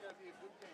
Gonna be a good game.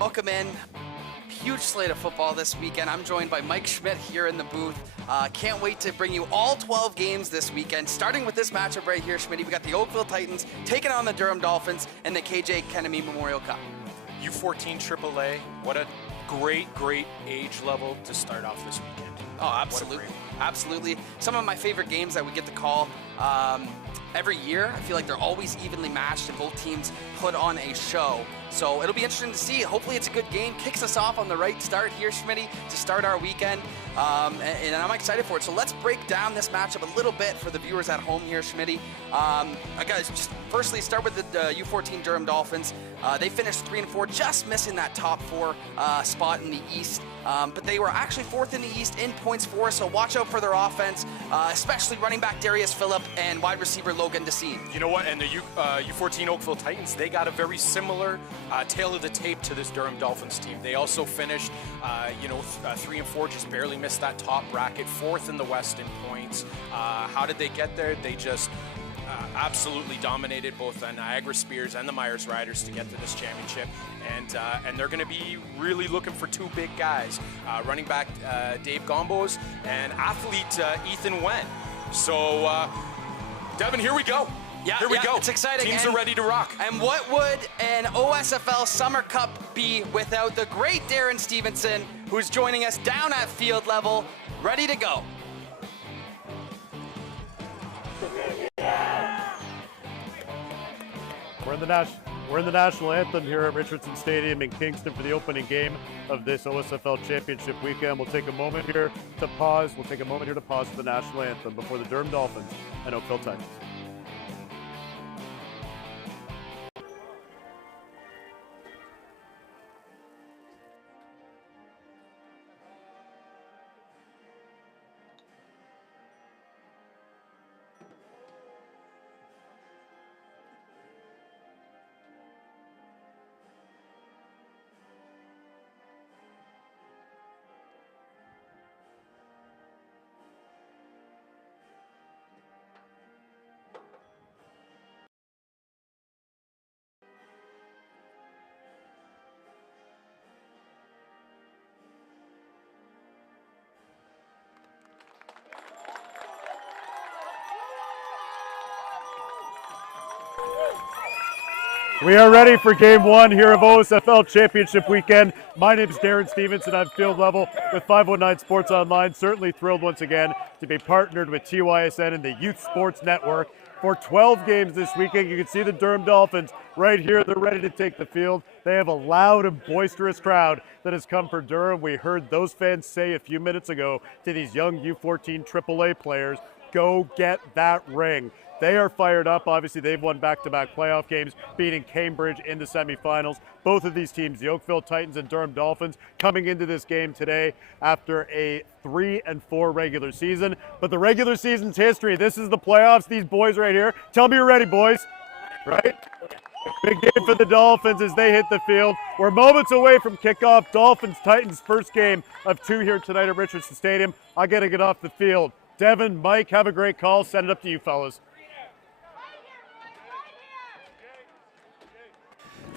Welcome in. Huge slate of football this weekend. I'm joined by Mike Schmidt here in the booth. Can't wait to bring you all 12 games this weekend, starting with this matchup right here, Schmidt. We got the Oakville Titans taking on the Durham Dolphins in the KJ Kenemy Memorial Cup. U14 AAA, what a great age level to start off this weekend. Oh, absolutely. Absolutely. Some of my favorite games that we get to call every year. I feel like they're always evenly matched and both teams put on a show. So it'll be interesting to see. Hopefully it's a good game. Kicks us off on the right start here, Schmitty, to start our weekend. And I'm excited for it. So let's break down this matchup a little bit for the viewers at home here, Schmitty. Guys, just firstly start with the U14 Durham Dolphins. They finished 3-4, just missing that top 4 spot in the East. But they were actually 4th in the East in points for, so watch out for their offense, especially running back Darius Phillip and wide receiver Logan Decine. You know what? And the U14 Oakville Titans, they got a very similar tail of the tape to this Durham Dolphins team. They also finished, 3-4, just barely missed that top bracket, 4th in the West in points. How did they get there? They just absolutely dominated both the Niagara Spears and the Myers Riders to get to this championship, and they're going to be really looking for 2 big guys, running back Dave Gombos and athlete Ethan Wen. So, Devin, here we go. Yeah, here we go. It's exciting. Teams are ready to rock. And what would an OSFL Summer Cup be without the great Darren Stevenson, who's joining us down at field level, ready to go? We're in the National. We're in the national anthem here at Richardson Stadium in Kingston for the opening game of this OSFL Championship weekend. We'll take a moment here to pause. We'll take a moment here to pause for the national anthem before the Durham Dolphins and Oakville Titans. We are ready for game one here of OSFL Championship weekend. My name is Darren Stevenson. I'm field level with 519 Sports Online. Certainly thrilled once again to be partnered with TYSN and the Youth Sports Network for 12 games this weekend. You can see the Durham Dolphins right here. They're ready to take the field. They have a loud and boisterous crowd that has come for Durham. We heard those fans say a few minutes ago to these young U14 AAA players, go get that ring. They are fired up. Obviously, they've won back-to-back playoff games, beating Cambridge in the semifinals. Both of these teams, the Oakville Titans and Durham Dolphins, coming into this game today after a 3-4 regular season. But the regular season's history. This is the playoffs. These boys right here. Tell me you're ready, boys. Right? Big game for the Dolphins as they hit the field. We're moments away from kickoff. Dolphins-Titans first game of 2 here tonight at Richardson Stadium. I got to get off the field. Devin, Mike, have a great call. Send it up to you, fellas.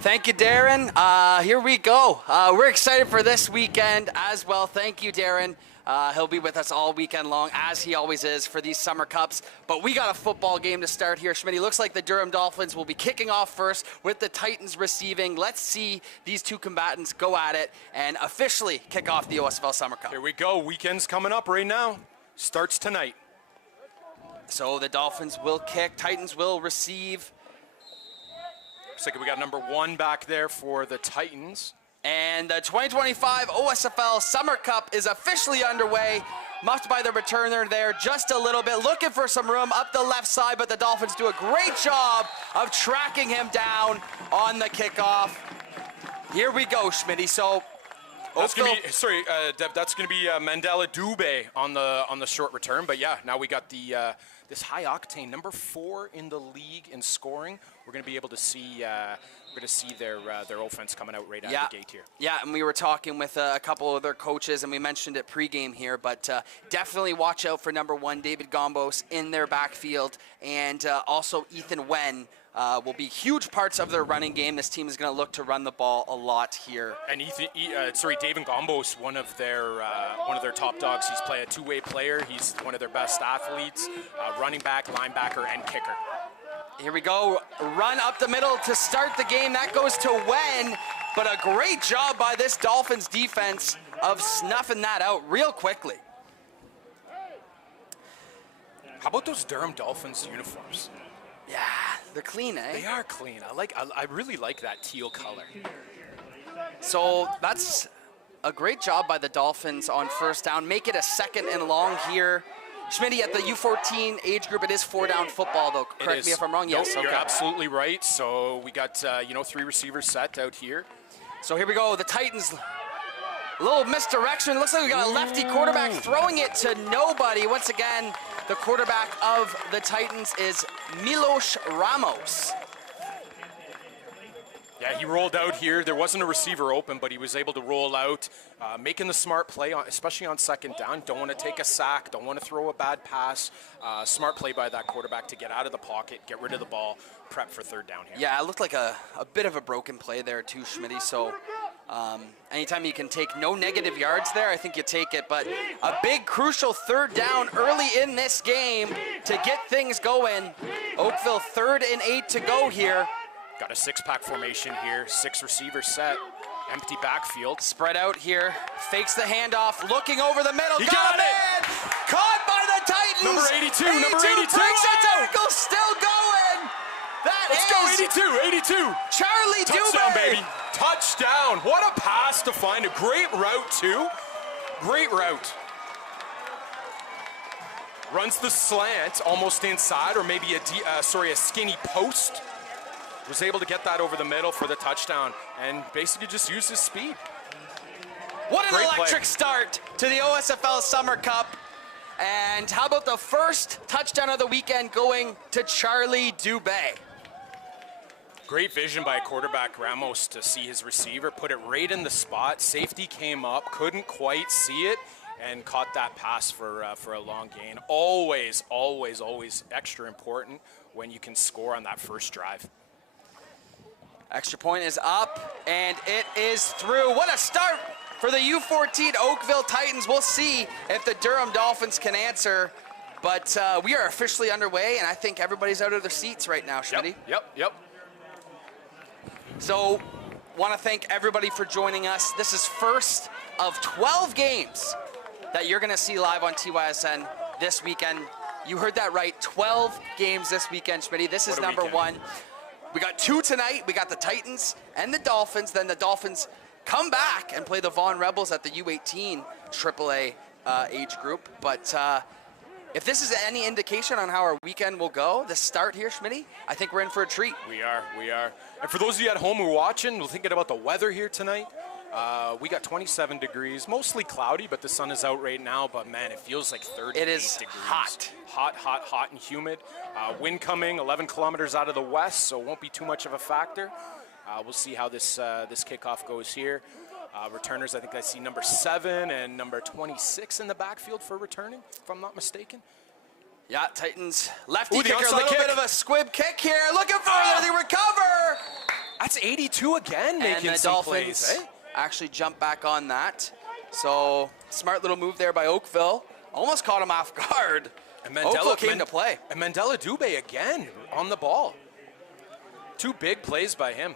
Thank you, Darren. Here we go. We're excited for this weekend as well. Thank you, Darren. He'll be with us all weekend long, as he always is for these summer cups. But we got a football game to start here, Schmitty. Looks like the Durham Dolphins will be kicking off first with the Titans receiving. Let's see these two combatants go at it and officially kick off the OSFL Summer Cup. Here we go. Weekend's coming up right now. Starts tonight. So the Dolphins will kick. Titans will receive. Looks like we got number 1 back there for the Titans. And the 2025 OSFL Summer Cup is officially underway. Muffed by the returner there just a little bit, looking for some room up the left side, but the Dolphins do a great job of tracking him down on the kickoff. Here we go, Schmitty. So, that's gonna be, sorry, Deb, that's going to be Mandela Dube on the short return. But yeah, now we got the this high octane number 4 in the league in scoring. We're going to be able to see their offense coming out right out of the gate here. Yeah, and we were talking with a couple of their coaches, and we mentioned it pregame here, but definitely watch out for number 1, David Gombos, in their backfield, and also Ethan Wen. Will be huge parts of their running game. This team is going to look to run the ball a lot here. And David Gombos, one of their top dogs. He's a two-way player. He's one of their best athletes, running back, linebacker, and kicker. Here we go. Run up the middle to start the game. That goes to Wen, but a great job by this Dolphins defense of snuffing that out real quickly. How about those Durham Dolphins uniforms? Yeah, they're clean, eh? They are clean. I really like that teal color. So that's a great job by the Dolphins on first down. Make it a 2nd and long here. Schmitty, at the U14 age group, it is 4-down football, though. Correct me if I'm wrong. Yes, you're absolutely right. So we got 3 receivers set out here. So here we go. The Titans. A little misdirection. Looks like we got a lefty quarterback throwing it to nobody. Once again, the quarterback of the Titans is Milos Ramos. Yeah, he rolled out here. There wasn't a receiver open, but he was able to roll out, making the smart play, especially on 2nd down. Don't want to take a sack. Don't want to throw a bad pass. Smart play by that quarterback to get out of the pocket, get rid of the ball, prep for 3rd down here. Yeah, it looked like a bit of a broken play there too, Schmitty. So anytime you can take no negative yards there, I think you take it. But a big, crucial 3rd down early in this game to get things going. Oakville 3rd and 8 to go here. Got a 6-pack formation here, 6 receivers set, empty backfield. Spread out here, fakes the handoff, looking over the middle. He got it! Caught by the Titans! Number 82, number 82! Breaks a tackle, still going! That Let's go, 82, 82. Charlie Touchdown, Dubé. baby. Touchdown. What a pass to find. A great route, too. Great route. Runs the slant almost inside, or maybe a skinny post. Was able to get that over the middle for the touchdown, and basically just used his speed. What an Great electric play. start to the OSFL Summer Cup. And how about the first touchdown of the weekend going to Charlie Dubé? Great vision by quarterback Ramos to see his receiver, put it right in the spot. Safety came up, couldn't quite see it, and caught that pass for a long gain. Always, always, always extra important when you can score on that first drive. Extra point is up, and it is through. What a start for the U14 Oakville Titans. We'll see if the Durham Dolphins can answer, but we are officially underway, and I think everybody's out of their seats right now, Schmitty. Yep. So, want to thank everybody for joining us. This is first of 12 games that you're going to see live on TYSN this weekend. You heard that right, 12 games this weekend, Schmitty. This is number one. We got 2 tonight. We got the Titans and the Dolphins. Then the Dolphins come back and play the Vaughan Rebels at the U18 AAA age group. But if this is any indication on how our weekend will go, the start here, Schmitty, I think we're in for a treat. We are. And for those of you at home who are watching, we're thinking about the weather here tonight. We got 27 degrees, mostly cloudy, but the sun is out right now. But man, it feels like 38 degrees. It is hot. Hot and humid. Wind coming 11 kilometers out of the west, so it won't be too much of a factor. We'll see how this kickoff goes here. Returners, I think I see number 7 and number 26 in the backfield for returning, if I'm not mistaken. Yeah, Titans lefty Ooh, the kicker, a onside little kick. bit of a squib kick here. Looking for the recover. That's 82 again, And making the some Dolphins plays. actually jump back on that. So smart little move there by Oakville. Almost caught him off guard. And Oakville came to play. And Mandela Dubé again on the ball. 2 big plays by him.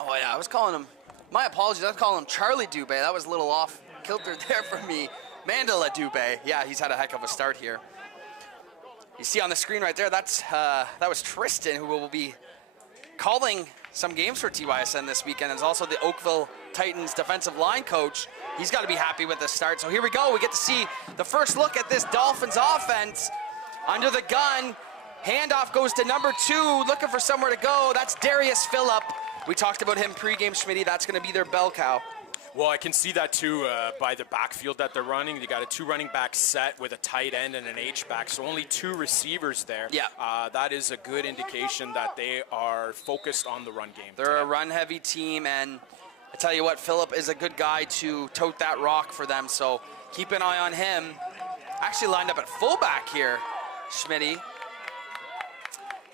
Oh yeah, I was calling him, my apologies, I was calling him Charlie Dubé. That was a little off kilter there for me. Mandela Dubé, yeah, he's had a heck of a start here. You see on the screen right there, that was Tristan, who will be calling some games for TYSN this weekend. Is also the Oakville Titans defensive line coach. He's got to be happy with the start. So here we go. We get to see the first look at this Dolphins offense. Under the gun, handoff goes to number 2, looking for somewhere to go. That's Darius Phillip. We talked about him pregame, Schmitty. That's going to be their bell cow. Well, I can see that too by the backfield that they're running. They got a 2 running back set with a tight end and an H-back, so only 2 receivers there. Yeah. That is a good indication that they are focused on the run game. They're a run-heavy team, and I tell you what, Phillip is a good guy to tote that rock for them, so keep an eye on him. Actually lined up at fullback here, Schmitty.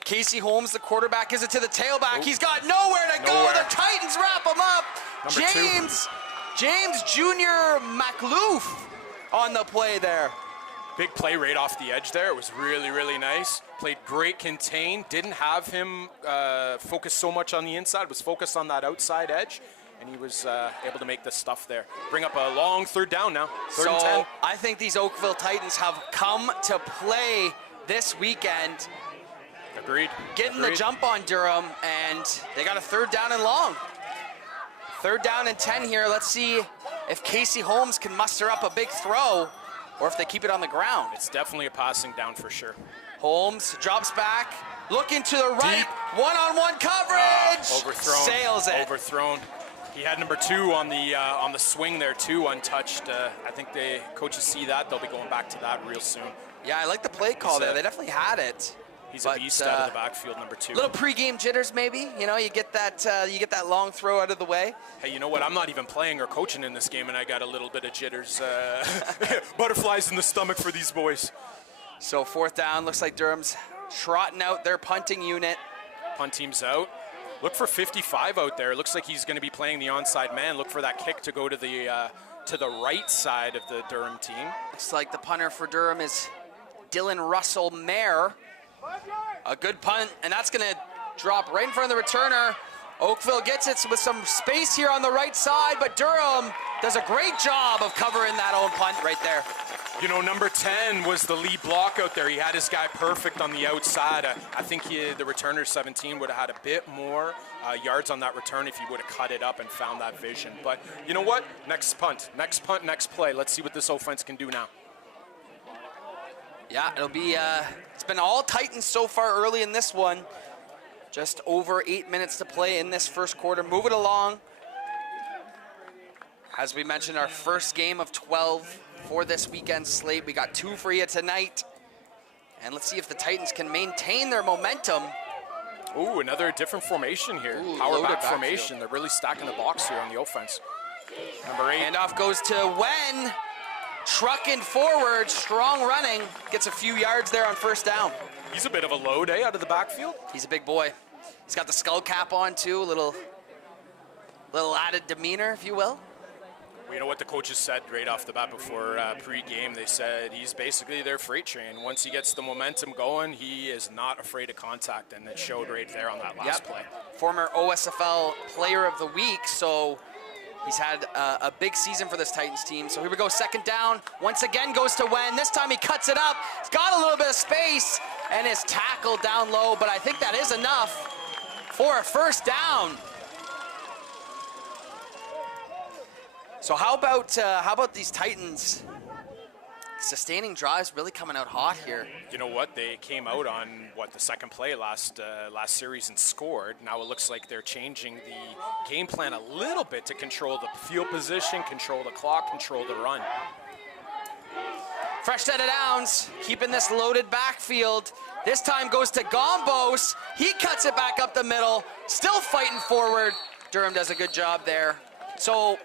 Casey Holmes, the quarterback, gives it to the tailback. He's got nowhere to go. The Titans wrap him up. Number 2. James Jr. McLoof on the play there. Big play right off the edge there. It was really, really nice. Played great contain. Didn't have him focus so much on the inside. Was focused on that outside edge. And he was able to make the stuff there. Bring up a long 3rd down now. 3rd and 10. I think these Oakville Titans have come to play this weekend. Agreed. Getting the jump on Durham, and they got a 3rd down and long. 3rd down and 10 here. Let's see if Casey Holmes can muster up a big throw or if they keep it on the ground. It's definitely a passing down for sure. Holmes drops back, looking to the right, one-on-one coverage. Overthrown. Sails it. Overthrown. He had number 2 on the swing there too, untouched. I think the coaches see that. They'll be going back to that real soon. Yeah, I like the play call there. They definitely had it. He's a beast out of the backfield, number 2. Little pregame jitters, maybe. You know, you get that long throw out of the way. Hey, you know what? I'm not even playing or coaching in this game, and I got a little bit of jitters. Butterflies in the stomach for these boys. So 4th down. Looks like Durham's trotting out their punting unit. Punt team's out. Look for 55 out there. Looks like he's going to be playing the onside man. Look for that kick to go to the right side of the Durham team. Looks like the punter for Durham is Dylan Russell Mayer. A good punt, and that's going to drop right in front of the returner. Oakville gets it with some space here on the right side, but Durham does a great job of covering that own punt right there. You know, number 10 was the lead block out there. He had his guy perfect on the outside. I think the returner 17 would have had a bit more yards on that return if he would have cut it up and found that vision. But you know what? Next punt, next play. Let's see what this offense can do now. Yeah, it'll be, it's been all Titans so far early in this one. Just over 8 minutes to play in this first quarter. Move it along. As we mentioned, our first game of 12 for this weekend slate. We got 2 for you tonight. And let's see if the Titans can maintain their momentum. Ooh, another different formation here. Ooh, Power back backfield. formation. They're really stacking the box here on the offense. Number 8. Handoff goes to Wen. Trucking forward, strong running. Gets a few yards there on first down. He's a bit of a load, out of the backfield. He's a big boy. He's got the skull cap on too, a little added demeanor, if you will. You know what the coaches said right off the bat before pre-game? They said he's basically their freight train. Once he gets the momentum going, he is not afraid of contact, and it showed right there on that last play. Former OSFL Player of the Week, so he's had a big season for this Titans team. So here we go, second down. Once again goes to Wen. This time he cuts it up. He's got a little bit of space and is tackled down low, but I think that is enough for a first down. So how about these Titans sustaining drives, really coming out hot here? You know what? They came out on the second play last series and scored. Now it looks like they're changing the game plan a little bit to control the field position, control the clock, control the run. Fresh set of downs, keeping this loaded backfield. This time goes to Gombos. He cuts it back up the middle, still fighting forward. Durham does a good job there. So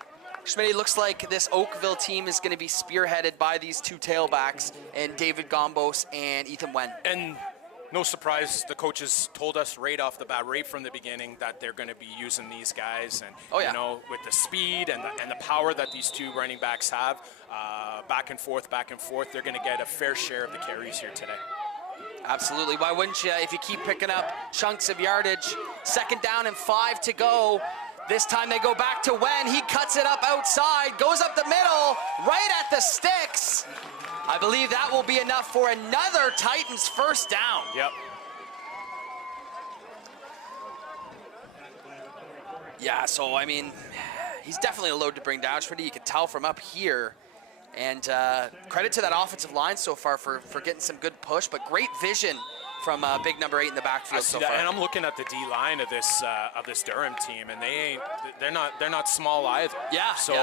Schmidt, looks like this Oakville team is going to be spearheaded by these 2 tailbacks, and David Gombos and Ethan Wen. And no surprise, the coaches told us right off the bat, right from the beginning, that they're going to be using these guys. And you know, with the speed and the power that these 2 running backs have, back and forth, they're going to get a fair share of the carries here today. Absolutely. Why wouldn't you if you keep picking up chunks of yardage? Second down and 5 to go. This time they go back to Wen. He cuts it up outside, goes up the middle, right at the sticks. I believe that will be enough for another Titans first down. Yep. Yeah, so I mean, he's definitely a load to bring down. You can tell from up here. And credit to that offensive line so far for getting some good push, but great vision from big number 8 in the backfield so far. And I'm looking at the D line of this Durham team, and they're not small either. Yeah. So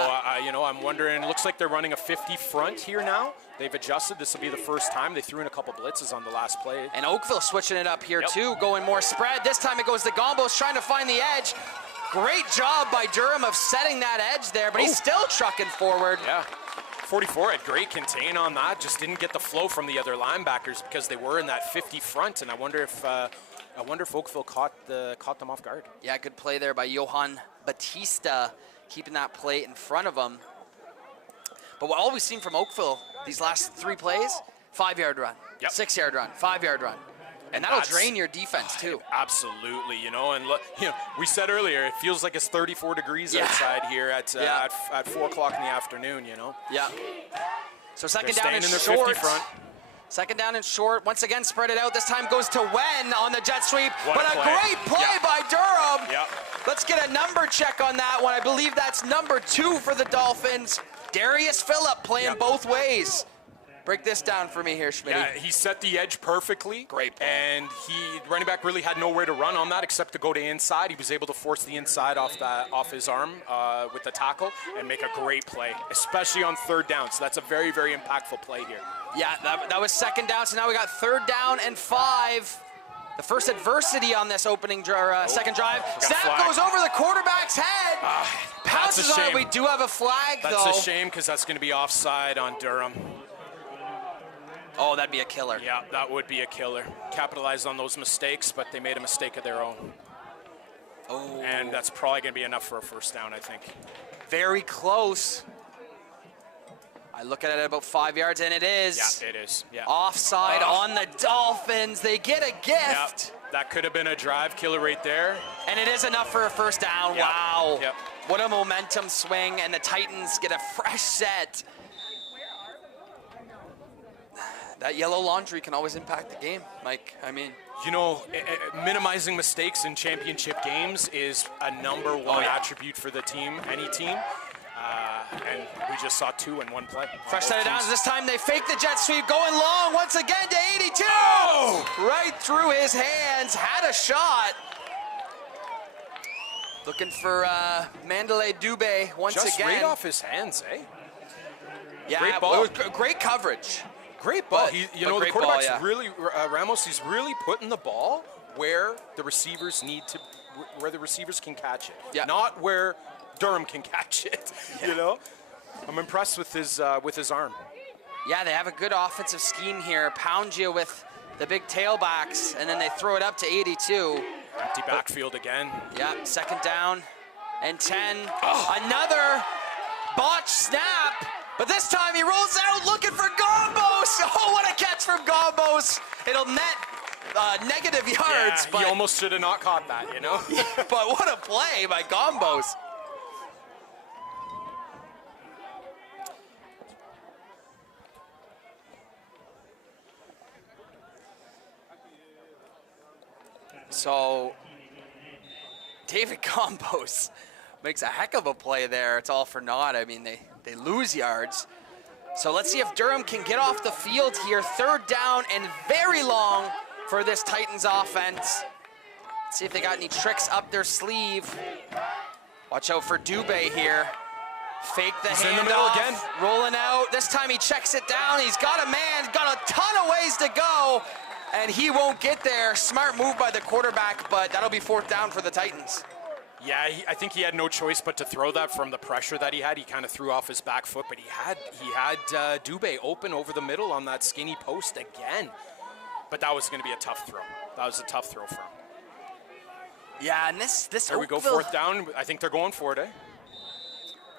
you know, I'm wondering. It looks like they're running a 50 front here now. They've adjusted. This will be the first time. They threw in a couple blitzes on the last play. And Oakville switching it up here too, going more spread. This time it goes to Gombos trying to find the edge. Great job by Durham of setting that edge there, but he's still trucking forward. Yeah. 44 had great contain on that, just didn't get the flow from the other linebackers because they were in that 50 front, and I wonder if Oakville caught them off guard. Yeah, good play there by Johan Batista, keeping that play in front of him. But all we've seen from Oakville these last 3 plays, 5-yard run, 6-yard run, 5-yard run. And that'll drain your defense too. Absolutely, you know, and look, you know, we said earlier, it feels like it's 34 degrees outside here at 4 o'clock in the afternoon, you know. Yeah. So second They're down and staying in short. their 50 front. Second down and short. Once again, spread it out. This time goes to Wen on the jet sweep. What but a great play by Durham. Yep. Let's get a number check on that one. I believe that's number 2 for the Dolphins. Darius Phillip playing both ways. Break this down for me here, Schmidt. Yeah, he set the edge perfectly. Great play. And running back really had nowhere to run on that except to go to inside. He was able to force the inside off his arm with the tackle and make a great play, especially on 3rd down. So that's a very, very impactful play here. Yeah, that was second down. So now we got 3rd down and 5. The first adversity on this second drive. Snap goes over the quarterback's head. Pounces on it. We do have a flag, though. That's a shame because that's going to be offside on Durham. Oh, that'd be a killer. Yeah, that would be a killer. Capitalized on those mistakes, but they made a mistake of their own. Oh. And that's probably going to be enough for a first down, I think. Very close. I look at it at about 5 yards, and it is. Yeah, it is. Yeah. Offside on the Dolphins. They get a gift. that could have been a drive killer right there. And it is enough for a first down. Yep. Wow. Yep. What a momentum swing, and the Titans get a fresh set. That yellow laundry can always impact the game, Mike. I mean, You know, minimizing mistakes in championship games is a #1 attribute for the team, any team. And we just saw 2 in one play. fresh set of downs. This time they fake the jet sweep, going long once again to 82. Oh! Right through his hands, had a shot. Looking for Mandalay Dubé once Just again. right off his hands, eh? Yeah, great ball. It was great coverage. Great ball. But- You but know, the great ball, quarterback's yeah. really, Ramos, he's really putting the ball where the receivers need to, where the receivers can catch it. Yeah. Not where Durham can catch it, you know? I'm impressed with his arm. Yeah, they have a good offensive scheme here. Pound you with the big tailbacks, and then they throw it up to 82. Empty backfield again. Yeah, second down and 10. Another botch snap, but this time he rolls out looking for Gombos. Oh, what a catch from Gombos. It'll net negative yards, Yeah, but, he almost should have not caught that, you know? but what a play by Gombos. So, David Gombos makes a heck of a play there. It's all for naught. I mean, they lose yards. So let's see if Durham can get off the field here. Third down and very long for this Titans offense. Let's see if they got any tricks up their sleeve. Watch out for Dubé here. Fake the He's handoff. in the middle again. Rolling out. This time he checks it down. He's got a man, got a ton of ways to go, and he won't get there. Smart move by the quarterback, but that'll be fourth down for the Titans. Yeah, I think he had no choice but to throw that from the pressure that he had. He kind of threw off his back foot, but he had Dubé open over the middle on that skinny post again. But that was going to be a tough throw. That was a tough throw for him. Yeah, and this There we go, Oakville- fourth down. I think they're going for it, eh?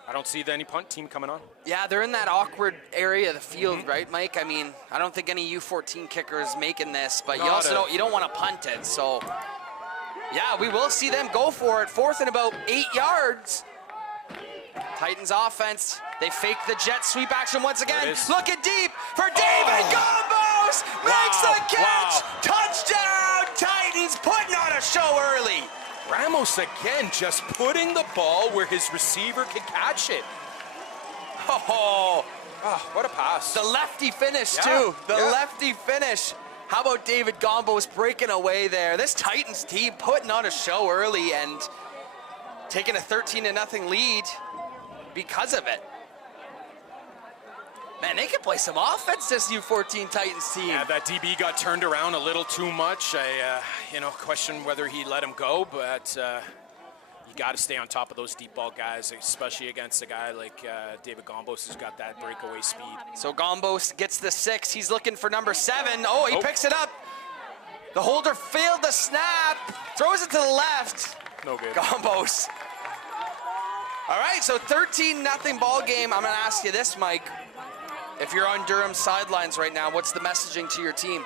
I don't see any punt team coming on. Yeah, they're in that awkward area of the field, right, Mike? I mean, I don't think any U14 kicker is making this, but you Not also a- you don't want to punt it. So, yeah, we will see them go for it. Fourth and about 8 yards. Titans offense, they fake the jet sweep action once There again. it is. Looking deep for David Gombos. Makes the catch. Wow. Touchdown, Titans putting on a show early. Ramos again, just putting the ball where his receiver can catch it. Oh, What a pass. the lefty finish, Yeah, too. The yeah. lefty finish. How about David Gombos breaking away there? This Titans team putting on a show early and taking a 13-0 lead because of it. Man, they can play some offense, this U14 Titans team. Yeah, that DB got turned around a little too much. I question whether he let him go, but you got to stay on top of those deep ball guys, especially against a guy like David Gombos who's got that breakaway speed. So Gombos gets the 6. He's looking for number 7. Oh, he picks it up. The holder failed the snap. Throws it to the left. No good. Gombos. All right, so 13-0 ball game. I'm going to ask you this, Mike. If you're on Durham's sidelines right now, what's the messaging to your team?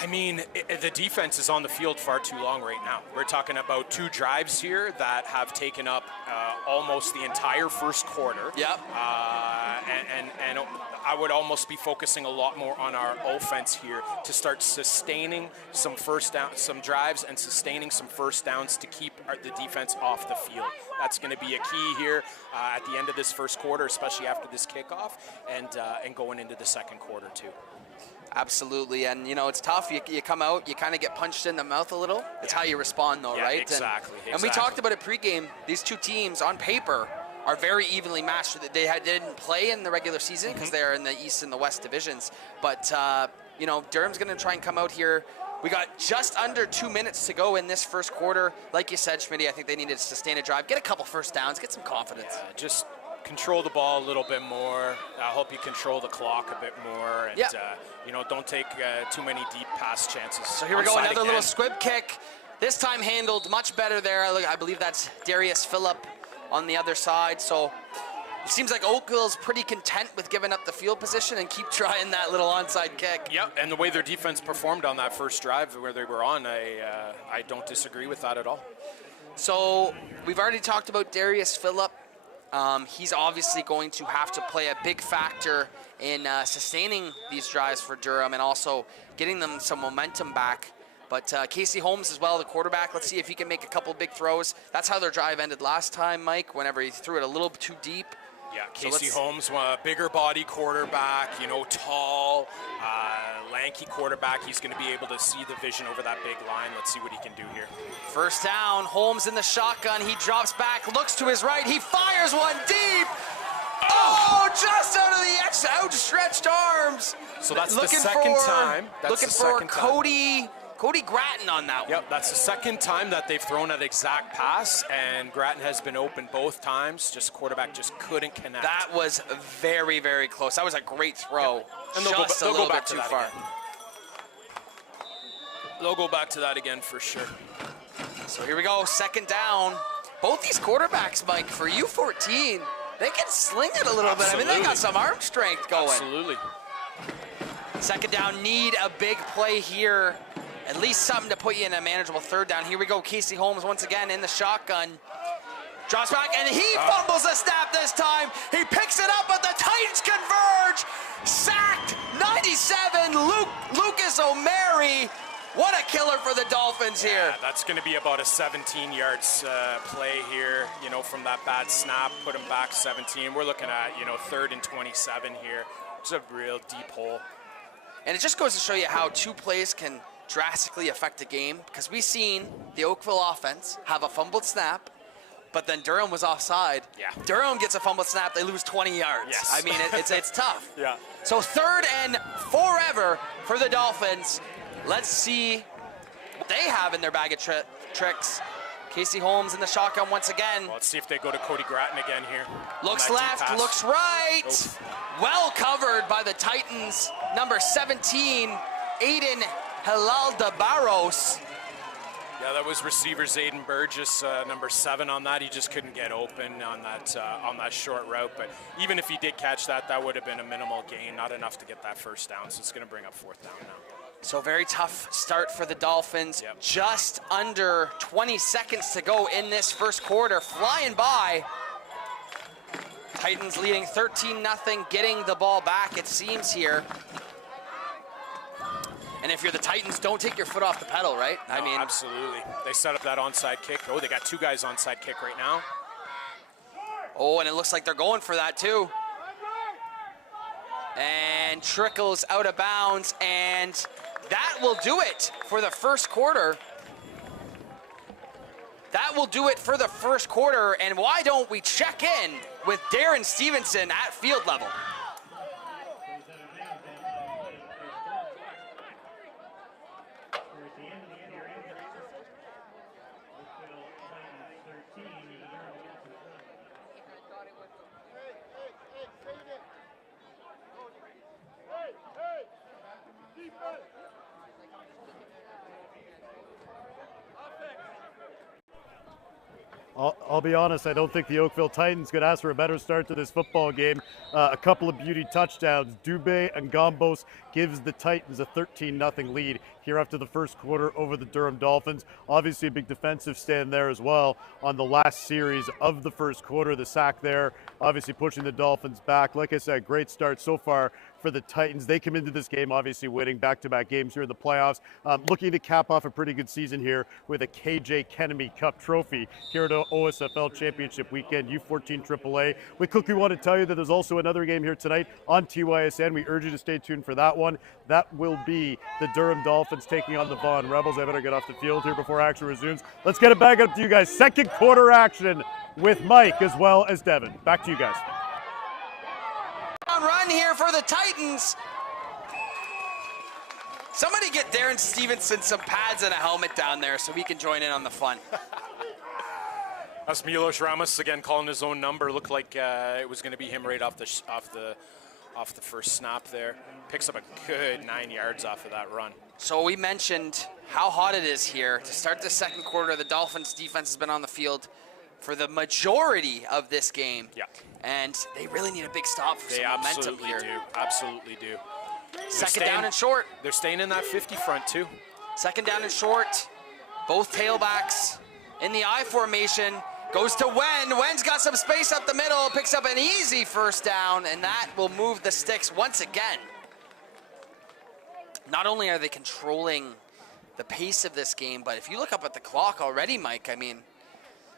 I mean, the defense is on the field far too long right now. We're talking about 2 drives here that have taken up almost the entire first quarter. Yep. And I would almost be focusing a lot more on our offense here to start sustaining some some drives and sustaining some first downs to keep the defense off the field. That's going to be a key here at the end of this first quarter, especially after this kickoff and going into the second quarter too. Absolutely, and you know, it's tough. You come out, you kind of get punched in the mouth a little. It's how you respond though, Yeah, right? exactly, And we talked about it pregame. These two teams on paper are very evenly matched. They didn't play in the regular season because they're in the East and the West divisions. But, you know, Durham's going to try and come out here. We got just under 2 minutes to go in this first quarter. Like you said, Schmitty, I think they need to sustain a drive, get a couple first downs, get some confidence. Just control the ball a little bit more. I hope you control the clock a bit more. And, you know, don't take too many deep pass chances. So here we go, another little squib kick. This time handled much better there. I believe that's Darius Phillip on the other side. So seems like Oakville's pretty content with giving up the field position and keep trying that little onside kick. Yep, and the way their defense performed on that first drive where they were on, I don't disagree with that at all. So we've already talked about Darius Phillip. He's obviously going to have to play a big factor in sustaining these drives for Durham and also getting them some momentum back. But Casey Holmes as well, the quarterback, let's see if he can make a couple big throws. That's how their drive ended last time, Mike, whenever he threw it a little too deep. Yeah, Casey Holmes, bigger body quarterback, tall, lanky quarterback. He's going to be able to see the vision over that big line. Let's see what he can do here. First down, Holmes in the shotgun. He drops back, looks to his right. He fires one deep. Oh, just out of the outstretched arms. So that's the second time. Looking for Cody Gratton on that one. Yep, that's the second time that they've thrown that exact pass, and Gratton has been open both times. Just quarterback just couldn't connect. That was very, very close. That was a great throw. Yep. And they'll go back too far. They'll go back to that again for sure. So here we go, second down. Both these quarterbacks, Mike, for U14, they can sling it a little bit. I mean, they got some arm strength going. Absolutely. Second down, need a big play here. At least something to put you in a manageable third down. Here we go, Casey Holmes once again in the shotgun. Drops back, and he fumbles the snap this time. He picks it up, but the Titans converge. Sacked, 97, Lucas O'Mary. What a killer for the Dolphins here. Yeah, that's going to be about a 17 yards play here, from that bad snap, put him back 17. We're looking at, 3rd and 27 here. It's a real deep hole. And it just goes to show you how 2 plays can drastically affect a game, because we've seen the Oakville offense have a fumbled snap, but then Durham was offside. Yeah. Durham gets a fumbled snap, they lose 20 yards. Yes. I mean, it's tough. Yeah. So 3rd and forever for the Dolphins. Let's see what they have in their bag of tricks. Casey Holmes in the shotgun once again. Well, let's see if they go to Cody Gratton again here. Looks left, looks right. Oof. Well covered by the Titans. Number 17, Aiden Hilaldabaros. Yeah, that was receiver Zayden Burgess, number 7 on that. He just couldn't get open on that short route. But even if he did catch that, that would have been a minimal gain, not enough to get that first down. So it's going to bring up 4th down now. So very tough start for the Dolphins. Yep. Just under 20 seconds to go in this first quarter, flying by. Titans leading 13-0, getting the ball back, it seems here. And if you're the Titans, don't take your foot off the pedal, right? No, I mean, absolutely. They set up that onside kick. Oh, they got 2 guys onside kick right now. Oh, and it looks like they're going for that too. And trickles out of bounds, and that will do it for the first quarter. That will do it for the first quarter, and why don't we check in with Darren Stevenson at field level? I'll be honest, I don't think the Oakville Titans could ask for a better start to this football game. A couple of beauty touchdowns. Dubé and Gombos gives the Titans a 13-0 lead here after the first quarter over the Durham Dolphins. Obviously a big defensive stand there as well on the last series of the first quarter. The sack there, obviously pushing the Dolphins back. Like I said, great start so far for the Titans. They come into this game obviously winning back-to-back games here in the playoffs. Looking to cap off a pretty good season here with a KJ Kenemy Cup trophy here at OSFL Championship Weekend, U14 AAA. We quickly want to tell you that there's also another game here tonight on TYSN. We urge you to stay tuned for that one. That will be the Durham Dolphins taking on the Vaughan Rebels. I better get off the field here before action resumes. Let's get it back up to you guys. Second quarter action with Mike as well as Devin. Back to you guys. Run here for the Titans. Somebody get Darren Stevenson some pads and a helmet down there so we can join in on the fun. That's Milos Ramos again calling his own number. Looked like it was going to be him right off the first snap there. Picks up a good 9 yards off of that run. So we mentioned how hot it is here. To start the second quarter, the Dolphins defense has been on the field for the majority of this game. Yeah. And they really need a big stop for some momentum here. They absolutely do. Second down and short. They're staying in that 50 front too. Second down and short. Both tailbacks in the I formation. Goes to Wen. Wen's got some space up the middle. Picks up an easy first down, and that will move the sticks once again. Not only are they controlling the pace of this game, but if you look up at the clock already, Mike, I mean,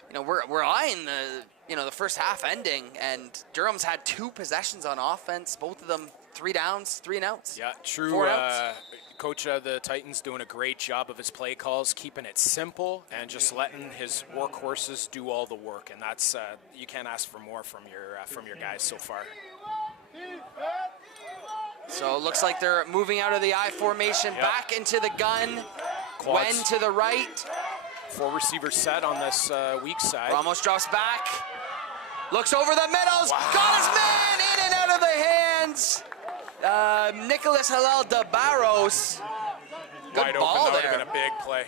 you know, we're eyeing the first half ending, and Durham's had 2 possessions on offense, both of them 3 downs, 3 and outs. Yeah, true. 4 outs. Coach of the Titans doing a great job of his play calls, keeping it simple and just letting his workhorses do all the work, and that's you can't ask for more from your guys so far. So it looks like they're moving out of the I formation, back into the gun. Quads. Wen to the right. 4 receivers set on this weak side. Ramos drops back. Looks over the middles. Wow. Got his man in and out of the hands. Nicholas Halal de Barros. Good Wide ball open. That would there. have been a big play.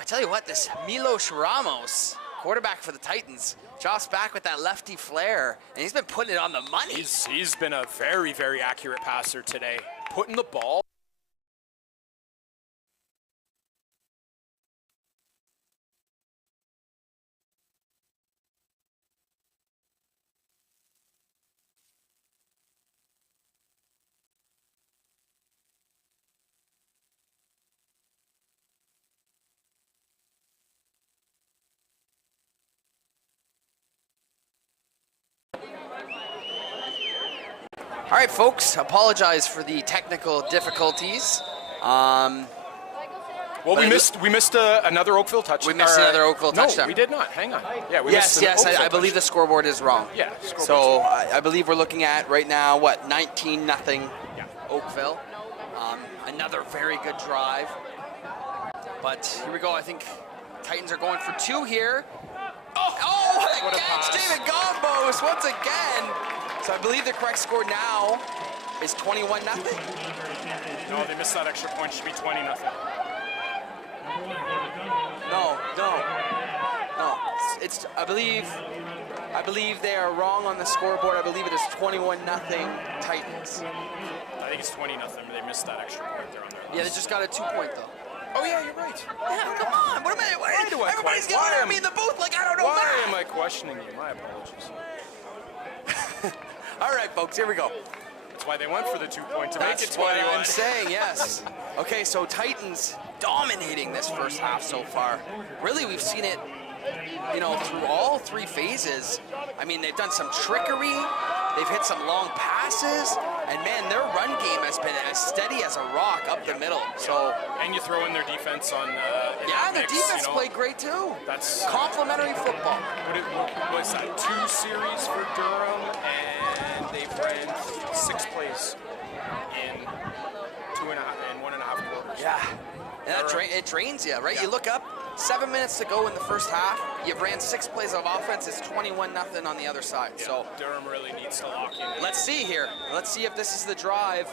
I tell you what, this Milos Ramos, quarterback for the Titans, drops back with that lefty flare, and he's been putting it on the money. He's been a very, very accurate passer today. Putting the ball. All right, folks, apologize for the technical difficulties. Well, we missed another Oakville touchdown. We missed another Oakville touchdown. No, we did not. Hang on. Yeah, we yes, missed I believe the scoreboard is wrong. Yeah, so I believe we're looking at right now, what, 19-0 Oakville. Another very good drive. But here we go. I think Titans are going for 2 here. Oh, what a catch, David Gombos once again. So I believe the correct score now is 21-0. No, they missed that extra point. It should be 20-0. No. It's I believe they are wrong on the scoreboard. I believe it is 21-0 Titans. I think it's 20-0. They missed that extra point there on their list. Yeah, they just got a 2-point though. Oh yeah, you're right. Yeah, come on. What am I? Why everybody's yelling at me in the booth like I don't know. Why am I questioning you? My apologies. All right, folks, here we go. That's why they went for the 2-point to make it 21. That's what I'm saying, yes. Okay, so Titans dominating this first half so far. Really, we've seen it, you know, through all 3 phases. I mean, they've done some trickery. They've hit some long passes. And, man, their run game has been as steady as a rock up the middle. So, and you throw in their defense on their defense played great, too. That's complimentary football. What was that, 2 series for Durham, and they've ran 6 plays in 1.5 quarters. Yeah, and it drains you, right? Yeah. You look up, 7 minutes to go in the first half. You've ran 6 plays of offense. It's 21-0 on the other side. Yeah, so Durham really needs to lock in. Let's see here. Let's see if this is the drive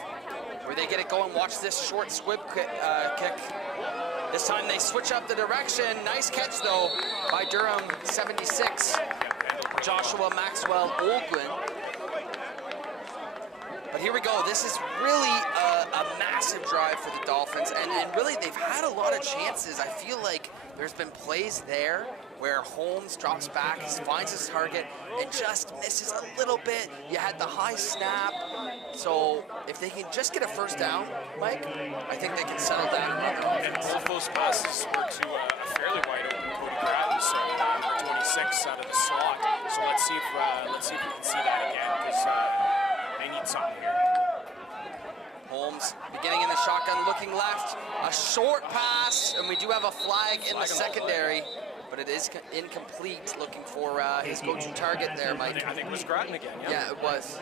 where they get it going. Watch this short squib kick. This time they switch up the direction. Nice catch though by Durham, 76. Joshua Maxwell Olguin. But here we go. This is really a massive drive for the Dolphins, and really they've had a lot of chances. I feel like there's been plays there where Holmes drops back, finds his target, and just misses a little bit. You had the high snap. So if they can just get a first down, Mike, I think they can settle down and run their offense. And both those passes were to a fairly wide open Cody Gratton, so number 26 out of the slot. So let's see if we can see that again, because they need something here. Holmes beginning in the shotgun, looking left. A short pass, and we do have a flag in the secondary, but it is incomplete. Looking for his go-to target there, Mike. I think it was Gratton again, yeah? Yeah, it was.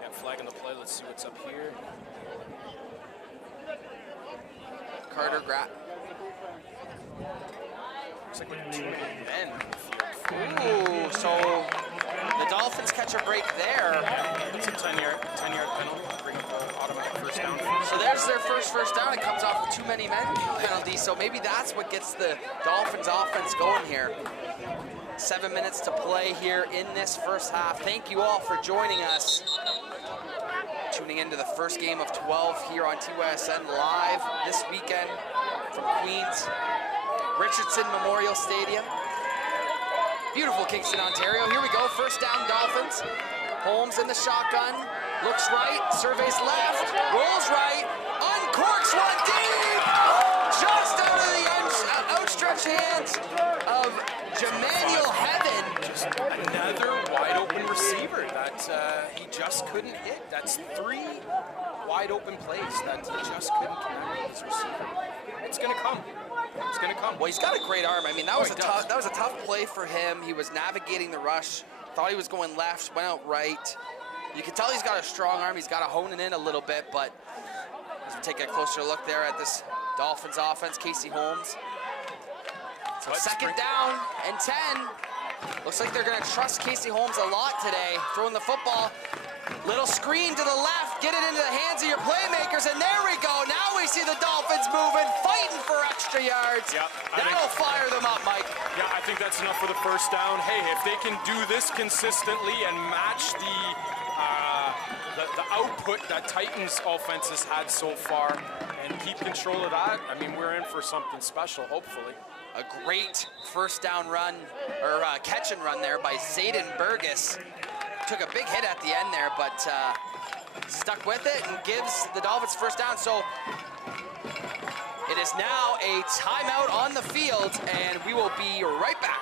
Yeah, flag on the play. Let's see what's up here. Carter Gratton. Looks like we have 2 men in the field. Ooh, so the Dolphins catch a break there. Yeah, it's a 10-yard penalty. Bring up an automatic first first down. So there's their first down. It comes off too many men penalty, so maybe that's what gets the Dolphins offense going here. 7 minutes to play here in this first half. Thank you all for joining us. Tuning into the first game of 12 here on TYSN live this weekend from Queens Richardson Memorial Stadium. Beautiful Kingston, Ontario. Here we go, first down Dolphins. Holmes in the shotgun, looks right, surveys left, rolls right, uncorks one deep! Just out of the outstretched hands of Jemmanuel Heaven. Just another wide open receiver that he just couldn't hit. That's 3 wide open plays that he just couldn't connect with his receiver. It's gonna come. It's gonna come. Well, he's got a great arm. I mean, that was a tough play for him. He was navigating the rush. Thought he was going left, went out right. You can tell he's got a strong arm. He's got to hone it in a little bit, but as we take a closer look there at this Dolphins offense, Casey Holmes. So second down and 10. Looks like they're going to trust Casey Holmes a lot today. Throwing the football. Little screen to the left. Get it into the hands of your playmakers, and there we go. Now we see the Dolphins moving, fighting for extra yards. Yep, That'll fire them up, Mike. Yeah, I think that's enough for the first down. Hey, if they can do this consistently and match the output that Titans offense has had so far and keep control of that, I mean, we're in for something special, hopefully. A great first down run, or catch and run there by Zayden Burgess. Took a big hit at the end there, but stuck with it and gives the Dolphins first down. So it is now a timeout on the field, and we will be right back.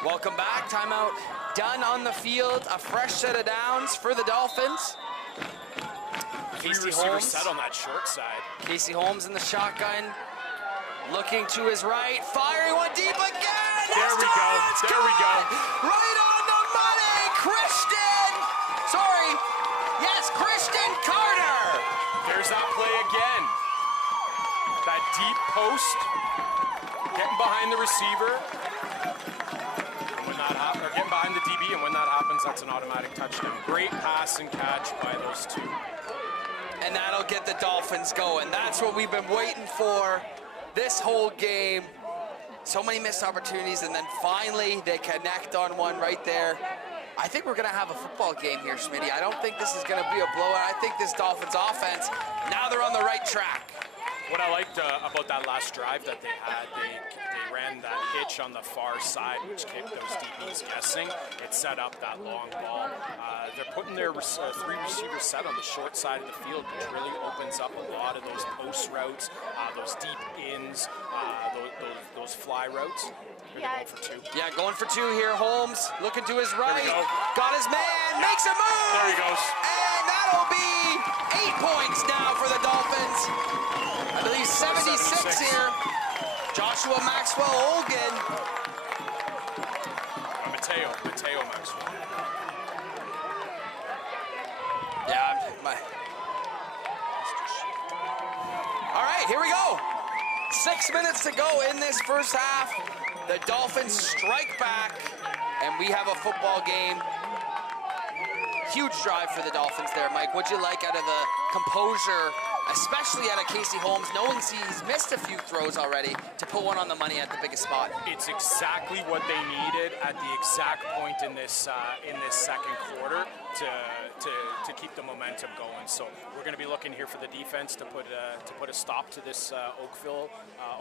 Welcome back. Timeout done on the field. A fresh set of downs for the Dolphins. Casey Holmes set on that short side. Casey Holmes in the shotgun, looking to his right, firing one deep again. There we go. There we go. Right on the money, Christian. Sorry, yes, Christian Carter. There's that play again. That deep post, getting behind the receiver. Or getting behind the DB, and when that happens, that's an automatic touchdown. Great pass and catch by those two. And that'll get the Dolphins going. That's what we've been waiting for this whole game. So many missed opportunities, and then finally they connect on one right there. I think we're gonna have a football game here, Schmitty. I don't think this is gonna be a blowout. I think this Dolphins offense, now they're on the right track. What I liked about that last drive that they had, they ran that hitch on the far side, which kept those DBs guessing. It set up that long ball. They're putting their 3 receivers set on the short side of the field, which really opens up a lot of those post routes, those deep ins, those fly routes. Going for 2. Yeah, going for 2 here. Holmes looking to his right. Got his man, makes a move. There he goes. And that'll be 8 points now for the Dolphins. I believe 76 here. Joshua Maxwell Olgan. Mateo Maxwell. Yeah, all right, here we go. 6 minutes to go in this first half. The Dolphins strike back, and we have a football game. Huge drive for the Dolphins there, Mike. What'd you like out of the composure, especially out of Casey Holmes, knowing he's missed a few throws already, to put one on the money at the biggest spot? It's exactly what they needed at the exact point in this second quarter. quarter to keep the momentum going. So we're going to be looking here for the defense to put a stop to this Oakville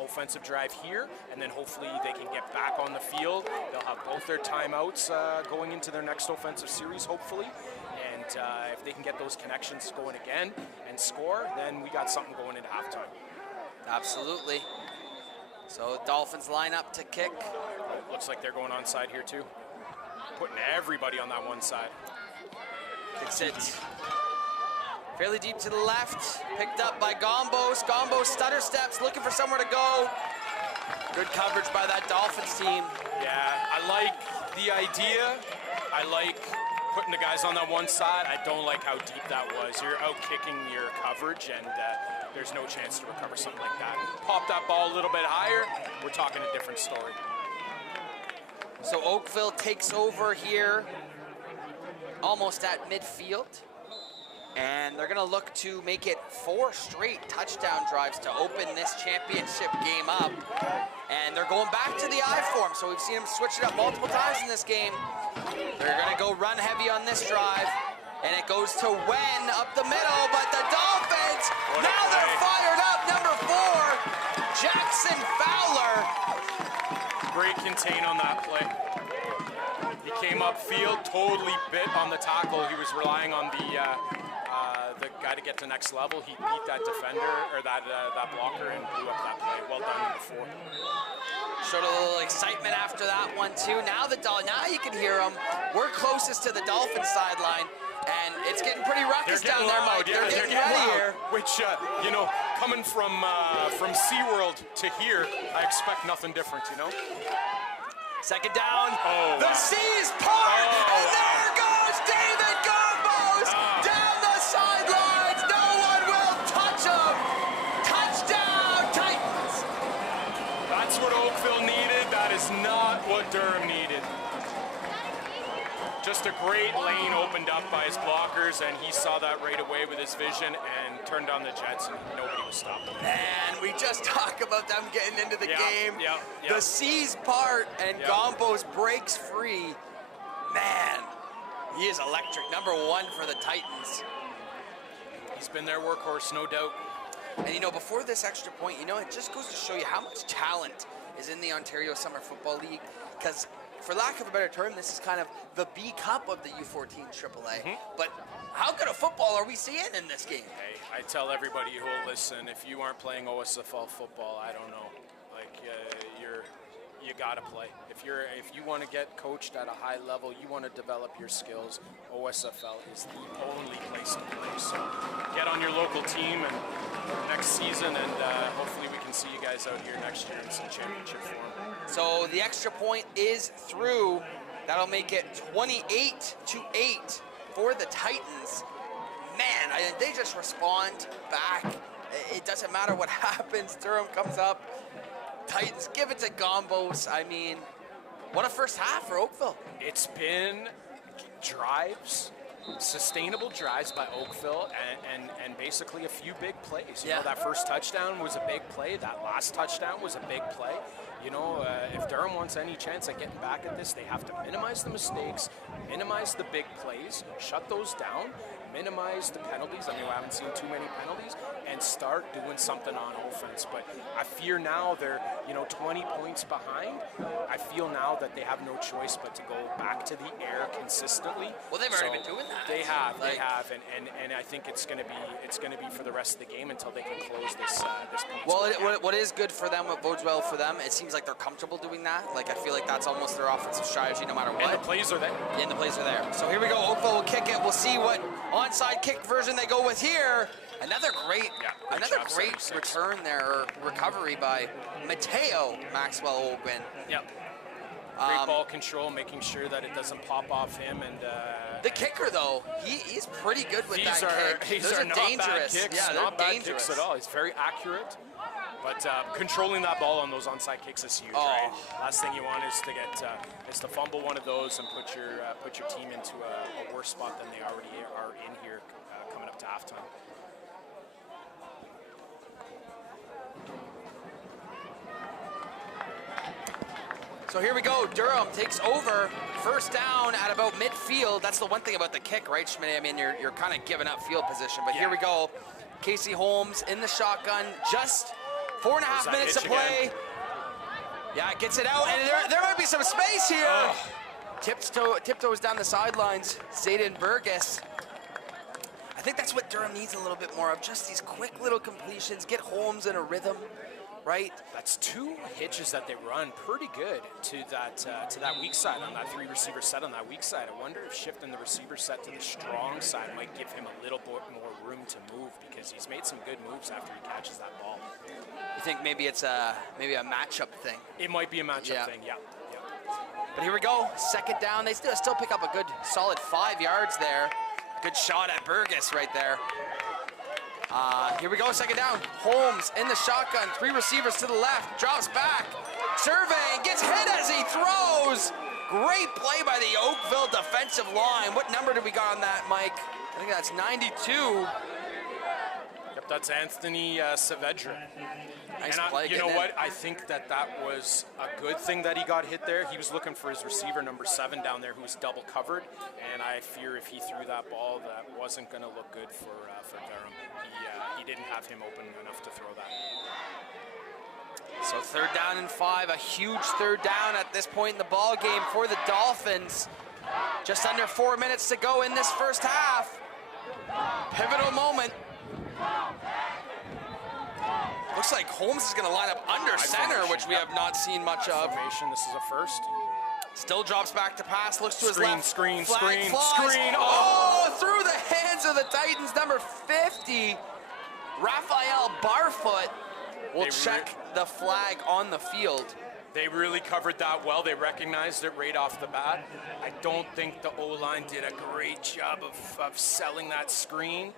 offensive drive here, and then hopefully they can get back on the field. They'll have both their timeouts going into their next offensive series, hopefully. And if they can get those connections going again and score, then we got something going into halftime. Absolutely. So Dolphins line up to kick. Oh, looks like they're going onside here too. Putting everybody on that one side. Kicks it fairly deep to the left. Picked up by Gombos. Gombos stutter steps, looking for somewhere to go. Good coverage by that Dolphins team. Yeah, I like the idea. I like putting the guys on that one side. I don't like how deep that was. You're out kicking your coverage, and there's no chance to recover something like that. Pop that ball a little bit higher, we're talking a different story. So Oakville takes over here almost at midfield, and they're gonna look to make it 4 straight touchdown drives to open this championship game up. And they're going back to the I form, so we've seen them switch it up multiple times in this game. They're gonna go run heavy on this drive, and it goes to Wen up the middle, but the Dolphins, now they're fired up. Number 4, Jackson Fowler. Great contain on that play. He came upfield, totally bit on the tackle. He was relying on the guy to get to the next level. He beat that defender, or that blocker, and blew up that play. Well done, number 4. Showed a little excitement after that one too. Now you can hear them. We're closest to the Dolphins sideline, and it's getting pretty ruckus down there, Mike. Yeah, they're getting ready here. Which, you know, coming from SeaWorld to here, I expect nothing different, you know? Second down. Oh, the seas part, and there goes David Gombos down the sidelines. No one will touch him. Touchdown, Titans. That's what Oakville needed. That is not what Durham needed. Just a great lane opened up by his blockers, and he saw that right away with his vision and turned on the Jets, and nobody was stopping him. And we just talk about them getting into the game. Yeah. The seas part, and Gombos breaks free. Man, he is electric. Number 1 for the Titans. He's been their workhorse, no doubt. And you know, before this extra point, you know, it just goes to show you how much talent is in the Ontario Summer Football League, because for lack of a better term, this is kind of the B Cup of the U14 AAA. But how good a football are we seeing in this game? Hey, I tell everybody who will listen, if you aren't playing OSFL football, I don't know. Like, you gotta play. If you want to get coached at a high level, you want to develop your skills, OSFL is the only place to play. So get on your local team and next season, and hopefully we can see you guys out here next year in some championship form. So the extra point is through. That'll make it 28-8 for the Titans. Man, they just respond back. It doesn't matter what happens. Durham comes up. Titans give it to Gombos. I mean, what a first half for Oakville. It's been drives, sustainable drives by Oakville, and basically a few big plays. You know, that first touchdown was a big play. That last touchdown was a big play. You know, if Durham wants any chance at getting back at this, they have to minimize the mistakes, minimize the big plays, shut those down, minimize the penalties. I mean, we haven't seen too many penalties, and start doing something on offense. But I fear now they're, 20 points behind. I feel now that they have no choice but to go back to the air consistently. Well, they've already been doing that. They have, and I think it's going to be for the rest of the game until they can close this. Well, what is good for them, what bodes well for them, it seems like they're comfortable doing that. Like, I feel like that's almost their offensive strategy no matter what. And the plays are there. And the plays are there. So here we go. Oakville will kick it. We'll see what onside kick version they go with here. Another great return there, or recovery by Mateo Maxwell Ogwin. Yep. Great ball control, making sure that it doesn't pop off him. And the kicker, though, he's pretty good with that kick. These are not dangerous. bad kicks. Yeah, they're not bad dangerous kicks at all. He's very accurate. But controlling that ball on those onside kicks is huge, right? Last thing you want is to fumble one of those and put your team into a worse spot than they already are in here coming up to halftime. So here we go. Durham takes over First down at about midfield. That's the one thing about the kick, right, Schmidt? I mean, you're kind of giving up field position, but here we go. Casey Holmes in the shotgun, just 4.5 minutes to play. Again. Yeah, gets it out, and there might be some space here. Tiptoes down the sidelines, Zayden Burgess. I think that's what Durham needs a little bit more of, just these quick little completions, get Holmes in a rhythm, right? That's 2 hitches that they run pretty good to that weak side on that 3-receiver set on that weak side. I wonder if shifting the receiver set to the strong side might give him a little bit more room to move, because he's made some good moves after he catches that ball. You think maybe it's a matchup thing? It might be a matchup thing, yeah. But here we go, second down. They still pick up a good solid 5 yards there. Good shot at Burgess right there. Here we go, second down. Holmes in the shotgun, 3 receivers to the left, drops back, surveying, gets hit as he throws. Great play by the Oakville defensive line. What number did we got on that, Mike? I think that's 92. Yep, that's Anthony Saavedra. Nice and play. You know what? I think that was a good thing that he got hit there. He was looking for his receiver, number 7, down there, who was double covered. And I fear if he threw that ball, that wasn't going to look good for Durham. He didn't have him open enough to throw that. So third down and 5, a huge third down at this point in the ball game for the Dolphins. Just under 4 minutes to go in this first half. Pivotal moment. Looks like Holmes is going to line up under center, which we have not seen much of. Formation, this is a first. Still drops back to pass, looks to his left. Screen. Oh, through the hands of the Titans, number 50, Raphael Barfoot will check the flag on the field. They really covered that well. They recognized it right off the bat. I don't think the O-line did a great job of selling that screen.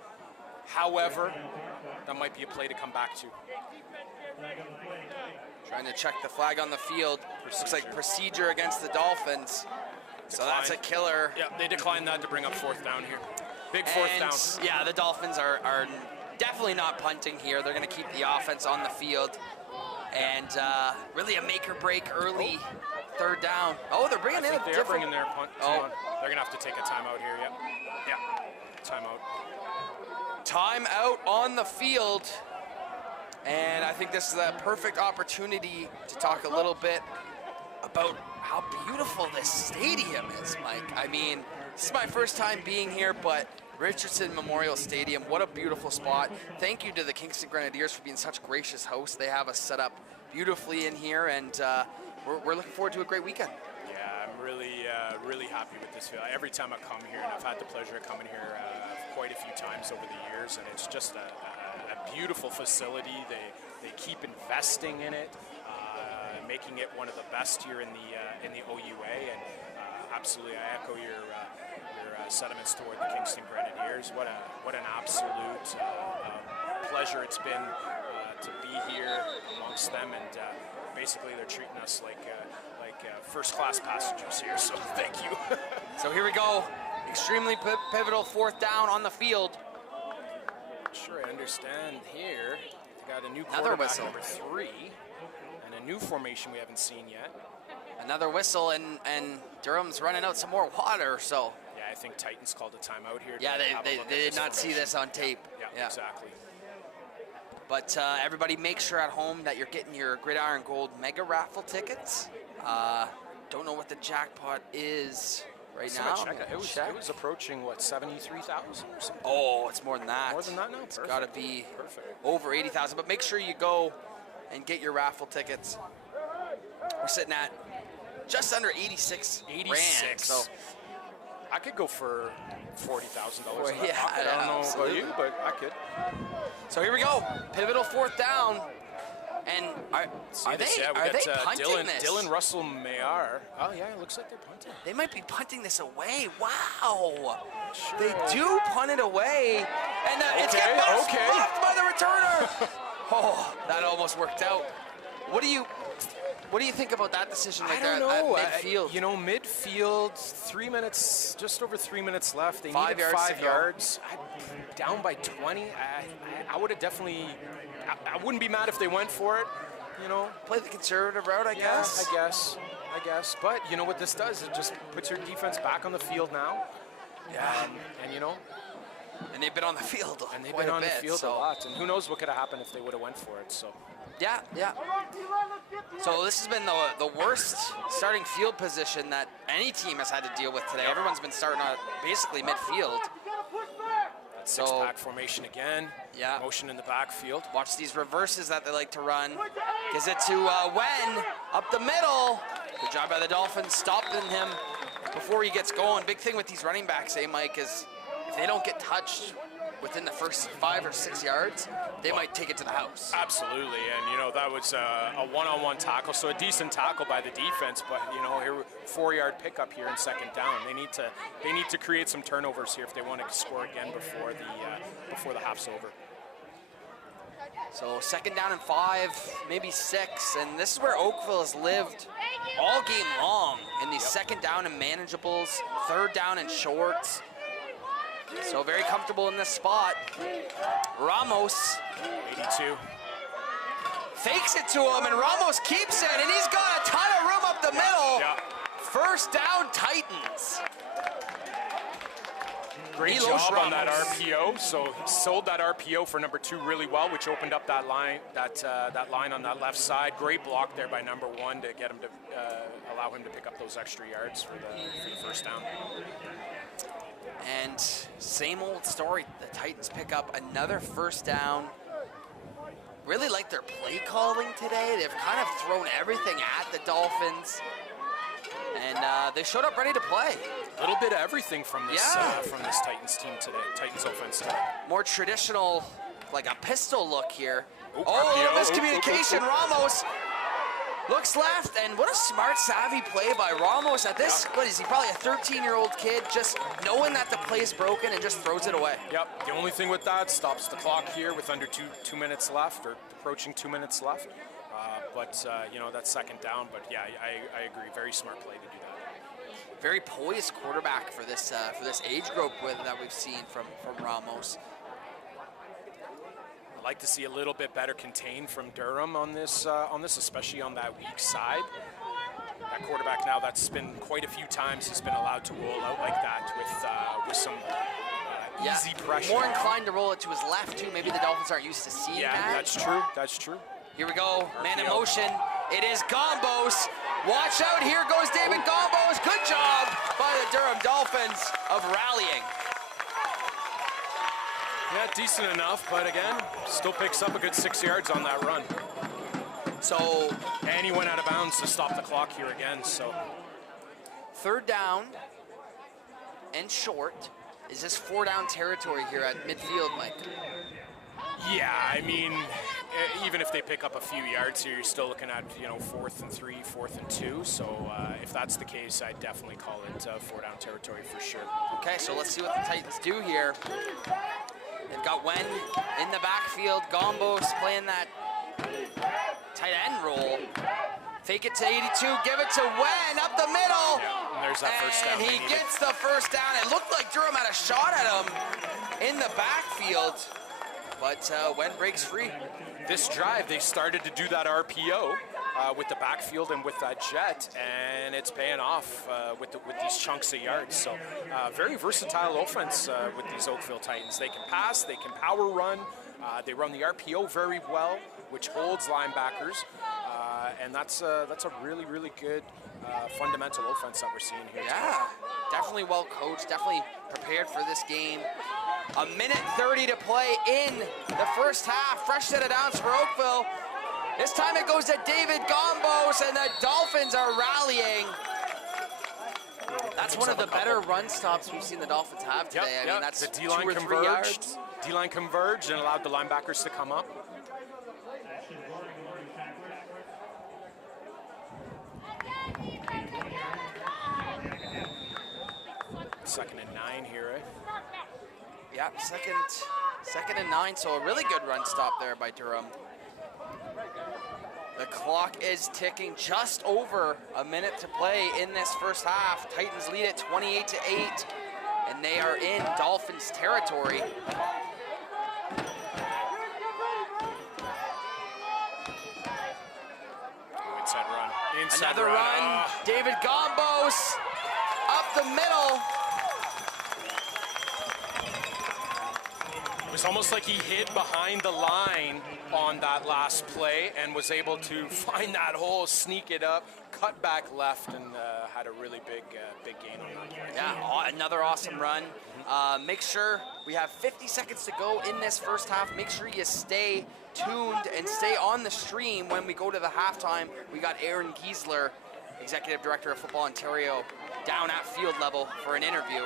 However, that might be a play to come back to. Trying to check the flag on the field. Looks like procedure against the Dolphins. So that's a killer. Yeah, they declined that to bring up 4th down here. Big 4th down. Yeah, the Dolphins are definitely not punting here. They're going to keep the offense on the field. And really a make or break early third down. Oh, they're bringing in a different... They're bringing their punt. Oh. They're going to have to take a timeout here, yeah. Timeout. Timeout on the field. And I think this is a perfect opportunity to talk a little bit about how beautiful this stadium is, Mike. I mean, this is my first time being here, but Richardson Memorial Stadium, what a beautiful spot. Thank you to the Kingston Grenadiers for being such gracious hosts. They have us set up beautifully in here, and we're looking forward to a great weekend. Yeah, I'm really happy with this field. Every time I come here, and I've had the pleasure of coming here quite a few times over the years, and it's just a beautiful facility. They keep investing in it, making it one of the best here in the OUA, and absolutely I echo your sentiments toward the Kingston Grenadiers. What an absolute pleasure it's been to be here amongst them, and basically they're treating us like first-class passengers here, so thank you. So here we go, extremely pivotal 4th down on the field. Sure, I understand here. They got a new quarterback, number 3, and a new formation we haven't seen yet. Another whistle, and Durham's running out some more water, so. Yeah, I think Titans called a timeout here. Yeah, they did not see this on tape. Yeah, exactly. But everybody make sure at home that you're getting your Gridiron Gold Mega Raffle tickets. Don't know what the jackpot is right now. It was approaching, what, 73,000 or something? Oh, it's more than that. More than that now? It's got to be over 80,000. But make sure you go and get your raffle tickets. We're sitting at just under 86 grand. So I could go for $40,000. Yeah, I don't know absolutely. about you, but I could. So here we go. Pivotal 4th down. And are they punting this? Dylan Russell Mayar. Oh, yeah, it looks like they're punting. They might be punting this away. Wow. Sure. They do punt it away. And it's getting muffed by the returner. Oh, that almost worked out. What do you think about that decision right there at midfield? Midfield, 3 minutes, just over 3 minutes left. They 5 needed yards 5 yards. Down by 20. I would have definitely. I wouldn't be mad if they went for it. Play the conservative route, I guess. I guess. I guess. But you know what this does? It just puts your defense back on the field now. Yeah. And you know, And they've been on the field and they've quite been on a bit, the field so. a lot. And who knows what could have happened if they would have went for it. So. Yeah, yeah. So this has been the worst starting field position that any team has had to deal with today. Everyone's been starting at basically midfield. Six-pack formation again. Yeah. Motion in the backfield. Watch these reverses that they like to run. Gives it to Wen up the middle. Good job by the Dolphins stopping him before he gets going. Big thing with these running backs, Mike, is if they don't get touched within the first 5 or 6 yards, they might take it to the house. Absolutely, and you know that was a one-on-one tackle, so a decent tackle by the defense. But you know, here 4-yard pickup here in second down. They need to create some turnovers here if they want to score again before the half's over. So second down and 5, maybe 6, and this is where Oakville has lived all game long in these second down and manageables, third down and shorts. So very comfortable in this spot. Ramos 82. fakes it to him, and Ramos keeps it, and he's got a ton of room up the middle. Yeah. First down, Titans. Great Milos job on that Ramos. RPO. So he sold that RPO for number 2 really well, which opened up that line, that line on that left side. Great block there by number 1 to get him to allow him to pick up those extra yards for the first down. And same old story, the Titans pick up another first down. Really like their play calling today. They've kind of thrown everything at the Dolphins. And they showed up ready to play. A little bit of everything from this Yeah. from this Titans team today, Titans offense today. More traditional, like a pistol look here. Oh, Oh, a little RPO. miscommunication. Ramos looks left, and what a smart, savvy play by Ramos at this. What is he, probably a 13-year-old kid, just knowing that the play is broken and just throws it away. Yep. The only thing with that, stops the clock here with under two minutes left, or approaching 2 minutes left. But you know, that's second down. But yeah, I agree. Very smart play to do that. Very poised quarterback for this age group that we've seen from Ramos. I'd like to see a little bit better contained from Durham on this, especially on that weak side. That quarterback now, that's been quite a few times he's been allowed to roll out like that with some easy pressure. More inclined to roll it to his left too. Maybe the Dolphins aren't used to seeing Yeah, that. that's true. That's true. Here we go, man in RPO. motion. It is Gombos. Watch out, here goes David Gombos. Good job by the Durham Dolphins of rallying. Yeah, decent enough, but again, still picks up a good 6 yards on that run. So And he went out of bounds to stop the clock here again, so. third down and short. Is this 4-down territory here at midfield, Mike? Yeah, I mean, even if they pick up a few yards here, you're still looking at, you know, 4th and 3, 4th and 2. So if that's the case, I'd definitely call it 4-down territory for sure. Okay, so let's see what the Titans do here. They've got Wen in the backfield. Gombos playing that tight end role. Fake it to 82, give it to Wen up the middle. Yeah, and there's that first down. And he gets the first down. It looked like Durham had a shot at him in the backfield, but Wen breaks free. This drive, they started to do that RPO with the backfield and with that jet, and it's paying off with these chunks of yards. So very versatile offense with these Oakville Titans. They can pass, they can power run, they run the RPO very well, which holds linebackers, and that's a really, really good fundamental offense that we're seeing here. Yeah, definitely well coached, definitely prepared for this game. A minute 30 to play in the first half. Fresh set of downs for Oakville. This time it goes to David Gombos, and the Dolphins are rallying. That's one of the better run stops we've seen the Dolphins have today. I mean, that's the 2 D-line or 3 converged. yards. D-line converged and allowed the linebackers to come up. Second and 9 here, eh? Yep, second and 9, so a really good run stop there by Durham. The clock is ticking, just over a minute to play in this first half. Titans lead it 28-8, and they are in Dolphins territory. Inside run. Inside Another run. David Gombos up the middle. It was almost like he hid behind the line on that last play and was able to find that hole, sneak it up, cut back left, and had a really big gain on that play. Yeah, another awesome run. Make sure we have 50 seconds to go in this first half. Make sure you stay tuned and stay on the stream when we go to the halftime. We got Aaron Giesler, Executive Director of Football Ontario, down at field level for an interview.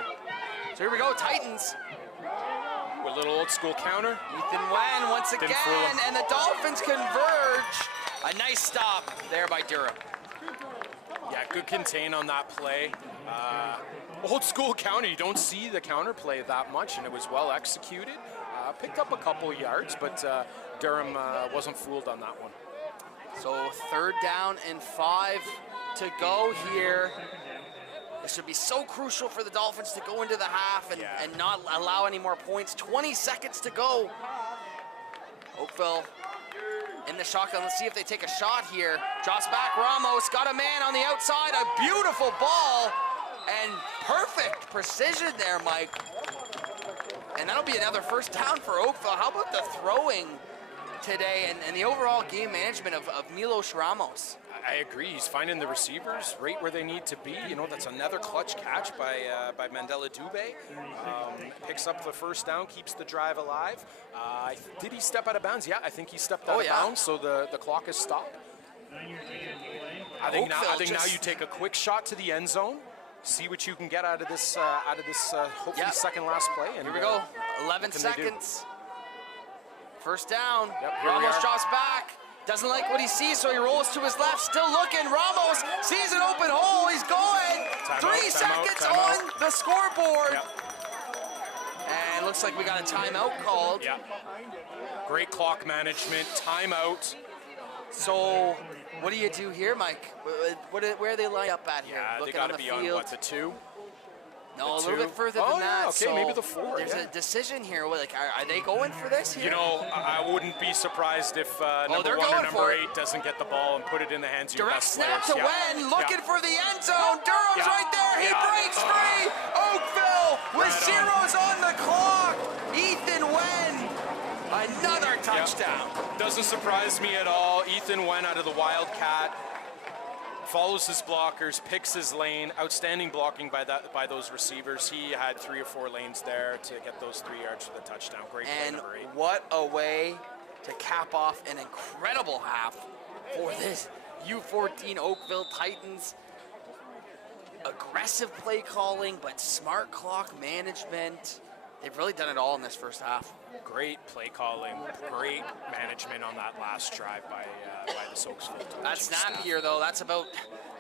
So here we go, Titans. With a little old school counter. Ethan Wen once again, and the Dolphins converge. A nice stop there by Durham. Yeah, good contain on that play. Old school counter, you don't see the counter play that much, and it was well executed. Picked up a couple yards, but Durham wasn't fooled on that one. So 3rd down and 5 to go here. This should be so crucial for the Dolphins to go into the half and not allow any more points. 20 seconds to go. Oakville in the shotgun. Let's see if they take a shot here. Drops back, Ramos got a man on the outside. A beautiful ball and perfect precision there, Mike. And that'll be another first down for Oakville. How about the throwing today and the overall game management of Milos Ramos? I agree. He's finding the receivers right where they need to be. You know, that's another clutch catch by Mandela Dubé. Picks up the first down, keeps the drive alive. Did he step out of bounds? Yeah, I think he stepped out of bounds, so the clock is stopped. I think now you take a quick shot to the end zone, see what you can get out of this hopefully second last play. And here we go. 11 seconds. First down. Yep, Ramos drops back. Doesn't like what he sees, so he rolls to his left. Still looking. Ramos sees an open hole. He's going. 3 seconds on the scoreboard. Yep. And it looks like we got a timeout called. Yeah. Great clock management. Timeout. So what do you do here, Mike? Where they line up at here? Yeah, looking they got to on the be field. on, what, the 2? No, a little bit further than that. Yeah, okay, so maybe the 4. There's a decision here. Like, are they going for this here? You know, I wouldn't be surprised if number 1 or number 8 doesn't get the ball and put it in the hands of your direct best snap players. to Wen, looking for the end zone. Durham's right there. He breaks free. Oakville with zeros on the clock. Ethan Wen, another touchdown. Doesn't surprise me at all. Ethan Wen out of the Wildcat. Follows his blockers, picks his lane. Outstanding blocking by those receivers. He had 3 or 4 lanes there to get those 3 yards for the touchdown. Great play, number 8. What a way to cap off an incredible half for this U14 Oakville Titans. Aggressive play calling, but smart clock management. They've really done it all in this first half. Great play calling, great management on that last drive by the Oakville. That snap here, though, that's about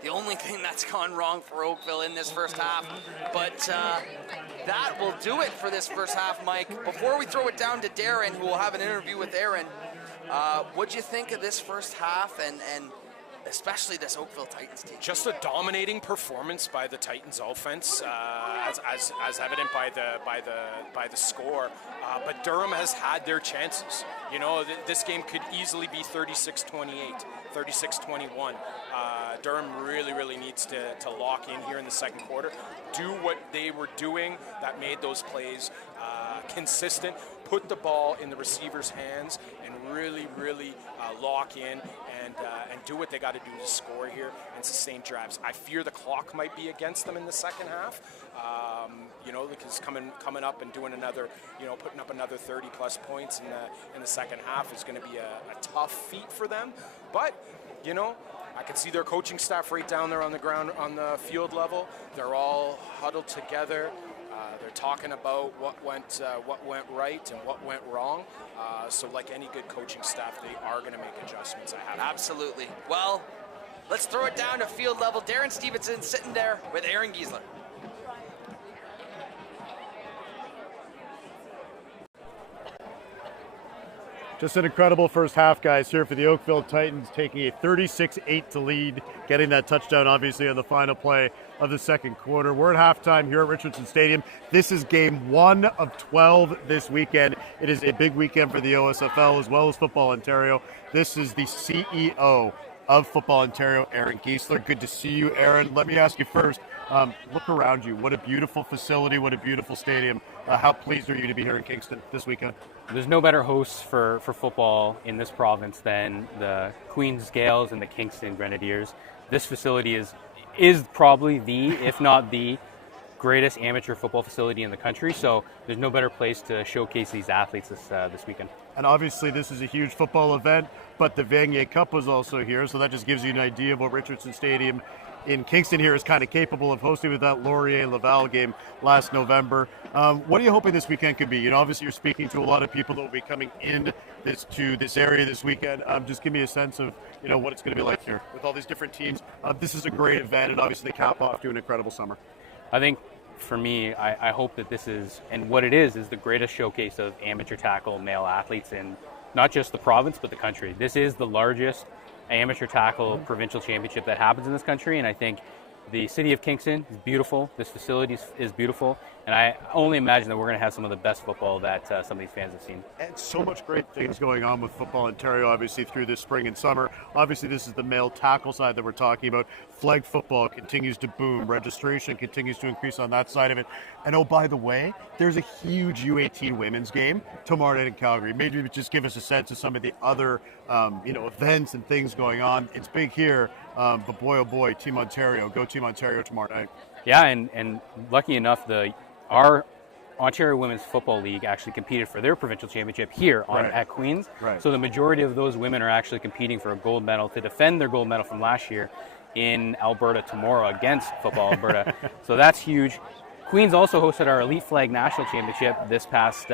the only thing that's gone wrong for Oakville in this first half. But that will do it for this first half, Mike. Before we throw it down to Darren, who will have an interview with Aaron, what'd you think of this first half and especially this Oakville Titans team? Just a dominating performance by the Titans offense, as evident by the score. But Durham has had their chances. You know, this game could easily be 36-28, 36-21. Durham really needs to lock in here in the second quarter, do what they were doing that made those plays consistent, put the ball in the receiver's hands, and really lock in and do what they got to do to score here and sustain drives. I fear the clock might be against them in the second half. You know, because coming up and doing another, you know, putting up another 30+ points in the second half is going to be a tough feat for them. But you know, I can see their coaching staff right down there on the ground, on the field level. They're all huddled together. They're talking about what went right and what went wrong. So like any good coaching staff, they are going to make adjustments. Absolutely. Well, let's throw it down to field level. Darren Stevenson sitting there with Aaron Giesler. Just an incredible first half, guys, here for the Oakville Titans, taking a 36-8 to lead, getting that touchdown, obviously, on the final play of the second quarter. We're at halftime here at Richardson Stadium. This is game 1 of 12 this weekend. It is a big weekend for the OSFL as well as Football Ontario. This is the CEO of Football Ontario, Aaron Giesler. Good to see you, Aaron. Let me ask you first, look around you. What a beautiful facility, what a beautiful stadium. How pleased are you to be here in Kingston this weekend? There's no better hosts for football in this province than the Queen's Gales and the Kingston Grenadiers. This facility is probably the, if not the, greatest amateur football facility in the country, so there's no better place to showcase these athletes this weekend. And obviously this is a huge football event, but the Vanier Cup was also here, so that just gives you an idea of what Richardson Stadium in Kingston here is kind of capable of hosting with that Laurier-Laval game last November. What are you hoping this weekend could be? You know, obviously you're speaking to a lot of people that will be coming in to this area this weekend. Just give me a sense of, you know, what it's going to be like here with all these different teams. This is a great event, and obviously they cap off to an incredible summer. I think for me, I hope that this is, and what it is the greatest showcase of amateur tackle male athletes in not just the province, but the country. This is the largest amateur tackle provincial championship that happens in this country, and I think the city of Kingston is beautiful. This facility is beautiful, and I only imagine that we're going to have some of the best football that some of these fans have seen. And so much great things going on with Football Ontario, obviously, through this spring and summer. Obviously, this is the male tackle side that we're talking about. Flag football continues to boom. Registration continues to increase on that side of it. And oh, by the way, there's a huge U18 women's game tomorrow night in Calgary. Maybe just give us a sense of some of the other events and things going on. It's big here, but boy, oh boy, Team Ontario, go Team Ontario tomorrow night. Yeah, and lucky enough, our Ontario Women's Football League actually competed for their provincial championship here at Queen's. Right. So the majority of those women are actually competing for a gold medal to defend their gold medal from last year in Alberta tomorrow against Football Alberta. So that's huge. Queen's also hosted our Elite Flag National Championship this past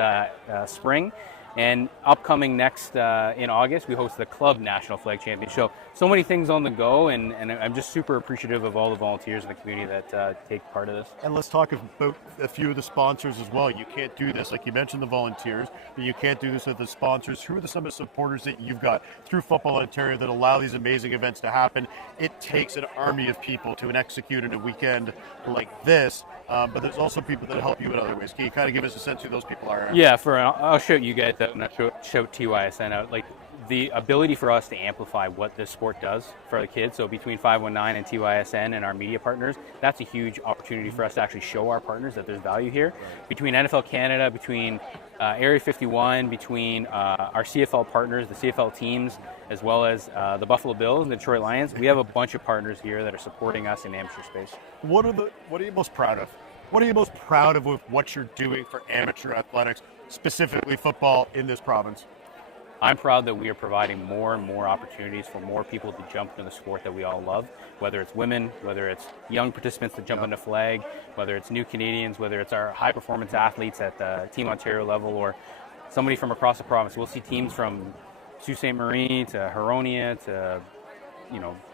spring. And upcoming next in August, we host the Club National Flag Championship. So many things on the go, and I'm just super appreciative of all the volunteers in the community that take part of this. And let's talk about a few of the sponsors as well. You can't do this, like you mentioned the volunteers, but you can't do this with the sponsors. Who are some of the supporters that you've got through Football Ontario that allow these amazing events to happen? It takes an army of people to execute in a weekend like this, but there's also people that help you in other ways. Can you kind of give us a sense who those people are? Yeah, I'll shout you guys out and I'll shout TYSN out. Like, the ability for us to amplify what this sport does for the kids, so between 519 and TYSN and our media partners, that's a huge opportunity for us to actually show our partners that there's value here. Between NFL Canada, between Area 51, between our CFL partners, the CFL teams, as well as the Buffalo Bills and the Detroit Lions, we have a bunch of partners here that are supporting us in amateur space. What are you most proud of? What are you most proud of with what you're doing for amateur athletics, specifically football in this province? I'm proud that we are providing more and more opportunities for more people to jump into the sport that we all love, whether it's women, whether it's young participants to jump into flag, whether it's new Canadians, whether it's our high-performance athletes at the Team Ontario level, or somebody from across the province. We'll see teams from Sault Ste. Marie to Huronia to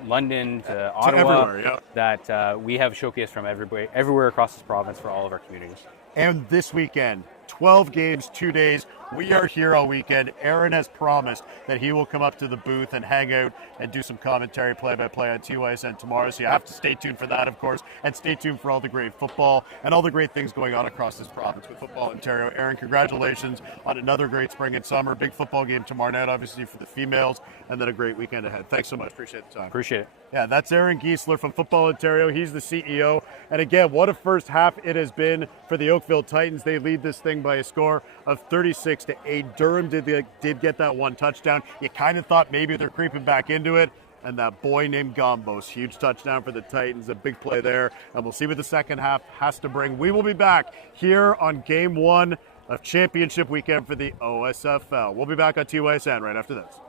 London to Ottawa, that we have showcased from everywhere across this province for all of our communities. And this weekend, 12 games, 2 days. We are here all weekend. Aaron has promised that he will come up to the booth and hang out and do some commentary play-by-play on TYSN tomorrow. So you have to stay tuned for that, of course, and stay tuned for all the great football and all the great things going on across this province with Football Ontario. Aaron, congratulations on another great spring and summer. Big football game tomorrow night, obviously, for the females, and then a great weekend ahead. Thanks so much. Appreciate the time. Appreciate it. Yeah, that's Aaron Giesler from Football Ontario. He's the CEO. And again, what a first half it has been for the Oakville Titans. They lead this thing by a score of 36-8. Durham did get that one touchdown. You kind of thought maybe they're creeping back into it. And that boy named Gombos, huge touchdown for the Titans, a big play there. And we'll see what the second half has to bring. We will be back here on Game 1 of Championship Weekend for the OSFL. We'll be back on TYSN right after this.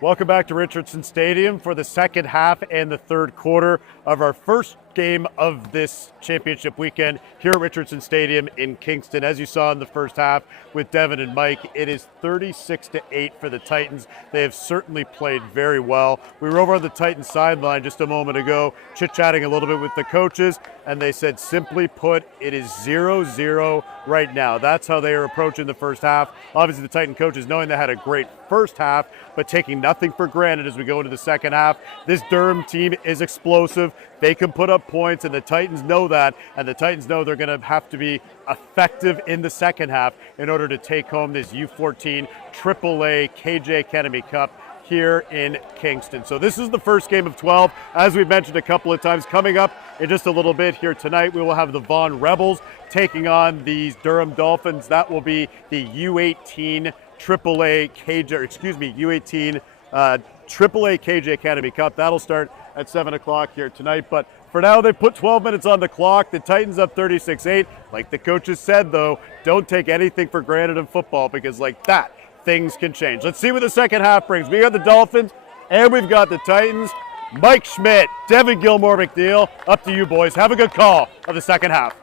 Welcome back to Richardson Stadium for the second half and the third quarter of our first game of this championship weekend here at Richardson Stadium in Kingston. As you saw in the first half with Devin and Mike, it is 36-8 for the Titans. They have certainly played very well. We were over on the Titans sideline just a moment ago, chit-chatting a little bit with the coaches, and they said, simply put, it is 0-0 right now. That's how they are approaching the first half. Obviously, the Titan coaches knowing they had a great first half, but taking nothing for granted as we go into the second half. This Durham team is explosive. They can put up points, and the Titans know that, and the Titans know they're going to have to be effective in the second half in order to take home this U14 AAA KJ Kenemy Cup here in Kingston. So this is the first game of 12. As we've mentioned a couple of times, coming up in just a little bit here tonight, we will have the Vaughan Rebels taking on these Durham Dolphins. That will be the U18 AAA U18 AAA KJ Kenemy Cup. That'll start at 7 o'clock here tonight. But for now, they put 12 minutes on the clock. The Titans up 36-8. Like the coaches said, though, don't take anything for granted in football, because like that, things can change. Let's see what the second half brings. We got the Dolphins and we've got the Titans. Mike Schmidt, Devin Gilmore McNeil, up to you boys. Have a good call of the second half.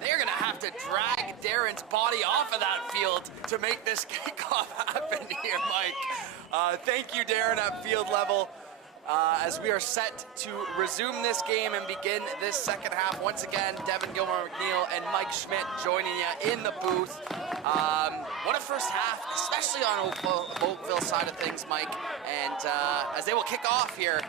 They're going to have to drag Darren's body off of that field to make this kickoff happen here, Mike. Thank you, Darren, at field level. As we are set to resume this game and begin this second half. Once again, Devin Gilmore McNeil and Mike Schmidt joining you in the booth. What a first half, especially on Oakville side of things, Mike. And as they will kick off here.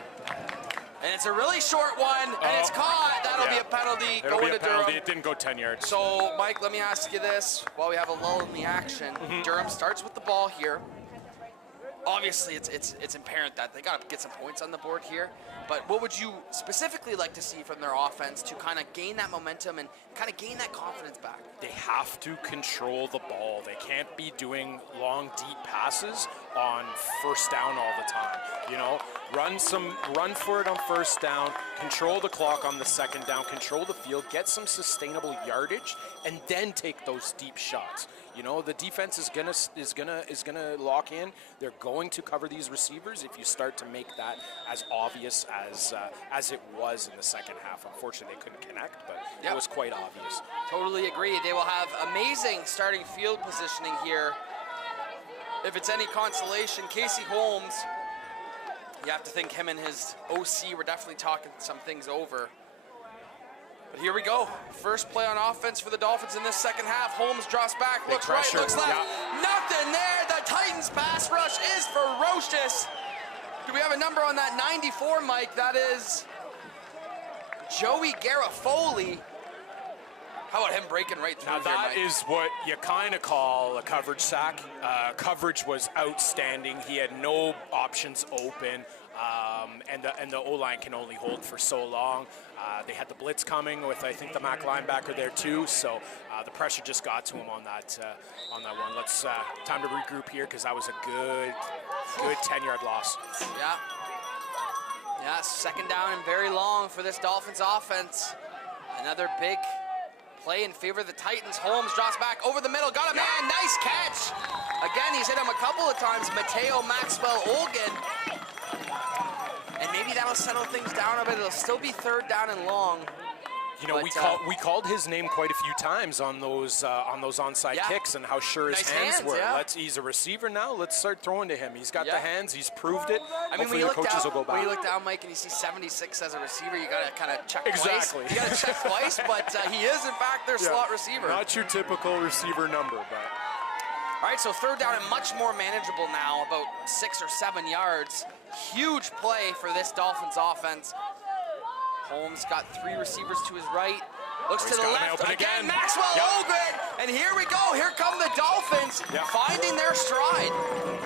And it's a really short one, and it's caught. That'll be a penalty. It'll be a penalty. Durham. It didn't go 10 yards. So, Mike, let me ask you this while we have a lull in the action. Durham starts with the ball here. Obviously, it's apparent that they got to get some points on the board here. But what would you specifically like to see from their offense to kind of gain that momentum and kind of gain that confidence back? They have to control the ball. They can't be doing long, deep passes on first down all the time. You know, run for it on first down, control the clock on the second down, control the field, get some sustainable yardage, and then take those deep shots. You know, the defense is gonna lock in. They're going to cover these receivers if you start to make that as obvious as it was in the second half. Unfortunately, they couldn't connect, but it was quite obvious. Totally agree. They will have amazing starting field positioning here. If it's any consolation, Casey Holmes, you have to think him and his OC were definitely talking some things over. But here we go. First play on offense for the Dolphins in this second half. Holmes drops back, looks right, looks left. Nothing there. The Titans pass rush is ferocious. Do we have a number on that 94, Mike? That is Joey Garofoli. How about him breaking right through? Now that is what you kind of call a coverage sack. Coverage was outstanding. He had no options open. And the O-line can only hold for so long. They had the blitz coming with, I think, the MAC linebacker there too. So the pressure just got to him on that one. Let's time to regroup here, because that was a good 10-yard loss. Yeah, second down and very long for this Dolphins offense. Another big play in favor of the Titans. Holmes drops back over the middle, got a man, nice catch. Again, he's hit him a couple of times. Mateo Maxwell Olgan. And maybe that'll settle things down a bit. It'll still be third down and long. You know, we called his name quite a few times on those onside kicks and how sure his hands were. He's a receiver now. Let's start throwing to him. He's got the hands. He's proved it. I mean, when you look down, Mike, and you see 76 as a receiver, you got to kind of check twice. You got to check twice, but he is, in fact, their slot receiver. Not your typical receiver number, but. All right, so third down and much more manageable now, about 6 or 7 yards. Huge play for this Dolphins offense. Holmes got 3 receivers to his right. Looks to the left again. Maxwell Olgren, and here we go. Here come the Dolphins finding their stride.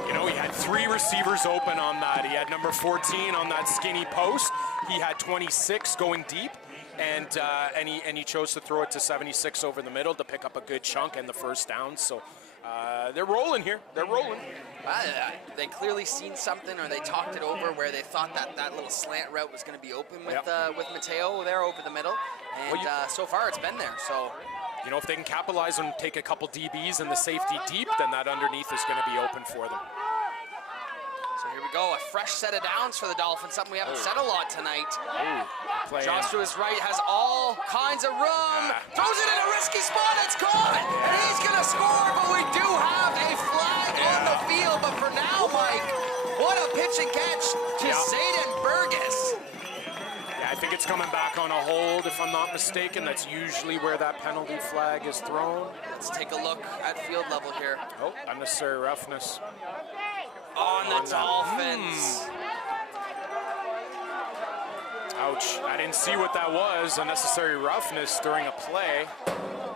You know, he had 3 receivers open on that. He had number 14 on that skinny post. He had 26 going deep. And he chose to throw it to 76 over the middle to pick up a good chunk and the first down. So they're rolling here. They're rolling. They clearly seen something, or they talked it over, where they thought that little slant route was going to be open with Mateo there over the middle. And so far it's been there. So, you know, if they can capitalize and take a couple DBs and the safety deep, then that underneath is going to be open for them. So here we go, a fresh set of downs for the Dolphins, something we haven't said a lot tonight. Drops to his right, has all kinds of room, throws it in a risky spot, it's caught, and he's gonna score, but we do have a flag on the field. But for now, Mike, what a pitch and catch to Zayden Burgess. Yeah, I think it's coming back on a hold, if I'm not mistaken. That's usually where that penalty flag is thrown. Let's take a look at field level here. Oh, unnecessary roughness. On the Dolphins. Ouch. I didn't see what that was. Unnecessary roughness during a play.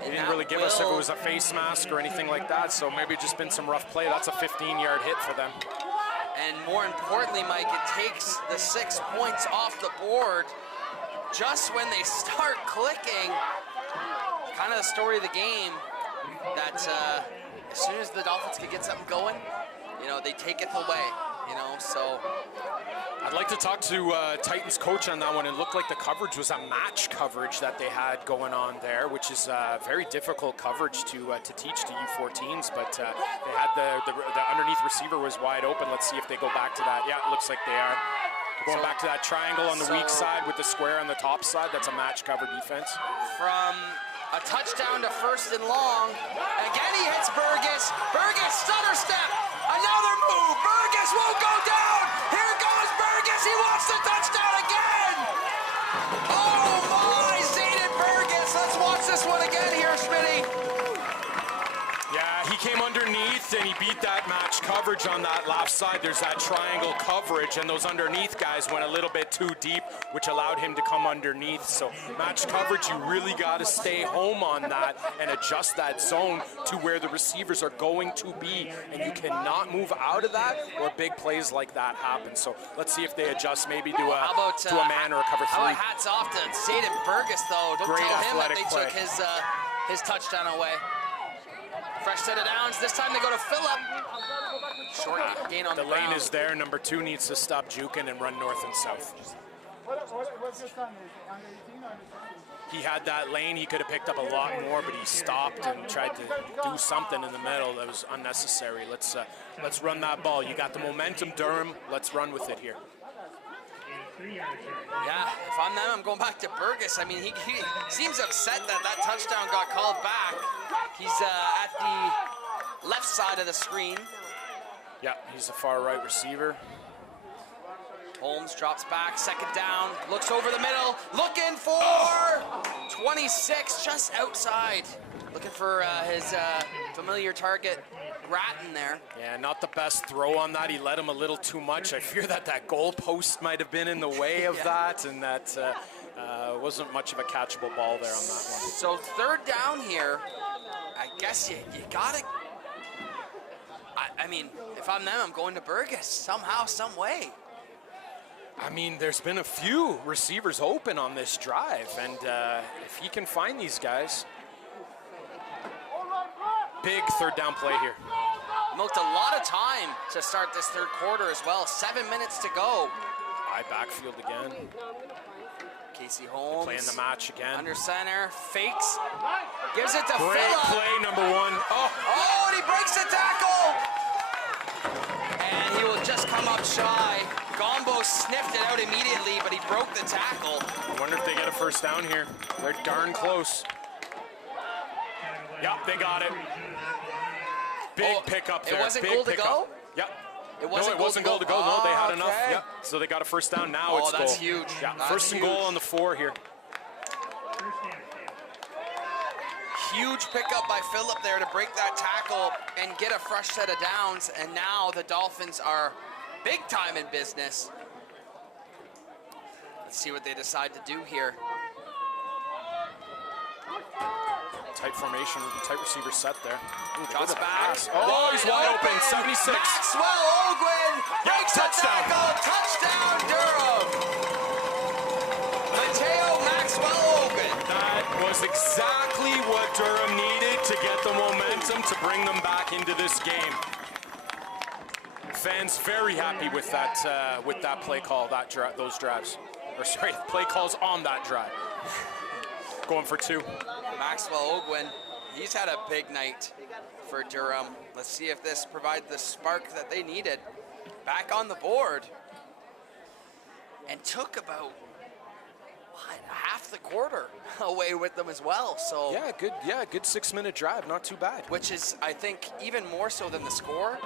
He didn't really give us if it was a face mask or anything like that, so maybe just been some rough play. That's a 15-yard hit for them. And more importantly, Mike, it takes the 6 points off the board just when they start clicking. Kind of the story of the game that as soon as the Dolphins could get something going, you know, they take it away, you know, so. I'd like to talk to Titans coach on that one. It looked like the coverage was a match coverage that they had going on there, which is very difficult coverage to teach to U14s, but they had the underneath receiver was wide open. Let's see if they go back to that. Yeah, it looks like they are. Going back to that triangle on the weak side with the square on the top side. That's a match cover defense. From a touchdown to 1st and long. Again, he hits Burgess. Burgess, stutter step. Another move. Burgess won't go down. Here goes Burgess. He wants the touchdown again. Oh my, Zayden Burgess. Let's watch this one again here, Schmitty. Yeah, he came underneath and he beat that match coverage on that left side. There's that triangle coverage, and those underneath guys went a little bit too deep, which allowed him to come underneath. So match coverage, you really got to stay home on that and adjust that zone to where the receivers are going to be, and you cannot move out of that or big plays like that happen. So let's see if they adjust maybe to a man or a cover 3. How about hats off to Zayden Burgess, though. Don't Great tell him that athletic they play. took his touchdown away. Fresh set of downs. This time they go to Phillip. Short gain on the ground. The lane is there. Number 2 needs to stop juking and run north and south. What's this time? Under 18 or under 16? He had that lane. He could have picked up a lot more, but he stopped and tried to do something in the middle that was unnecessary. Let's run that ball. You got the momentum, Durham. Let's run with it here. Yeah, if I'm them, I'm going back to Burgess. I mean, he seems upset that touchdown got called back. He's at the left side of the screen. Yeah, he's the far right receiver. Holmes drops back, 2nd down, looks over the middle, looking for 26, just outside. Looking for his familiar target, Grattan there. Yeah, not the best throw on that. He let him a little too much. I fear that goal post might have been in the way of that, and that wasn't much of a catchable ball there on that one. So 3rd down here, I guess you gotta, I mean, if I'm them, I'm going to Burgess somehow, some way. I mean, there's been a few receivers open on this drive, and if he can find these guys, big 3rd down play here. Milked a lot of time to start this 3rd quarter as well. 7 minutes to go. High backfield again. Casey Holmes Playing the match again. under center, fakes, gives it to Great Phillip. play, number 1. Oh, and he breaks the tackle. And he will just come up shy. Gombo sniffed it out immediately, but he broke the tackle. I wonder if they get a 1st down here. They're darn close. Yep, they got it. Big pickup there. It wasn't big goal to pickup. go? Yep. It wasn't goal to go. No, they had enough. okay. Yep. So they got a 1st down. Now it's goal. That's huge. Yeah, That's 1st and huge. goal on the 4 here. Huge pickup by Phillip there to break that tackle and get a fresh set of downs. And now the Dolphins are big time in business. Let's see what they decide to do here. Tight formation, tight receiver set there. Ooh, Shots back. Oh, he's wide open. 76. Maxwell Ogwin breaks the touchdown. tackle. Touchdown, Durham. Mateo Maxwell Ogwin. That was exactly what Durham needed to get the momentum to bring them back into this game. Fans very happy with that play call, those drives. Or sorry, play calls on that drive. Going for 2. Maxwell Ogwin, he's had a big night for Durham. Let's see if this provides the spark that they needed. Back on the board. And took about, half the quarter away with them as well. So good 6-minute drive, not too bad. which is, I think, even more so than the score.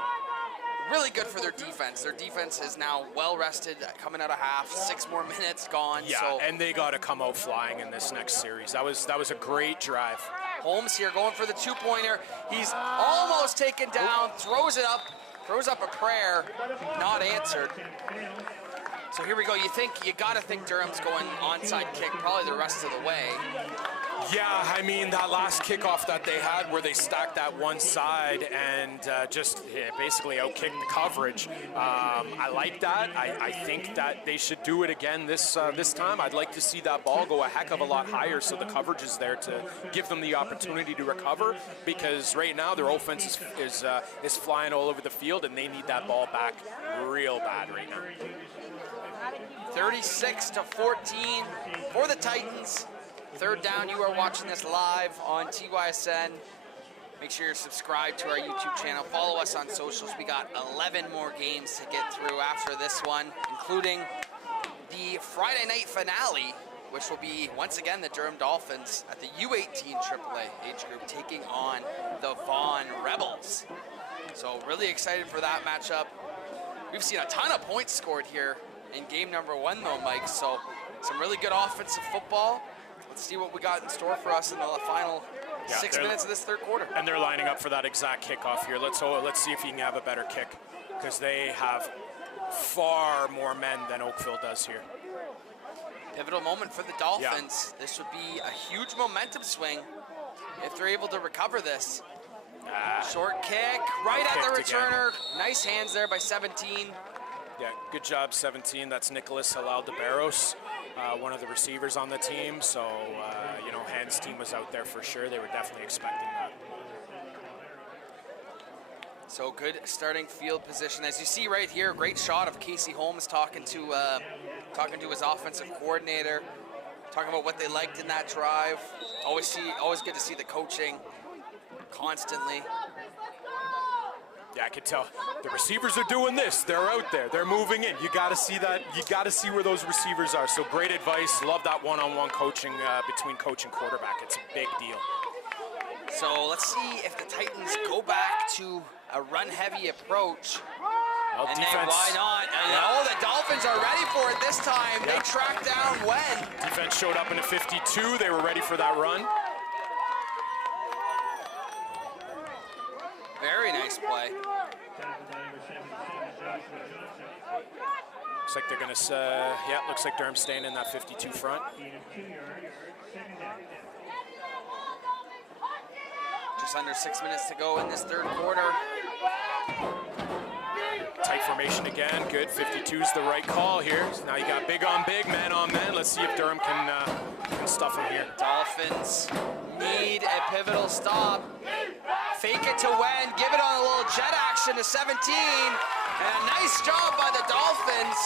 Really good for their defense. Their defense is now well rested, coming out of half. 6 more minutes gone. Yeah, so and they got to come out flying in this next series. That was a great drive. Holmes here going for the 2-pointer. He's almost taken down, throws up a prayer, not answered. So here we go. You gotta think Durham's going onside kick probably the rest of the way. Yeah, I mean, that last kickoff that they had where they stacked that one side and basically outkicked the coverage, I like that. I think that they should do it again this time. I'd like to see that ball go a heck of a lot higher so the coverage is there to give them the opportunity to recover, because right now their offense is flying all over the field and they need that ball back real bad right now. 36-14 for the Titans. Third down. You are watching this live on TYSN. Make sure you're subscribed to our YouTube channel. Follow us on socials. We got 11 more games to get through after this one, including the Friday night finale, which will be, once again, the Durham Dolphins at the U18 AAA age group taking on the Vaughan Rebels. So really excited for that matchup. We've seen a ton of points scored here in game number 1, though, Mike. So some really good offensive football. Let's see what we got in store for us in the final 6 minutes of this third quarter. And they're lining up for that exact kickoff here. Let's see if he can have a better kick, because they have far more men than Oakville does here. Pivotal moment for the Dolphins. Yeah. This would be a huge momentum swing if they're able to recover this. Short kick, right at the returner. Again. Nice hands there by 17. Yeah, good job, 17. That's Nicholas Halal-DeBarros, one of the receivers on the team. So, you know, Hans' team was out there for sure. They were definitely expecting that. So good starting field position. As you see right here, great shot of Casey Holmes talking to his offensive coordinator, talking about what they liked in that drive. Always good to see the coaching constantly. Yeah, I could tell the receivers are doing this. They're out there. They're moving in. You got to see that. You got to see where those receivers are. So great advice. Love that one-on-one coaching between coach and quarterback. It's a big deal. So let's see if the Titans go back to a run-heavy approach. Well, and defense. then why not? And the Dolphins are ready for it this time. They tracked down Wen. Defense showed up in a 52. They were ready for that run. Very nice play. Looks like they're going to, looks like Durham's staying in that 52 front. Just under 6 minutes to go in this third quarter. Tight formation again. Good. 52 is the right call here. So now you got big on big, man on man. Let's see if Durham can stuff him here. Dolphins need a pivotal stop. Fake it to Wen, give it on a little jet action to 17, and a nice job by the Dolphins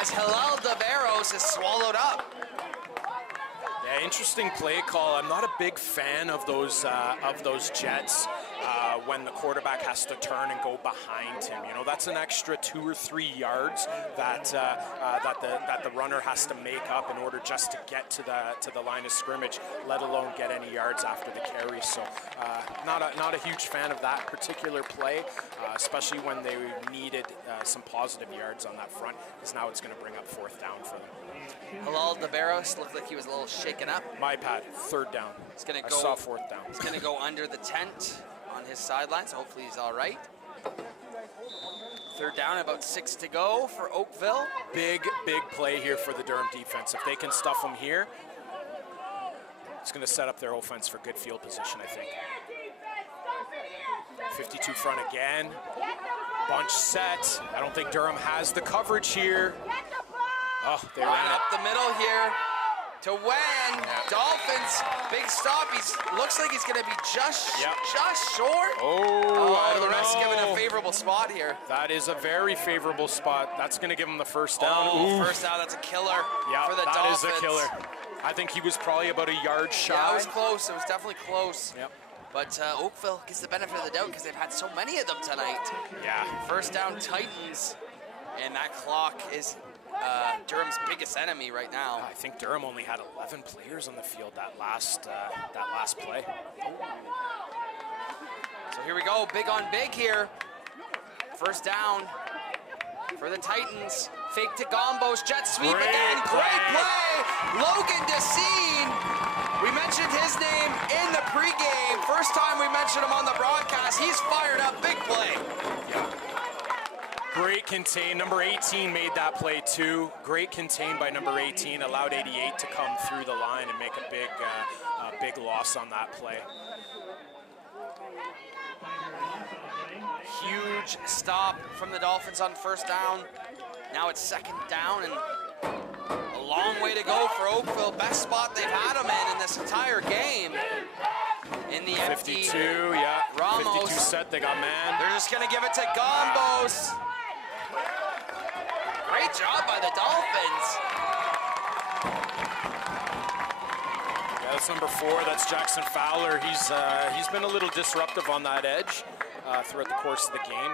as Halal-DeBarros is swallowed up. Yeah, interesting play call. I'm not a big fan of those jets when the quarterback has to turn and go behind him. You know, that's an extra 2 or 3 yards that the runner has to make up in order just to get to the line of scrimmage, let alone get any yards after the carry. So, not a huge fan of that particular play, especially when they needed some positive yards on that front, because now it's going to bring up fourth down for them. Halal-DeBarros looked like he was a little shaken up. My bad, third down. I saw fourth down. He's going to go under the tent on his sideline, so hopefully he's all right. Third down, about 6 to go for Oakville. Big play here for the Durham defense. If they can stuff them here, it's going to set up their offense for good field position, I think. 52 front again. Bunch set. I don't think Durham has the coverage here. Oh, they ran up the middle here to Wen. Yeah. Dolphins, big stop. Looks like he's going to be just short. Oh, the ref's giving a favorable spot here. That is a very favorable spot. That's going to give him the first down. Oh, first down. That's a killer for the Dolphins. That is a killer. I think he was probably about a yard shy. Yeah, it was close. It was definitely close. Yep. But Oakville gets the benefit of the doubt because they've had so many of them tonight. Yeah. First down, Titans, and that clock is Durham's biggest enemy right now. I think Durham only had 11 players on the field that last play. So here we go, big on big here. First down for the Titans. Fake to Gombos, jet sweep again. Great play. Logan Decine. We mentioned his name in the pregame. First time we mentioned him on the broadcast. He's fired up, big play. Yeah. Great contain. Number 18 made that play too. Great contain by number 18. Allowed 88 to come through the line and make a big loss on that play. Huge stop from the Dolphins on first down. Now it's second down and a long way to go for Oakville. Best spot they've had them in this entire game. In the empty 52, yeah. Ramos. 52 set, they got man. They're just gonna give it to Gombos. Great job by the Dolphins. Yeah, that's number 4. That's Jackson Fowler. He's been a little disruptive on that edge throughout the course of the game.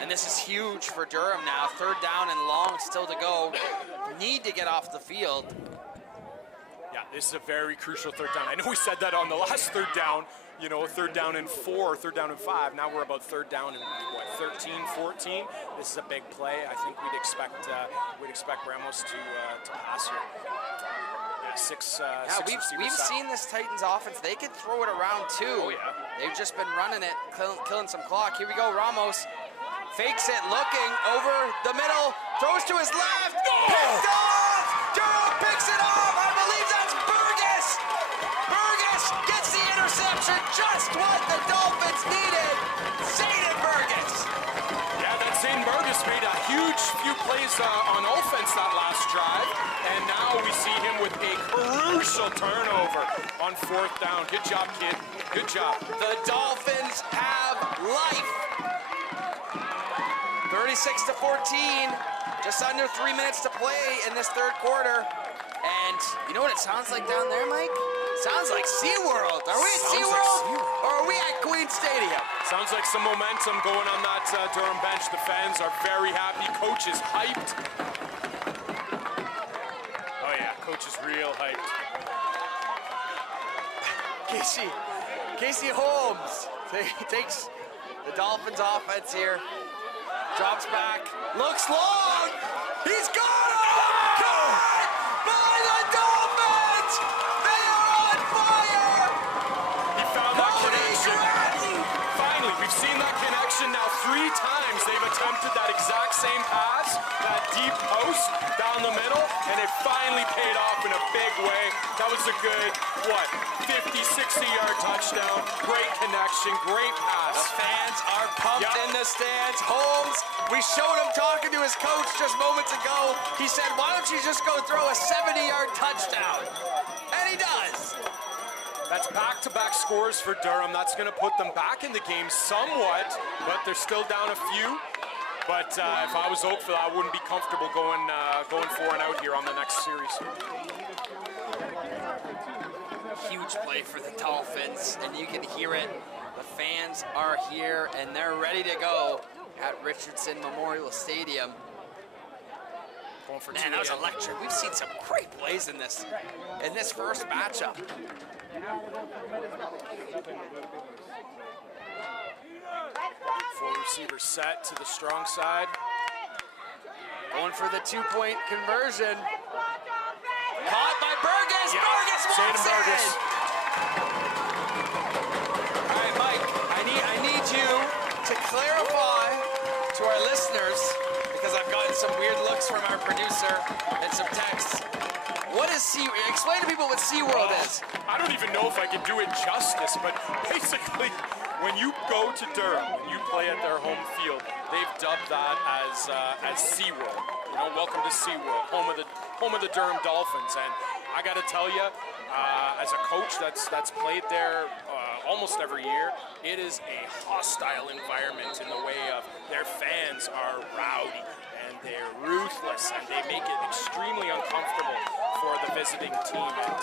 And this is huge for Durham now. Third down and long still to go. Need to get off the field. Yeah, this is a very crucial third down. I know we said that on the last third down, you know, third down and 4, third down and 5. Now we're about third down and what, 13, 14. This is a big play. I think we'd expect Ramos to pass here. Yeah, six we've seen this Titans offense. They can throw it around too. Oh yeah. They've just been running it, killing some clock. Here we go, Ramos. Fakes it, looking over the middle, throws to his left, picked off! Durham picks it off! I believe that's Burgess! Burgess gets the interception, just what the Dolphins needed! Zayden Burgess! Yeah, that Zayden Burgess made a huge few plays on offense that last drive, and now we see him with a crucial turnover on fourth down. Good job, kid. Good job. The Dolphins have life. 36-14, just under 3 minutes to play in this third quarter. And you know what it sounds like down there, Mike? Sounds like SeaWorld. Are we at SeaWorld or are we at Queen Stadium? Sounds like some momentum going on that Durham bench. The fans are very happy. Coach is hyped. Oh yeah, coach is real hyped. Casey Holmes takes the Dolphins offense here. Drops back, looks long, he's got him! Caught by the Dolphins! They are on fire! He found that connection. Finally, we've seen that connection now 3 times. They've attempted that exact same pass, that deep post down the middle, and it finally paid off in a big way. That was a good, 50, 60-yard touchdown. Great connection, great pass. The fans are pumped in the stands. Holmes, we showed him talking to his coach just moments ago. He said, why don't you just go throw a 70-yard touchdown? And he does. That's back-to-back scores for Durham. That's going to put them back in the game somewhat, but they're still down a few. But if I was Oakville, I wouldn't be comfortable going 4 and out here on the next series. Huge play for the Dolphins, and you can hear it. The fans are here, and they're ready to go at Richardson Memorial Stadium. Going for Man, that was electric. We've seen some great plays in this first matchup. Full receiver set to the strong side. Going for the 2-point conversion. Caught by Burgess. Yeah. Burgess walks Burgess. in. All right, Mike, I need you to clarify to our listeners, because I've gotten some weird looks from our producer and some texts. What is explain to people what SeaWorld is. I don't even know if I can do it justice, but basically, when you go to Durham, when you play at their home field, they've dubbed that as SeaWorld. You know, welcome to SeaWorld, home of the Durham Dolphins. And I got to tell you, as a coach that's played there almost every year, it is a hostile environment in the way of their fans are rowdy and they're ruthless and they make it extremely uncomfortable for the visiting team. And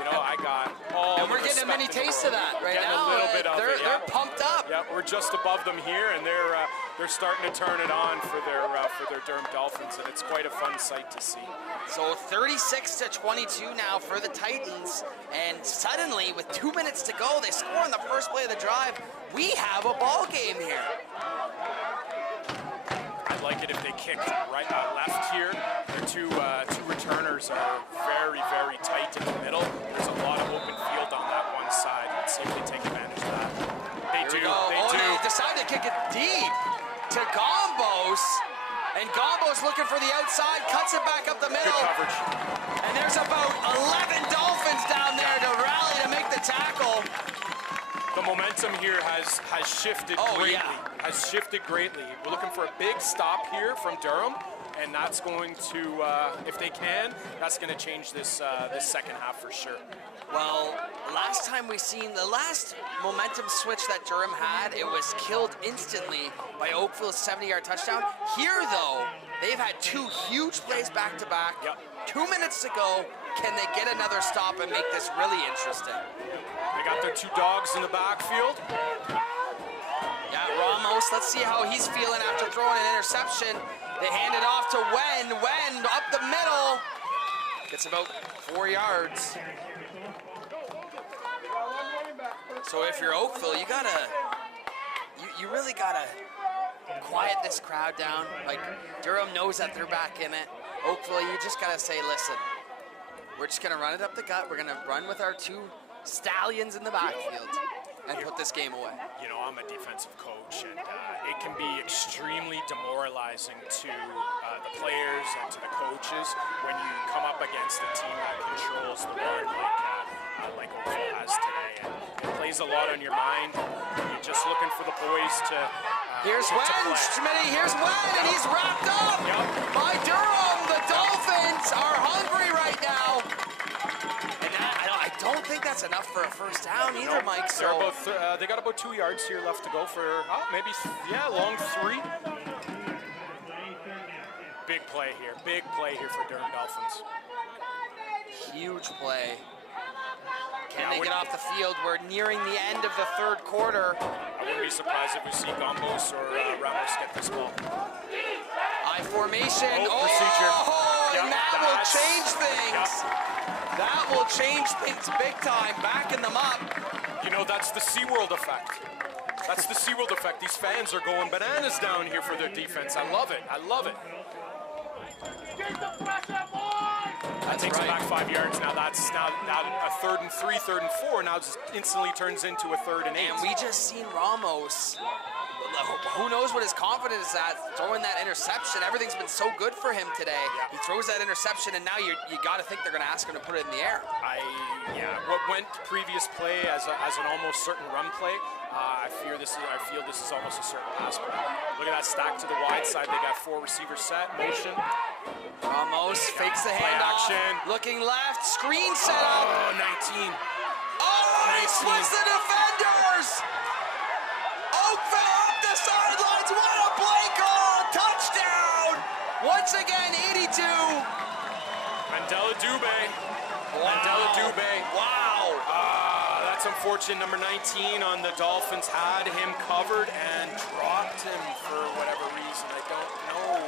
you know, I got all. And we're getting a mini taste of that right now. A little bit of it. They're pumped up. Yeah, we're just above them here, and they're starting to turn it on for their Durham Dolphins, and it's quite a fun sight to see. So 36-22 now for the Titans, and suddenly with 2 minutes to go, they score on the first play of the drive. We have a ball game here. I'd like it if they kicked right left here. Their two returners are very, very tight in the middle. There's a lot of open field on that one side. Let's see if they take advantage of that. They do. They decide to kick it deep. to Gombos. And Gombos looking for the outside, cuts it back up the middle. Good coverage. And there's about 11 Dolphins down there to rally to make the tackle. The momentum here has shifted greatly. Yeah. Has shifted greatly. We're looking for a big stop here from Durham, and that's going to, if they can, that's going to change this this second half for sure. Well, last time we seen the last momentum switch that Durham had, it was killed instantly by Oakville's 70-yard touchdown. Here, though, they've had two huge plays back-to-back. Yep. 2 minutes to go. Can they get another stop and make this really interesting? They got their two dogs in the backfield. Yeah, Ramos, let's see how he's feeling after throwing an interception. They hand it off to Wen. Wen up the middle. Gets about 4 yards. So if you're Oakville, you really gotta quiet this crowd down. Like, Durham knows that they're back in it. Oakville, you just gotta say, listen, we're just gonna run it up the gut. We're gonna run with our two stallions in the backfield and put this game away. You know, I'm a defensive coach, and it can be extremely demoralizing to the players and to the coaches when you come up against a team that controls the run like Oakville has today. And it plays a lot on your mind. You're just looking for the boys to Here's Wen, Schmitty, here's Wen, and he's wrapped up by Durham. The Dolphins are hungry right now. And I don't think that's enough for a first down either, Mike. So they got about 2 yards here left to go for maybe long three. Big play here for Durham Dolphins. Huge play. Can they get off the field? We're nearing the end of the third quarter. I wouldn't be surprised if we see Gombos or Ramos get this ball. I formation. Procedure. And that will change things. That will change things big time, backing them up. You know, that's the SeaWorld effect. That's the SeaWorld effect. These fans are going bananas down here for their defense. I love it. I love it. That takes it back 5 yards now. That's now a 3rd and 3, 3rd and 4. Now just instantly turns into a 3rd and 8. And we just seen Ramos. Who knows what his confidence is at throwing that interception. Everything's been so good for him today. Yeah. He throws that interception, and now you got to think they're going to ask him to put it in the air. What went previous play as an almost certain run play, I feel this is almost a certain pass play. Look at that stack to the wide side. They got 4 receivers set, motion. Ramos fakes the handoff. Looking left, screen set up. Oh, 19. Oh, he splits the defenders. Oakville up the sidelines. What a play call! Touchdown! Once again, 82. Mandela Dubé. Wow. Mandela Dubé. Wow. That's unfortunate. Number 19 on the Dolphins had him covered and dropped him for whatever reason. I don't know.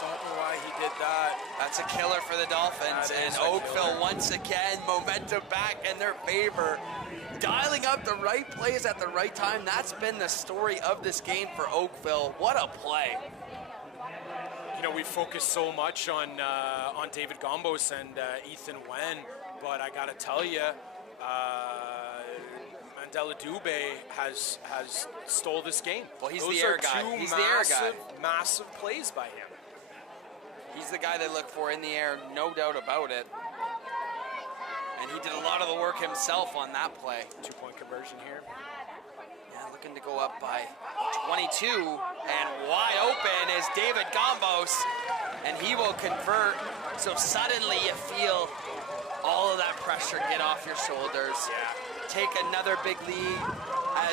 Don't know why he did that. That's a killer for the Dolphins. And Oakville, once again, momentum back in their favor. Dialing up the right plays at the right time. That's been the story of this game for Oakville. What a play. You know, we focus so much on David Gombos and Ethan Wen, but I gotta tell you, Mandela Dubé has stole this game. Well, he's the air guy. He's the air guy. Massive plays by him. He's the guy they look for in the air, no doubt about it. And he did a lot of the work himself on that play. 2-point conversion here. Yeah, looking to go up by 22, and wide open is David Gombos, and he will convert. So suddenly you feel all of that pressure get off your shoulders. Yeah. Take another big lead,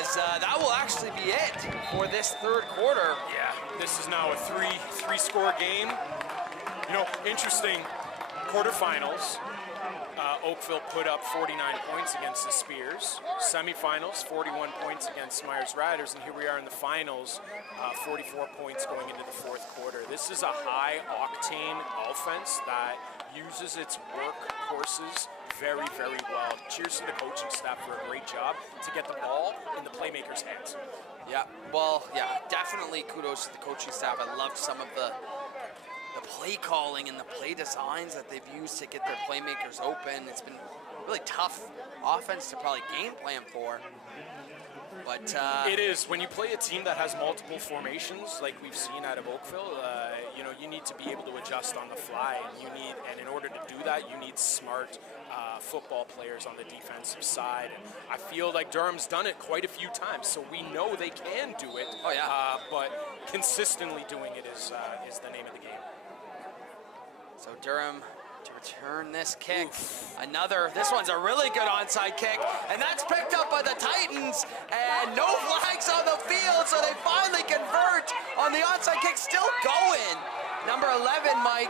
as that will actually be it for this third quarter. Yeah, this is now a three-score game. You know, interesting quarterfinals. Oakville put up 49 points against the Spears. Semifinals, 41 points against Myers Riders, and here we are in the finals, 44 points going into the fourth quarter. This is a high-octane offense that uses its workhorses very, very well. Cheers to the coaching staff for a great job to get the ball in the playmakers' hands. Yeah, well, yeah, definitely kudos to the coaching staff. I loved some of the play calling and the play designs that they've used to get their playmakers open. It's been really tough offense to probably game plan for. But But it is. When you play a team that has multiple formations, like we've seen out of Oakville, you know, you need to be able to adjust on the fly, and in order to do that, you need smart football players on the defensive side. And I feel like Durham's done it quite a few times, so we know they can do it. Oh, yeah. But consistently doing it is the name of the game. So Durham to return this kick. This one's a really good onside kick, and that's picked up by the Titans, and no flags on the field, so they finally convert on the onside kick, still going. Number 11, Mike.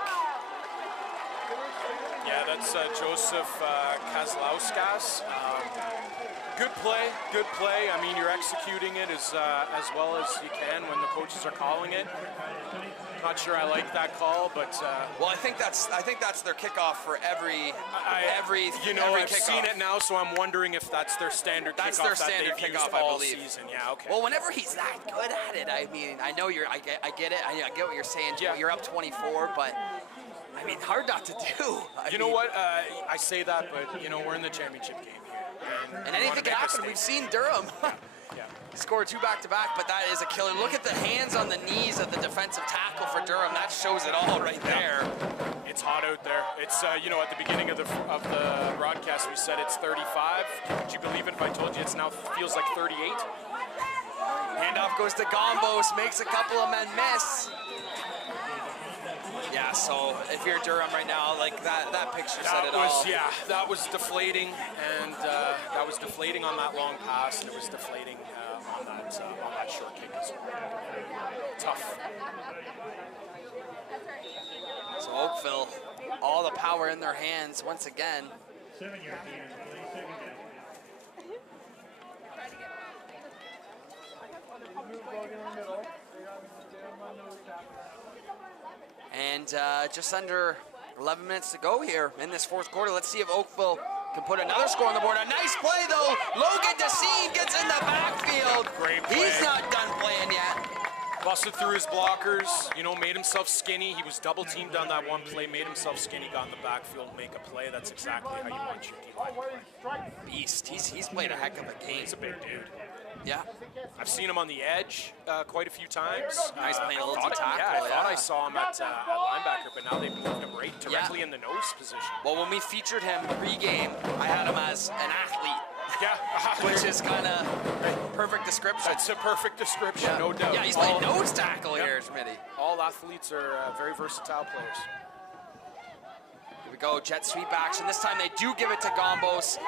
Yeah, that's Joseph Kazlauskas. Good play, good play. I mean, you're executing it as well as you can when the coaches are calling it. Not sure I like that call, but well, I think that's their kickoff for every you know, I've kickoff. seen it now, so I'm wondering if that's their standard that's kickoff their standard that they've kickoff, used I all believe. season. Yeah, okay. Well, whenever he's that good at it, I mean, I know I get it. I get what you're saying. Yeah. You're up 24, but I mean, hard not to do. You know what? I say that, but you know, we're in the championship game here, and anything can happen. We've seen Durham. Yeah. He scored 2 back-to-back, but that is a killer. Look at the hands on the knees of the defensive tackle for Durham. That shows it all right there. It's hot out there. It's you know, at the beginning of the broadcast we said it's 35. Would you believe it if I told you it's now feels like 38? Handoff goes to Gombos, makes a couple of men miss. Yeah, so if you're Durham right now, like that picture said it all. Yeah, that was deflating, and that was deflating on that long pass, and it was deflating on that short kick as well. Tough. So Oakville, all the power in their hands once again. 7-yard gain, please. Second down. And just under 11 minutes to go here in this fourth quarter. Let's see if Oakville can put another score on the board. A nice play, though. Logan Decine gets in the backfield. Great play. He's not done playing yet. Busted through his blockers, you know, made himself skinny. He was double teamed on that one play, made himself skinny, got in the backfield, make a play. That's exactly how you want your D-line. Beast. He's played a heck of a game. He's a big dude. Yeah. I've seen him on the edge quite a few times. Nice playing a little I tackle. thought I saw him at linebacker, but now they've moved him right directly in the nose position. Well, when we featured him pre-game, I had him as an athlete. Yeah. Which is kind of perfect description. That's a perfect description, no doubt. Yeah, he's playing nose tackle here, Schmitty. All athletes are very versatile players. Here we go, jet sweep action. This time they do give it to Gombos.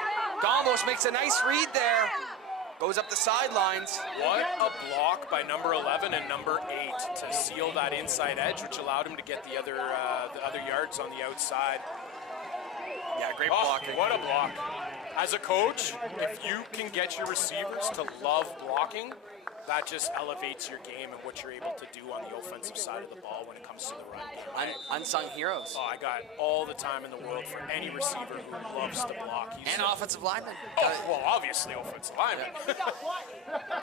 Gombos makes a nice read there. Goes up the sidelines. What a block by number 11 and number 8 to seal that inside edge, which allowed him to get the other yards on the outside. Yeah, great blocking. What a block. As a coach, if you can get your receivers to love blocking, that just elevates your game and what you're able to do on the offensive side of the ball when it comes to the run game. Unsung heroes. Oh, I got all the time in the world for any receiver who loves to block. And offensive lineman. Oh, well, obviously offensive lineman.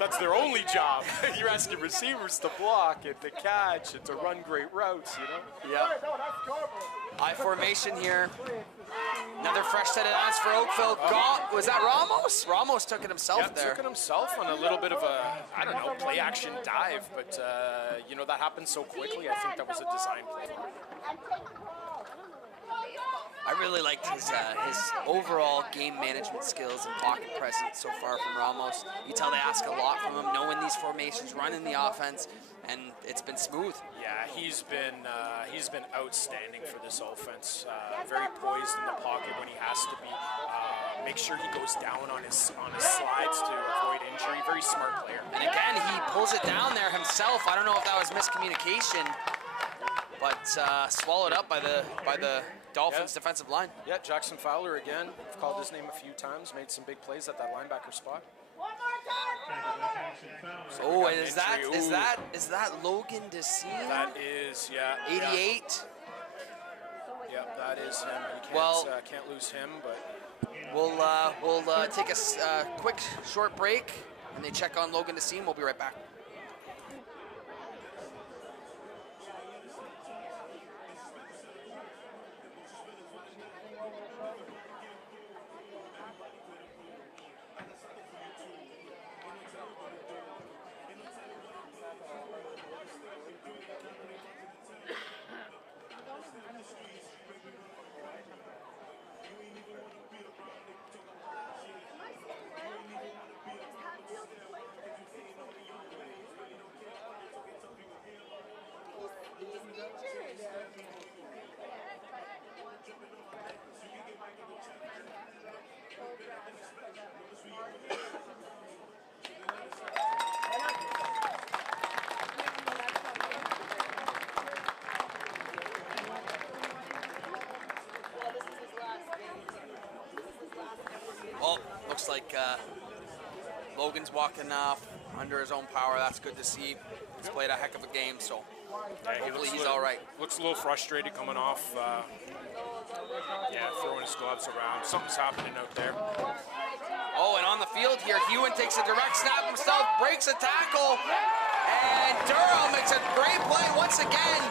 That's their only job. You're asking receivers to block and to catch and to run great routes, you know? Yeah. I formation here. Another fresh set of downs for Oakville. Was that Ramos? Ramos took it himself there. Took it himself on a little bit of a, I don't know, play action dive, but you know, that happened so quickly. I think that was a design play. I really liked his overall game management skills and pocket presence so far from Ramos. You tell they ask a lot from him, knowing these formations, running the offense, and it's been smooth. Yeah, he's been outstanding for this offense. Very poised in the pocket when he has to be. Make sure he goes down on his slides to avoid injury. Very smart player. And again, he pulls it down there himself. I don't know if that was miscommunication, but swallowed up by the Dolphins defensive line. Yeah, Jackson Fowler again. I've called his name a few times. Made some big plays at that linebacker spot. Oh, and is that Logan Decine? That is, yeah. 88. Yeah, that is him. You can't lose him, but we'll take a quick short break, and they check on Logan Decine. We'll be right back. looks like Logan's walking off under his own power. That's good to see. He's played a heck of a game, so hopefully he's all right. Looks a little frustrated coming off. Throwing his gloves around. Something's happening out there. Oh, and on the field here, Hewen takes a direct snap himself, breaks a tackle, and Durham makes a great play once again.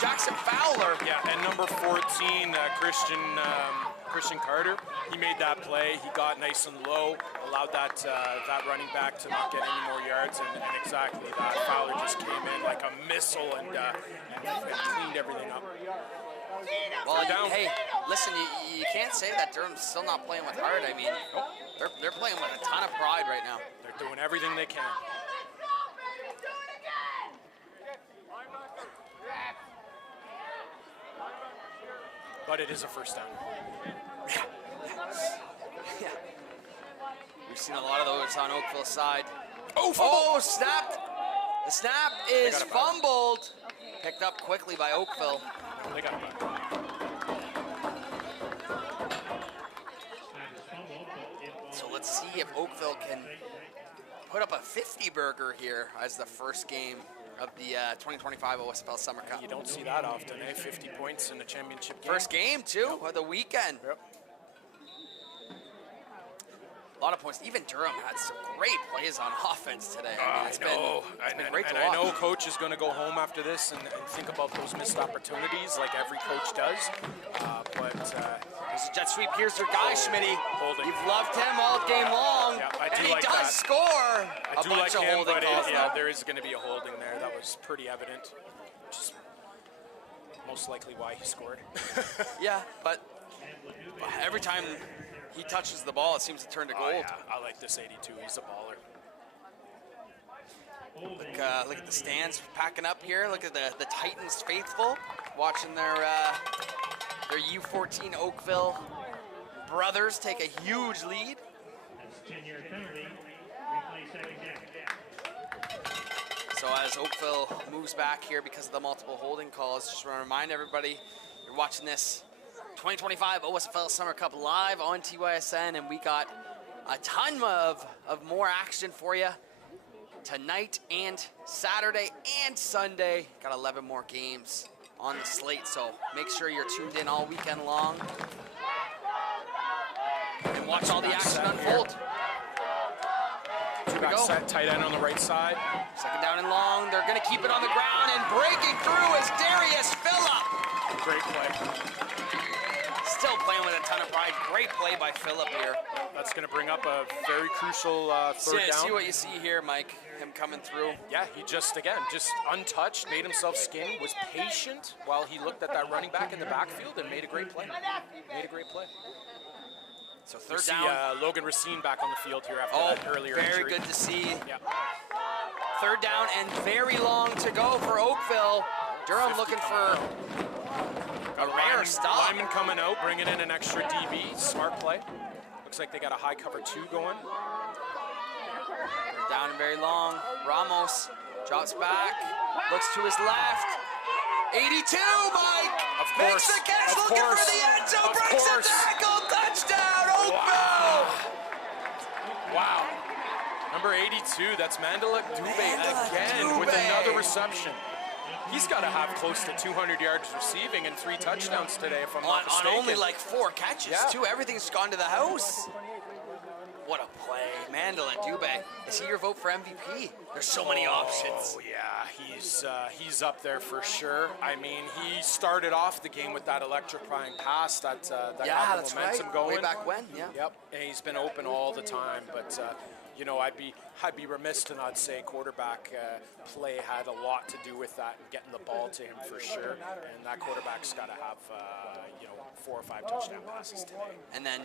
Jackson Fowler. Yeah, and number 14, Christian Carter, he made that play. He got nice and low, allowed that running back to not get any more yards, and exactly that. Fowler just came in like a missile and cleaned everything up. Well, hey, listen, you can't say that Durham's still not playing with heart. I mean, they're playing with a ton of pride right now. They're doing everything they can. But it is a first down. Yeah. We've seen a lot of those on Oakville's side. Oh, snapped. The snap is fumbled. Picked up quickly by Oakville. They got it back. So let's see if Oakville can put up a 50 burger here as the first game of the 2025 OSFL Summer Cup. You don't see that often, eh? 50 points in a championship game. First game, too, of the weekend. Yep. A lot of points. Even Durham had some great plays on offense today. I mean, it's been great to watch. I know Coach is going to go home after this and think about those missed opportunities like every coach does. There's a jet sweep. Here's their guy, Schmitty. Holding. You've loved him all game long. Yeah, and he does score. I do like him, but there is going to be a holding there. That was pretty evident. Which is most likely why he scored. Yeah, but every time he touches the ball, it seems to turn to gold. Yeah. I like this 82. He's a baller. Look at the stands packing up here. Look at the Titans faithful watching their U14 Oakville brothers take a huge lead. So as Oakville moves back here because of the multiple holding calls, just want to remind everybody, you're watching this 2025 OSFL Summer Cup live on TYSN, and we got a ton of more action for you tonight and Saturday and Sunday. Got 11 more games on the slate, so make sure you're tuned in all weekend long and watch all the action unfold. Two-back set, tight end on the right side. Second down and long. They're going to keep it on the ground, and breaking through is Darius Phillip. Great play. Still playing with a ton of pride. Great play by Phillip here. That's going to bring up a very crucial third down. See what you see here, Mike. Him coming through. Yeah, he just untouched, made himself skinny, was patient while he looked at that running back in the backfield and made a great play. So third down. Logan Racine back on the field here after that earlier very injury. good to see. Yeah. Third down and very long to go for Oakville. Durham looking for a rare stop. Lineman coming out, bringing in an extra DB. Smart play. Looks like they got a high cover 2 going. Third down and very long. Ramos drops back, looks to his left. 82, Mike! Makes the catch, looking for the end zone, breaks a tackle, touchdown, Oakville! Wow. Number 82, that's Mandela Dubé again with another reception. He's got to have close to 200 yards receiving and 3 touchdowns today, if I'm not mistaken. On only like 4 catches, too. Everything's gone to the house. What a play. Mandela Dubé. Is he your vote for MVP? There's so many options. Oh, yeah. He's up there for sure. I mean, he started off the game with that electrifying pass that got the momentum going. Way back when, yeah. Yep, and he's been open all the time, but you know, I'd be remiss to not say quarterback play had a lot to do with that and getting the ball to him for sure. And that quarterback's got to have 4 or 5 touchdown passes today. And then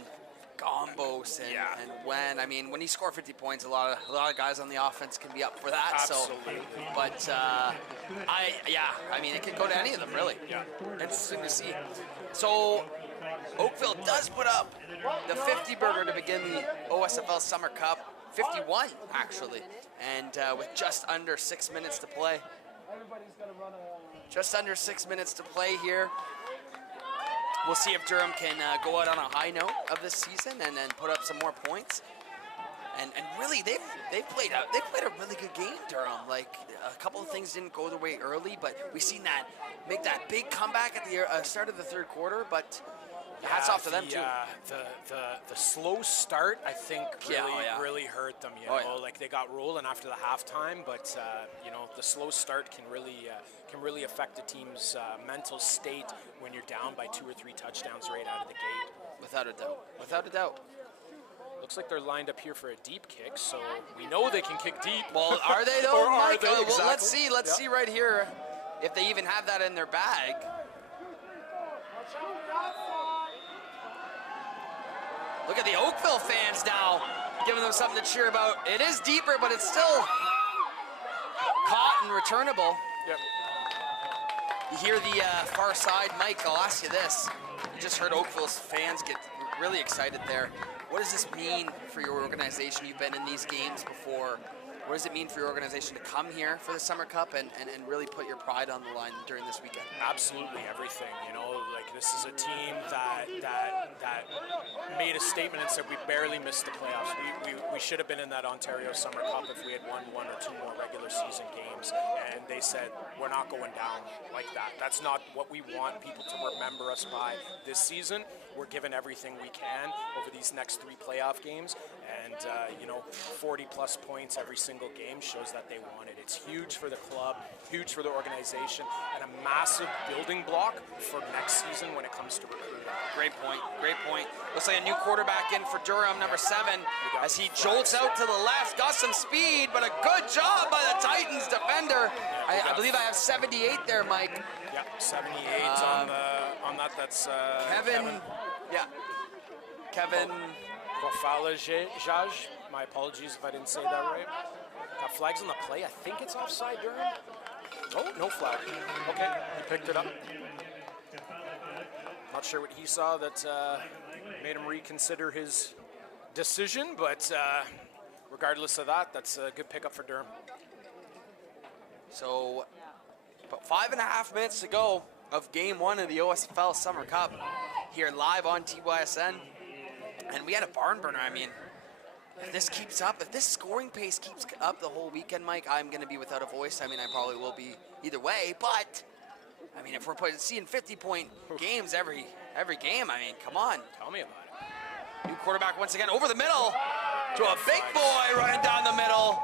combos and when you score 50 points, a lot of guys on the offense can be up for that. Absolutely. So, but I mean, it could go to any of them really. Yeah. Interesting to see. So Oakville does put up the 50 burger to begin the OSFL Summer Cup. 51 actually, and with just under 6 minutes to play. Just under 6 minutes to play here. We'll see if Durham can go out on a high note of this season and then put up some more points. And really, they've played a really good game, Durham. Like, a couple of things didn't go their way early, but we seen that make that big comeback at the start of the third quarter. But hats off to them too. The slow start, I think, really hurt them. You know, like they got rolling after the halftime, but you know, the slow start can really affect a team's mental state when you're down by 2 or 3 touchdowns right out of the gate. Without a doubt. Without a doubt. Looks like they're lined up here for a deep kick, so we know they can kick deep. Well, are they though, or Mike? are they? Well, let's see. Let's see right here if they even have that in their bag. Look at the Oakville fans now, giving them something to cheer about. It is deeper, but it's still caught and returnable. Yep. You hear the far side, Mike. I'll ask you this: you just heard Oakville's fans get really excited there. What does this mean for your organization? You've been in these games before. What does it mean for your organization to come here for the Summer Cup and really put your pride on the line during this weekend? Absolutely everything. You know, like this is a team that made a statement and said we barely missed the playoffs. We should have been in that Ontario Summer Cup if we had won 1 or 2 more regular season games. And they said we're not going down like that. That's not what we want people to remember us by this season. We're giving everything we can over these next 3 playoff games. And, you know, 40-plus points every single game shows that they want it. It's huge for the club, huge for the organization, and a massive building block for next season when it comes to recruiting. Great point. Great point. Looks like a new quarterback in for Durham, number 7, as he jolts out to the left. Got some speed, but a good job by the Titans defender. I believe I have 78 there, Mike. Yeah, 78 on that. That's Kevin. Yeah. Kevin. Jaj. My apologies if I didn't say that right. Got flags on the play. I think it's offside, Durham. Oh, no flag. Okay, he picked it up. Not sure what he saw that made him reconsider his decision, but regardless of that, that's a good pickup for Durham. So, about 5.5 minutes to go of Game 1 of the OSFL Summer Cup here live on TYSN. And we had a barn burner. I mean, if this keeps up, if this scoring pace keeps up the whole weekend, Mike, I'm going to be without a voice. I mean, I probably will be either way. But, I mean, if we're seeing 50-point games every game, I mean, come on. Tell me about it. New quarterback once again over the middle to a big boy running down the middle.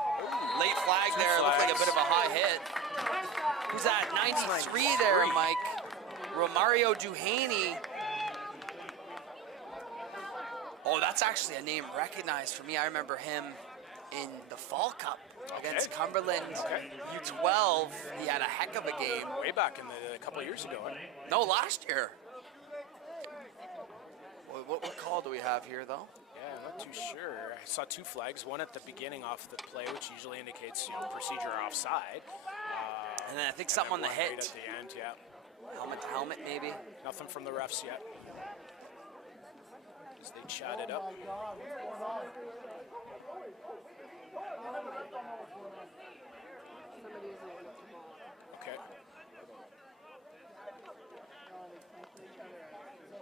Late flag there. Looked like a bit of a high hit. Who's that? 93 there, Mike. Romario Duhaney. Oh, that's actually a name recognized for me. I remember him in the Fall Cup against Cumberland U12. He had a heck of a game. Way back in a couple of years ago. No, last year. What call do we have here, though? Yeah, I'm not too sure. I saw 2 flags, one at the beginning off the play, which usually indicates, you know, procedure offside. And then I think something on the hit. Right at the end, yeah. Helmet to helmet, maybe. Nothing from the refs yet. As they chat it up. Okay.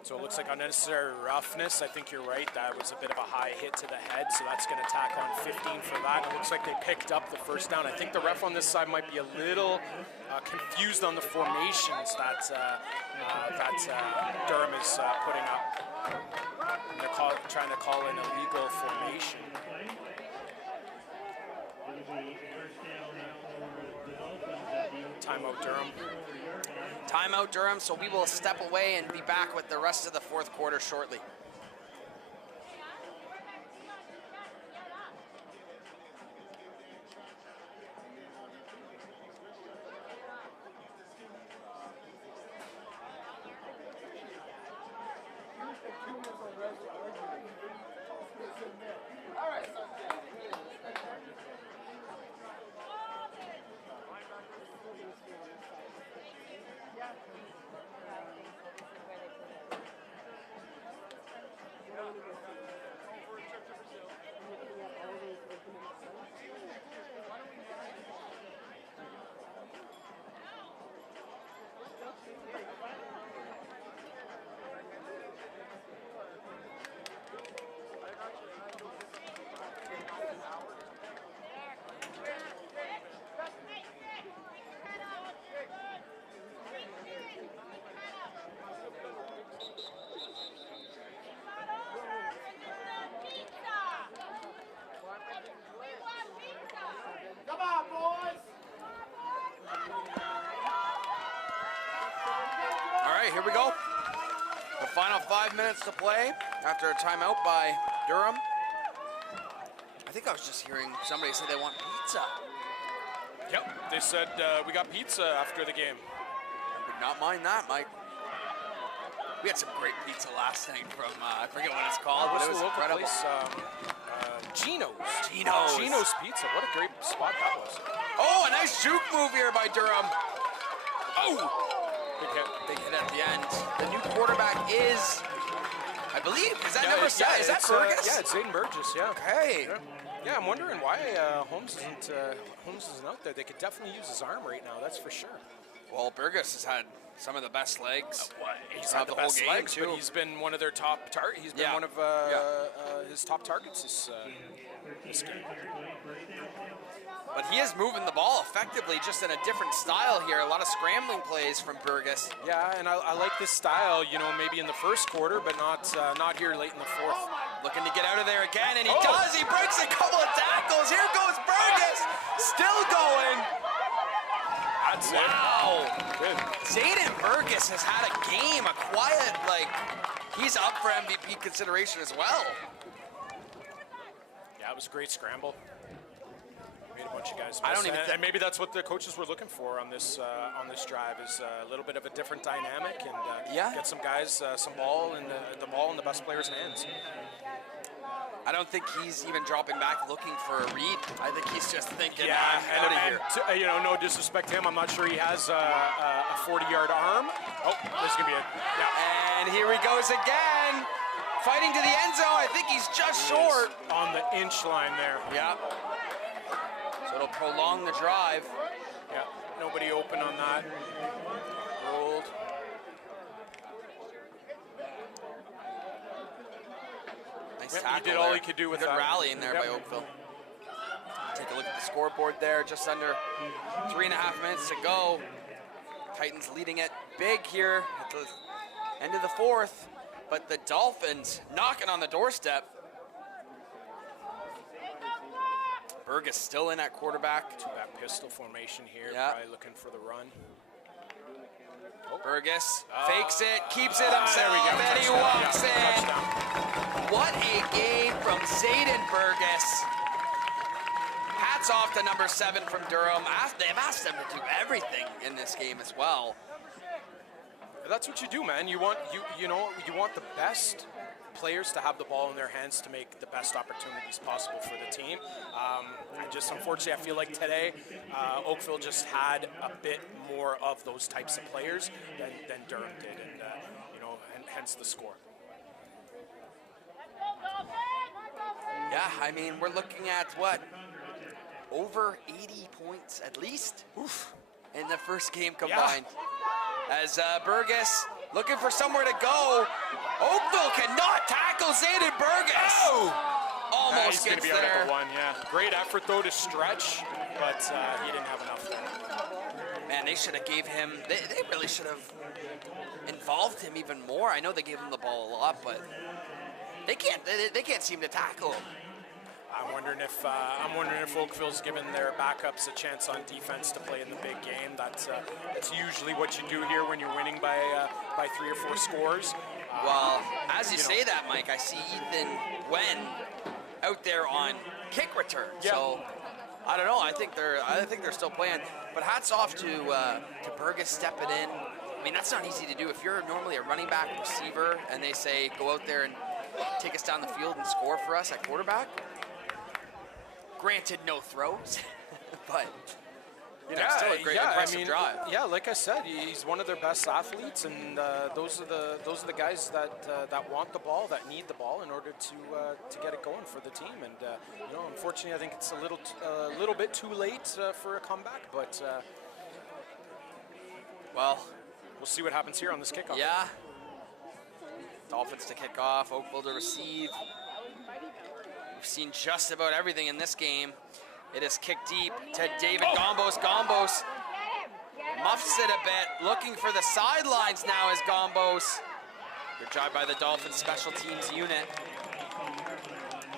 So it looks like unnecessary roughness. I think you're right. That was a bit of a high hit to the head, so that's going to tack on 15 for that. It looks like they picked up the first down. I think the ref on this side might be a little confused on the formations that Durham is putting up. They're trying to call an illegal formation. Timeout Durham. Timeout Durham, so we will step away and be back with the rest of the fourth quarter shortly. here we go. The final 5 minutes to play after a timeout by Durham. I think I was just hearing somebody say they want pizza. Yep, they said we got pizza after the game. I would not mind that, Mike. We had some great pizza last night from, I forget what it's called, but What's it was the local incredible. place? Gino's. Gino's. Gino's Pizza. What a great spot that was. Oh, a nice juke move here by Durham. Oh! Big hit. Big hit at the end. The new quarterback is, I believe, is that number 7? Is that Burgess? Yeah, it's Zayden Burgess, yeah. Okay. Yeah, I'm wondering why Holmes isn't out there. They could definitely use his arm right now, that's for sure. Well, Burgess has had some of the best legs. He's Throughout had the the whole best game, legs, too. but he's been one of their top targets. He's been Yeah. one of his top targets this game. But he is moving the ball effectively, just in a different style here. A lot of scrambling plays from Burgess. Yeah, and I like this style, you know, maybe in the first quarter, but not here late in the fourth. Looking to get out of there again, and he does. He breaks a couple of tackles. Here goes Burgess, still going. That's Wow. Good. Zayden Burgess has had a game, a quiet, he's up for MVP consideration as well. Yeah, it was a great scramble. Made a bunch of guys miss. I don't even and maybe that's what the coaches were looking for on this drive, is a little bit of a different dynamic and get some guys some ball in the ball in the best players' hands. I don't think he's even dropping back looking for a read. I think he's just thinking, Yeah, I'm out of here. and you know, no disrespect to him, I'm not sure he has a 40-yard arm. Oh, this is gonna be And here he goes again, fighting to the end zone. I think he's just short. on the inch line there. Yeah. So it'll prolong the drive. Yeah, nobody open on that. Rolled. Nice Yep, he tackle did all there. he could do with Good that. rally in there Yep. by Oakville. Take a look at the scoreboard there. Just under 3.5 minutes to go. Titans leading it big here at the end of the fourth. But the Dolphins knocking on the doorstep. Burgess still in at quarterback. Two-back pistol formation here, Yeah. probably looking for the run. Burgess fakes it, keeps it There himself, we go. and he Touchdown. walks Yeah, in. touchdown. What a game from Zayden Burgess. Hats off to number 7 from Durham. They've asked them to do everything in this game as well. That's what you do, man. You want you want the best players to have the ball in their hands to make the best opportunities possible for the team. And just unfortunately, I feel like today Oakville just had a bit more of those types of players than Durham did, and hence the score. Yeah, I mean, we're looking at what? Over 80 points at least in the first game combined. As Burgess looking for somewhere to go. Oakville cannot tackle Zayden Burgess. Almost He's going gets to be out there. at the one, yeah. Great effort, though, to stretch, but he didn't have enough there. Man, they should have gave him, they really should have involved him even more. I know they gave him the ball a lot, but they can't seem to tackle him. I'm wondering if Oakville's given their backups a chance on defense to play in the big game. That's usually what you do here when you're winning by 3 or 4 scores. Well, as you say that, Mike, I see Ethan Wen out there on kick return. Yeah. So I don't know. I think they're still playing. But hats off to Burgess stepping in. I mean, that's not easy to do. If you're normally a running back receiver and they say go out there and take us down the field and score for us at quarterback. Granted, no throws, but still a great, impressive drive. Yeah, like I said, he's one of their best athletes, and those are the guys that want the ball, that need the ball in order to get it going for the team. And unfortunately, I think it's a little bit too late for a comeback, but well, we'll see what happens here on this kickoff. Yeah. Dolphins to kick off, Oakville to receive. We've seen just about everything in this game. It is kicked deep to David Gombos. Gombos muffs it a bit, looking for the sidelines now as Gombos. Good job by the Dolphins special teams unit.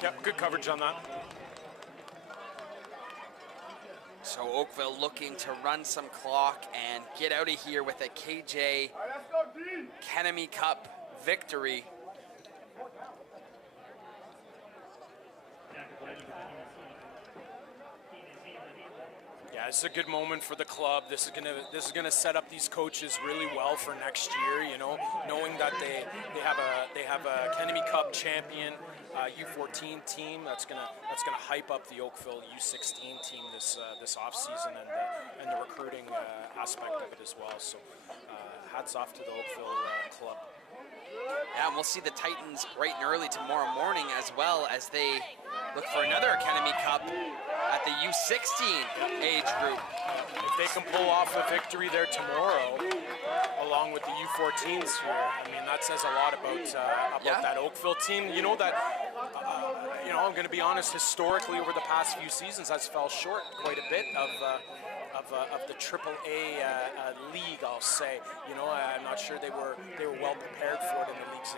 Yep, good coverage on that. So Oakville looking to run some clock and get out of here with a KJ Kenemy Cup victory. Yeah, this is a good moment for the club. This is gonna set up these coaches really well for next year. You know, knowing that they have a Kenemy Cup champion U14 team that's gonna hype up the Oakville U16 team this offseason and the recruiting aspect of it as well. So hats off to the Oakville club. Yeah, and we'll see the Titans bright and early tomorrow morning as well as they look for another Kenemy Cup at the U16 age group. If they can pull off a victory there tomorrow, along with the U14s here, I mean, that says a lot about that Oakville team. You know that, I'm going to be honest, historically over the past few seasons, has fell short quite a bit of the AAA league, I'll say. You know, I'm not sure they were well prepared for it in the league's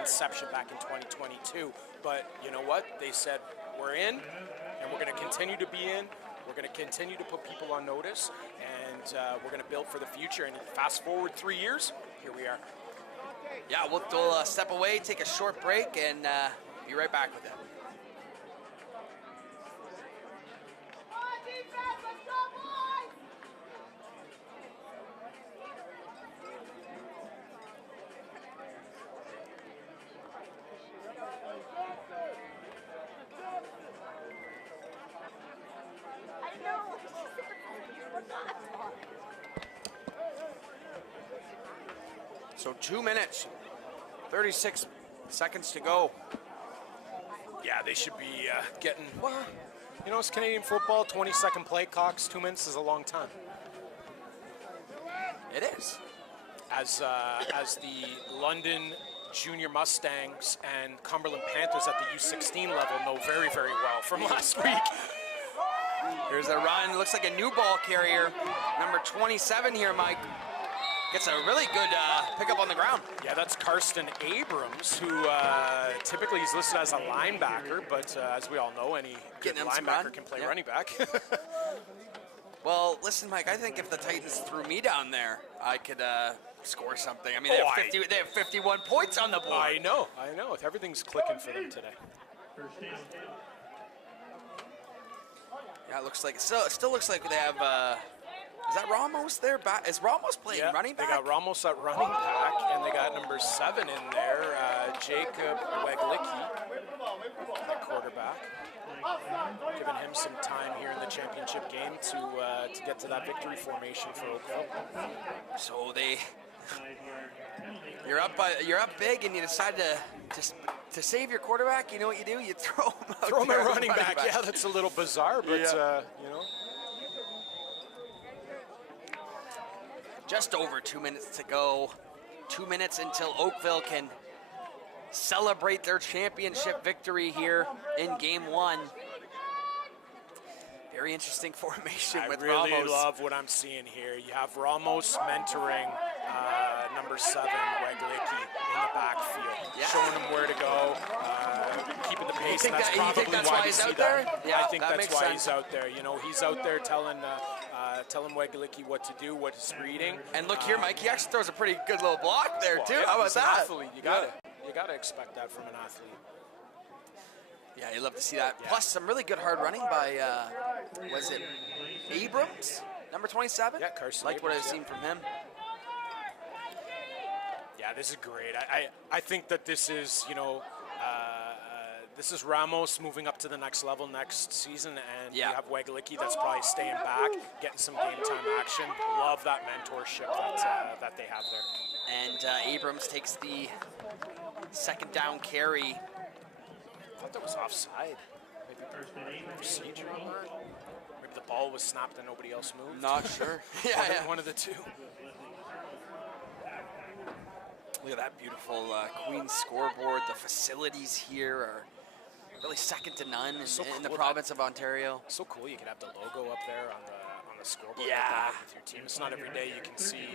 inception back in 2022. But you know what? They said, we're in, and we're going to continue to be in. We're going to continue to put people on notice, and we're going to build for the future. And fast forward 3 years, here we are. Yeah, we'll step away, take a short break, and be right back with it. So 2 minutes, 36 seconds to go. Yeah, they should be getting, well, you know, it's Canadian football, 20-second play clocks, 2 minutes is a long time. It is. As the London Junior Mustangs and Cumberland Panthers at the U16 level know very, very well from last week. Here's a run, looks like a new ball carrier. Number 27 here, Mike. Gets a really good pickup on the ground. Yeah, that's Karsten Abrams, who typically is listed as a linebacker, but as we all know, any good linebacker can play running back. Well, listen, Mike, I think if the Titans threw me down there, I could score something. I mean, they have 51 points on the board. I know. Everything's clicking for them today. Yeah, it looks like, still looks like they have, is that Ramos there? Is Ramos playing running back? They got Ramos at running back, and they got number 7 in there, Jacob Weglicki, the quarterback. Giving him some time here in the championship game to get to that victory formation for Oakville. So you're up big, and you decide to save your quarterback. You know what you do? You throw him out. Throw him at running back. Yeah, that's a little bizarre, but you know. Just over 2 minutes to go. 2 minutes until Oakville can celebrate their championship victory here in Game 1. Very interesting formation with Ramos. I really love what I'm seeing here. You have Ramos mentoring number 7, Weglicki, in the backfield, showing him where to go, keeping the pace. You think that's why he's out there? Yeah, I think that's why he's out there. You know, he's out there telling Weglicki what to do, what he's reading. And look here, Mike, he actually throws a pretty good little block there, too. Yeah, how about that? Athlete. You got to expect that from an athlete. Yeah, you love to see that. Yeah. Plus, some really good hard running by, was it Abrams, number 27? Yeah, Carson Liked Abrams, what I've seen from him. Yeah, this is great. I think that this is, you know, this is Ramos moving up to the next level next season, and you have Weglicki that's probably staying back, getting some game time action. Love that mentorship that they have there. And Abrams takes the second down carry. I thought that was offside. Maybe procedure on that. Maybe the ball was snapped and nobody else moved. Not sure. One of the two. Look at that beautiful Queen's scoreboard. The facilities here are really second to none in the province of Ontario. So cool you could have the logo up there on the scoreboard with your team. It's not every day you can see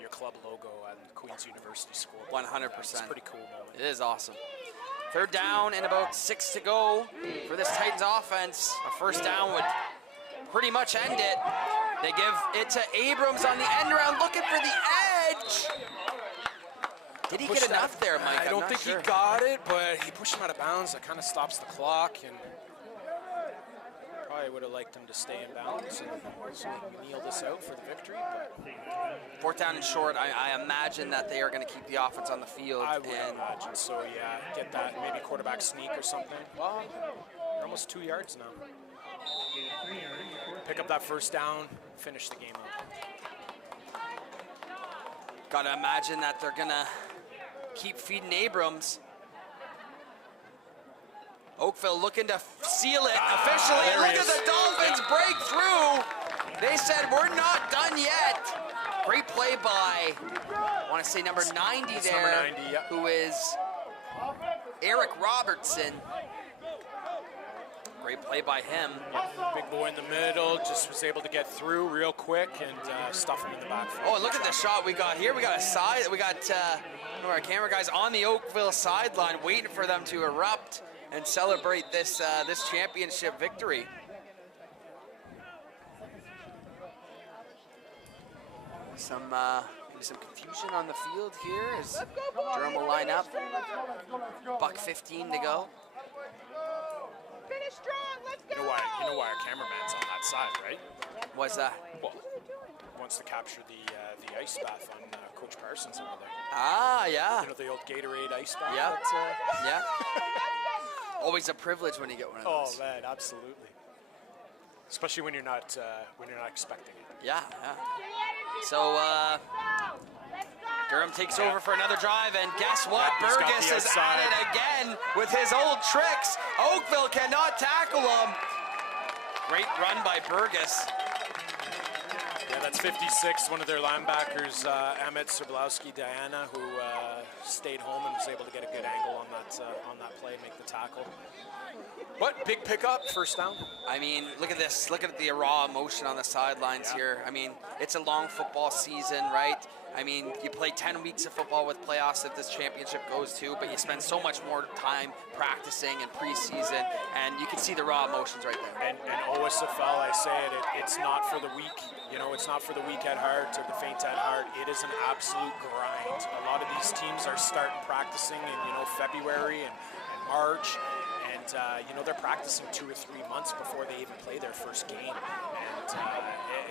your club logo on Queen's University scoreboard. 100%. It's a pretty cool moment. It is awesome. Third down and about 6 to go for this Titans offense. A first down would pretty much end it. They give it to Abrams on the end round, looking for the edge. Did he get enough there, Mike? I don't think he got it, but he pushed him out of bounds. That kind of stops the clock, and probably would have liked him to stay in bounds and so he can kneel this out for the victory. But 4th down and short, I imagine that they are going to keep the offense on the field. I would imagine so, yeah. Get that maybe quarterback sneak or something. Well, they're almost 2 yards now. Pick up that 1st down, finish the game up. Got to imagine that they're going to keep feeding Abrams. Oakville looking to seal it officially. And look at the Dolphins break through. They said, we're not done yet. Great play by, I want to say number 90 there, number 90, yep. Who is Eric Robertson. Great play by him. Big boy in the middle, just was able to get through real quick and stuff him in the backfield. Oh, and look at the shot we got here. We got one of our camera guys on the Oakville sideline waiting for them to erupt and celebrate this this championship victory. Maybe some confusion on the field here as Durham will line up. $1:15 to go. Finish strong, let's go! You know why our cameraman's on that side, right? What's that? Well, wants to capture the ice bath on Coach Parsons over there. Ah, yeah. You know the old Gatorade ice bath? Yeah. That's, Yeah. Always a privilege when you get one of oh those. man, absolutely. Especially when you're not expecting it. Yeah, yeah. So Durham takes over for another drive, and guess what? He's got Burgess the is outside. at it again with his old tricks. Oakville cannot tackle him. Great run by Burgess. Yeah, that's 56, one of their linebackers, Emmett Serblowski Diana, who stayed home and was able to get a good angle on that play, make the tackle. But big pickup, 1st down. I mean, look at this. Look at the raw emotion on the sidelines here. I mean, it's a long football season, right? I mean, you play 10 weeks of football with playoffs if this championship goes to, but you spend so much more time practicing and preseason, and you can see the raw emotions right there. And OSFL, I say it, it's not for the weak. You know, it's not for the weak at heart or the faint at heart. It is an absolute grind. A lot of these teams are starting practicing in, February and March. And, they're practicing 2 or 3 months before they even play their first game.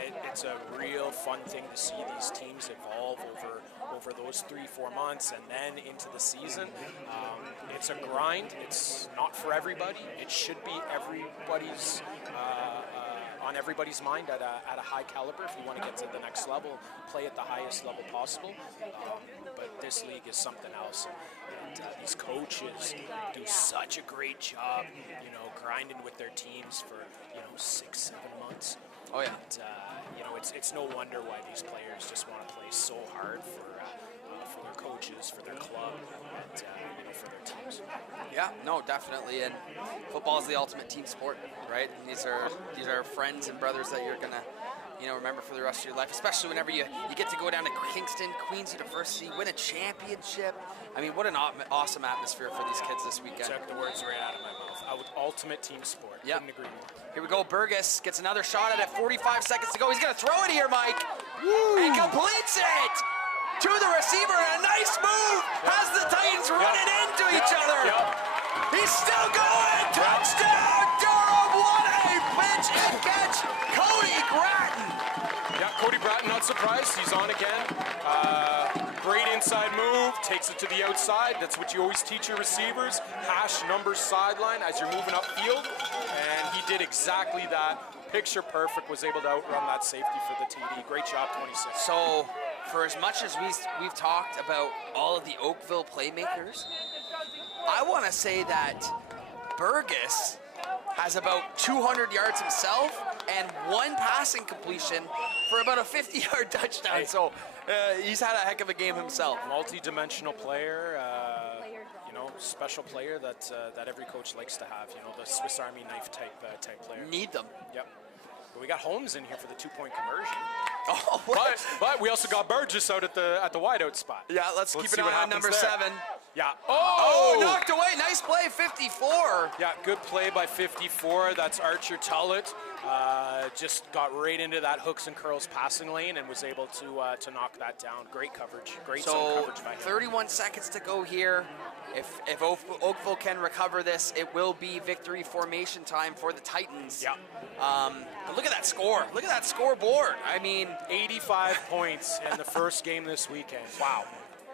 And it's a real fun thing to see these teams evolve over those 3-4 months and then into the season. It's a grind. It's not for everybody. It should be everybody's on everybody's mind at a high caliber if you want to get to the next level, play at the highest level possible. But this league is something else. And these coaches do such a great job, grinding with their teams for, 6-7 months. Oh, yeah. And, it's no wonder why these players just want to play so hard for their coaches, for their club, and, for their teams. Yeah, no, definitely. And football is the ultimate team sport, right? And these are friends and brothers that you're going to, remember for the rest of your life, especially whenever you get to go down to Kingston, Queen's University, win a championship. I mean, what an awesome atmosphere for these kids this weekend. Took the words right out of my mouth. Ultimate team sport. Yep. Couldn't agree more. Here we go. Burgess gets another shot at it. 45 seconds to go. He's going to throw it here, Mike. Woo. And completes it to the receiver. And a nice move. Has the Titans running into each other. He's still going. Touchdown, Durham. What a pitch and catch. Cody Gratton. Yeah, Cody Bratton, not surprised. He's on again. Great inside move, takes it to the outside. That's what you always teach your receivers. Hash numbers sideline as you're moving upfield. And he did exactly that. Picture perfect, was able to outrun that safety for the TD. Great job, 26. So, for as much as we've talked about all of the Oakville playmakers, I want to say that Burgess has about 200 yards himself and 1 passing completion for about a 50-yard touchdown. Hey. So he's had a heck of a game himself. Multi-dimensional player, special player that every coach likes to have. The Swiss Army knife type player. Need them. Yep. But we got Holmes in here for the 2-point conversion. Oh, but we also got Burgess out at the wideout spot. Yeah, let's keep see an what eye on happens number there. 7. Yeah. Oh, knocked away. Nice play, 54. Yeah, good play by 54. That's Archer Tullett. Just got right into that hooks and curls passing lane and was able to knock that down. Great coverage. Great zone coverage by him. 31 seconds to go here. If Oakville can recover this, it will be victory formation time for the Titans. Yeah. But look at that score. Look at that scoreboard. I mean, 85 points in the first game this weekend. Wow.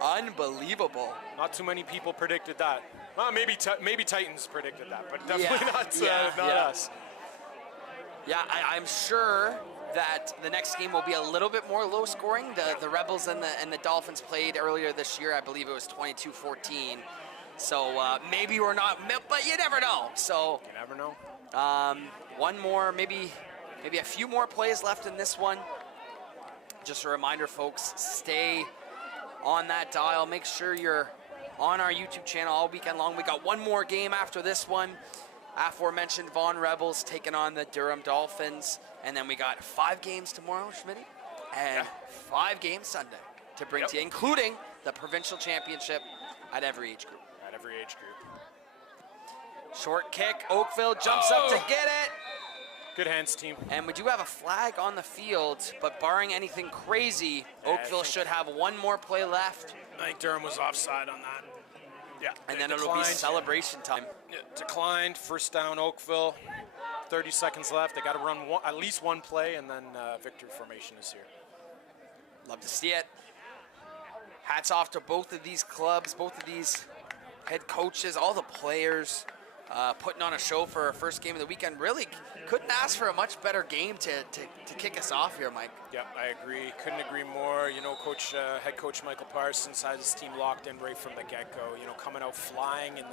Unbelievable. Not too many people predicted that. Well, maybe Titans predicted that, but definitely not us. Yeah, I'm sure that the next game will be a little bit more low scoring. The Rebels and the Dolphins played earlier this year. I believe it was 22-14. So maybe we're not, but you never know. So you never know. One more, maybe a few more plays left in this one. Just a reminder, folks, stay on that dial. Make sure you're on our YouTube channel all weekend long. We got one more game after this one. Aforementioned Vaughan Rebels taking on the Durham Dolphins. And then we got 5 games tomorrow, Schmitty, and 5 games Sunday to bring to you, including the provincial championship at every age group. At every age group. Short kick, Oakville jumps up to get it. Good hands, team. And we do have a flag on the field, but barring anything crazy, Oakville should have one more play left. I think Durham was offside on that. Yeah. And then it'll be celebration time. Yeah, declined, first down Oakville. 30 seconds left. They got to run at least one play, and then victory formation is here. Love to see it. Hats off to both of these clubs, both of these head coaches, all the players putting on a show for our first game of the weekend. Really couldn't ask for a much better game to kick us off here, Mike. Yeah, I agree. Couldn't agree more. You know, head coach Michael Parsons has his team locked in right from the get-go. You know, coming out flying in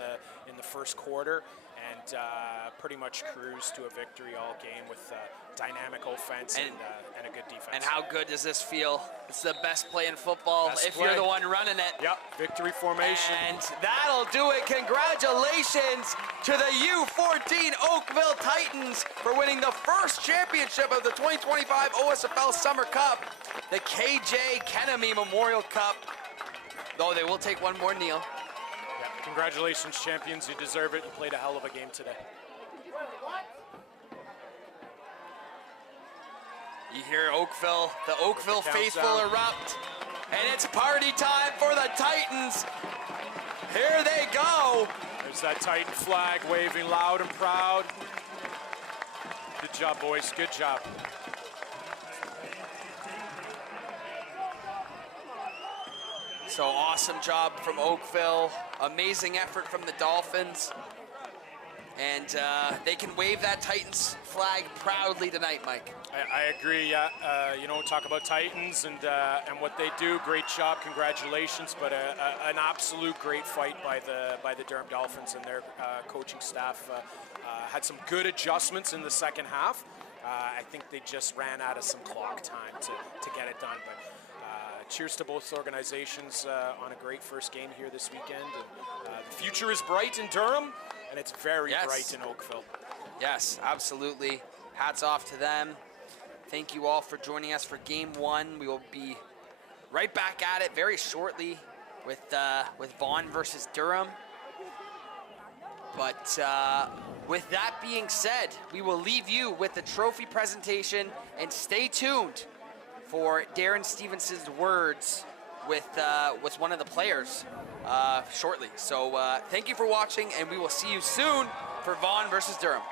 the first quarter and pretty much cruised to a victory all game with dynamic offense and a good defense. And how good does this feel? It's the best play in football if you're the one running it. Yep, victory formation. And that'll do it. Congratulations to the U14 Oakville Titans for winning the first championship of the 2025 OSFL Summer Cup, the KJ Kenemy Memorial Cup. Though they will take one more kneel. Yeah, congratulations, champions. You deserve it. You played a hell of a game today. You hear Oakville, the Oakville faithful erupt, and it's party time for the Titans. Here they go. There's that Titan flag waving loud and proud. Good job, boys. Good job. So awesome job from Oakville. Amazing effort from the Dolphins. And they can wave that Titans flag proudly tonight, Mike. I agree. Yeah, you know, talk about Titans and what they do. Great job, congratulations. But an absolute great fight by the Durham Dolphins and their coaching staff. Had some good adjustments in the second half. I think they just ran out of some clock time to get it done. But cheers to both organizations on a great first game here this weekend. And the future is bright in Durham, and it's very bright in Oakville. Yes, absolutely. Hats off to them. Thank you all for joining us for Game 1. We will be right back at it very shortly with Vaughan versus Durham. But with that being said, we will leave you with the trophy presentation, and stay tuned for Darren Stevenson's words with one of the players shortly. So thank you for watching, and we will see you soon for Vaughan versus Durham.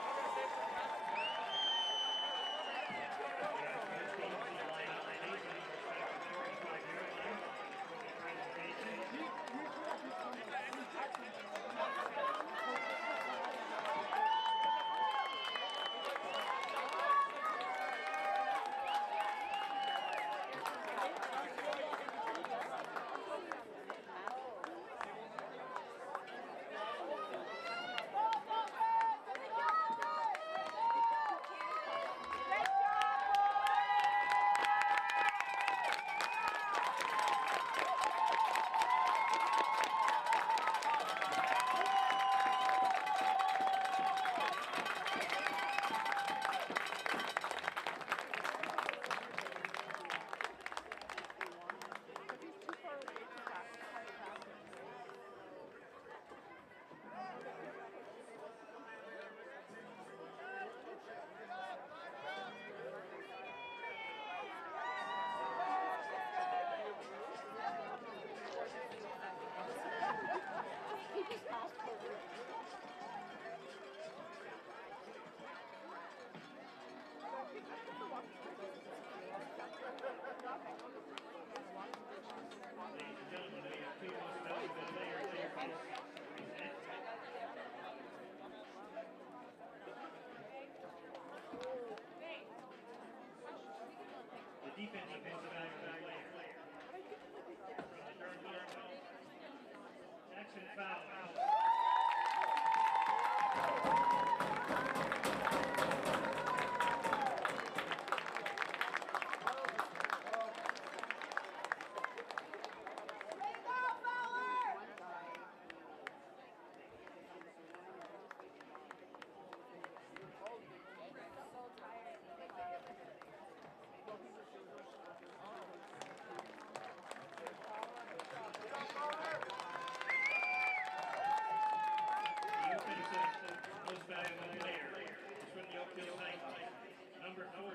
Number 4,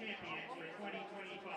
champions for 2025.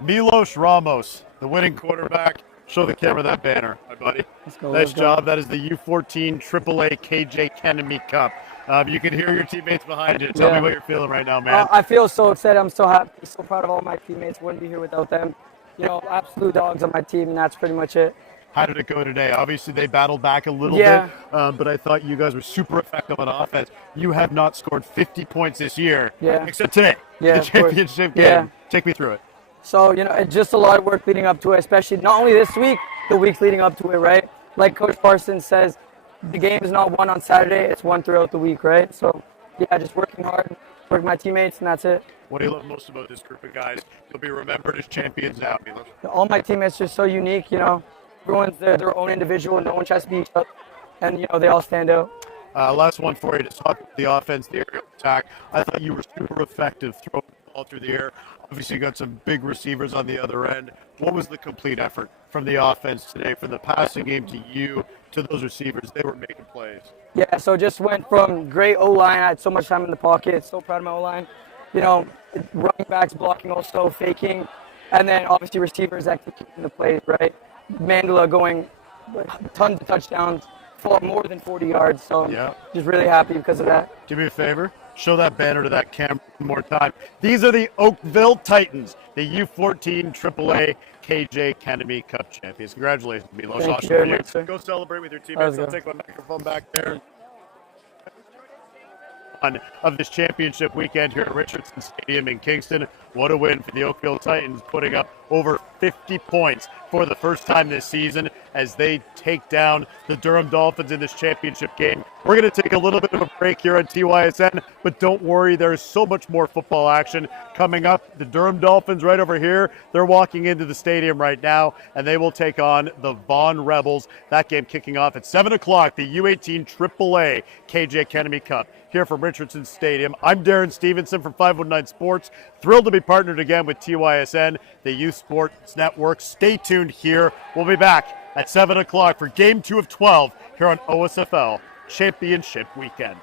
Milos Ramos, the winning quarterback. Show the camera that banner, my buddy. Nice job. That is the U14 AAA KJ Kenemy Cup. You can hear your teammates behind you. Tell me what you're feeling right now, man. I feel so excited. I'm so happy, so proud of all my teammates. Wouldn't be here without them. You know, absolute dogs on my team, and that's pretty much it. How did it go today? Obviously, they battled back a little bit, but I thought you guys were super effective on offense. You have not scored 50 points this year, except today, the championship game. Take me through it. So, you know, it's just a lot of work leading up to it, especially not only this week, the weeks leading up to it, right? Like Coach Parsons says, the game is not won on Saturday, it's won throughout the week, right? So, yeah, just working hard, working with my teammates, and that's it. What do you love most about this group of guys? You'll be remembered as champions now, Milos. All my teammates are so unique, you know. Everyone's their own individual, no one tries to be each other, and, you know, they all stand out. Last one for you to talk about the offense, the aerial attack. I thought you were super effective throwing the ball through the air. Obviously, you got some big receivers on the other end. What was the complete effort from the offense today, from the passing game to you, to those receivers? They were making plays. Yeah, so just went from great O-line. I had so much time in the pocket. So proud of my O-line. You know, running backs blocking also, faking, and then obviously receivers executing the plays, right? Mandela going tons of touchdowns, more than 40 yards. So just really happy because of that. Do me a favor. Show that banner to that camera one more time. These are the Oakville Titans, the U14 AAA KJ Kenemy Cup champions. Congratulations, Milos. Thank you very much, sir. Go celebrate with your teammates. I'll take my microphone back there. one of this championship weekend here at Richardson Stadium in Kingston. What a win for the Oakville Titans, putting up over 50 points for the first time this season as they take down the Durham Dolphins in this championship game. We're going to take a little bit of a break here on TYSN, but don't worry, there's so much more football action coming up. The Durham Dolphins right over here, they're walking into the stadium right now, and they will take on the Vaughan Rebels. That game kicking off at 7 o'clock, the U18 AAA KJ Kenemy Cup. Here from Richardson Stadium, I'm Darren Stevenson from 519 Sports. Thrilled to be partnered again with TYSN, the Youth Sports Network. Stay tuned here. We'll be back at 7 o'clock for Game 2 of 12 here on OSFL Championship Weekend.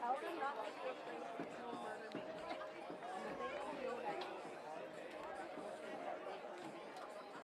Tell them not to be afraid.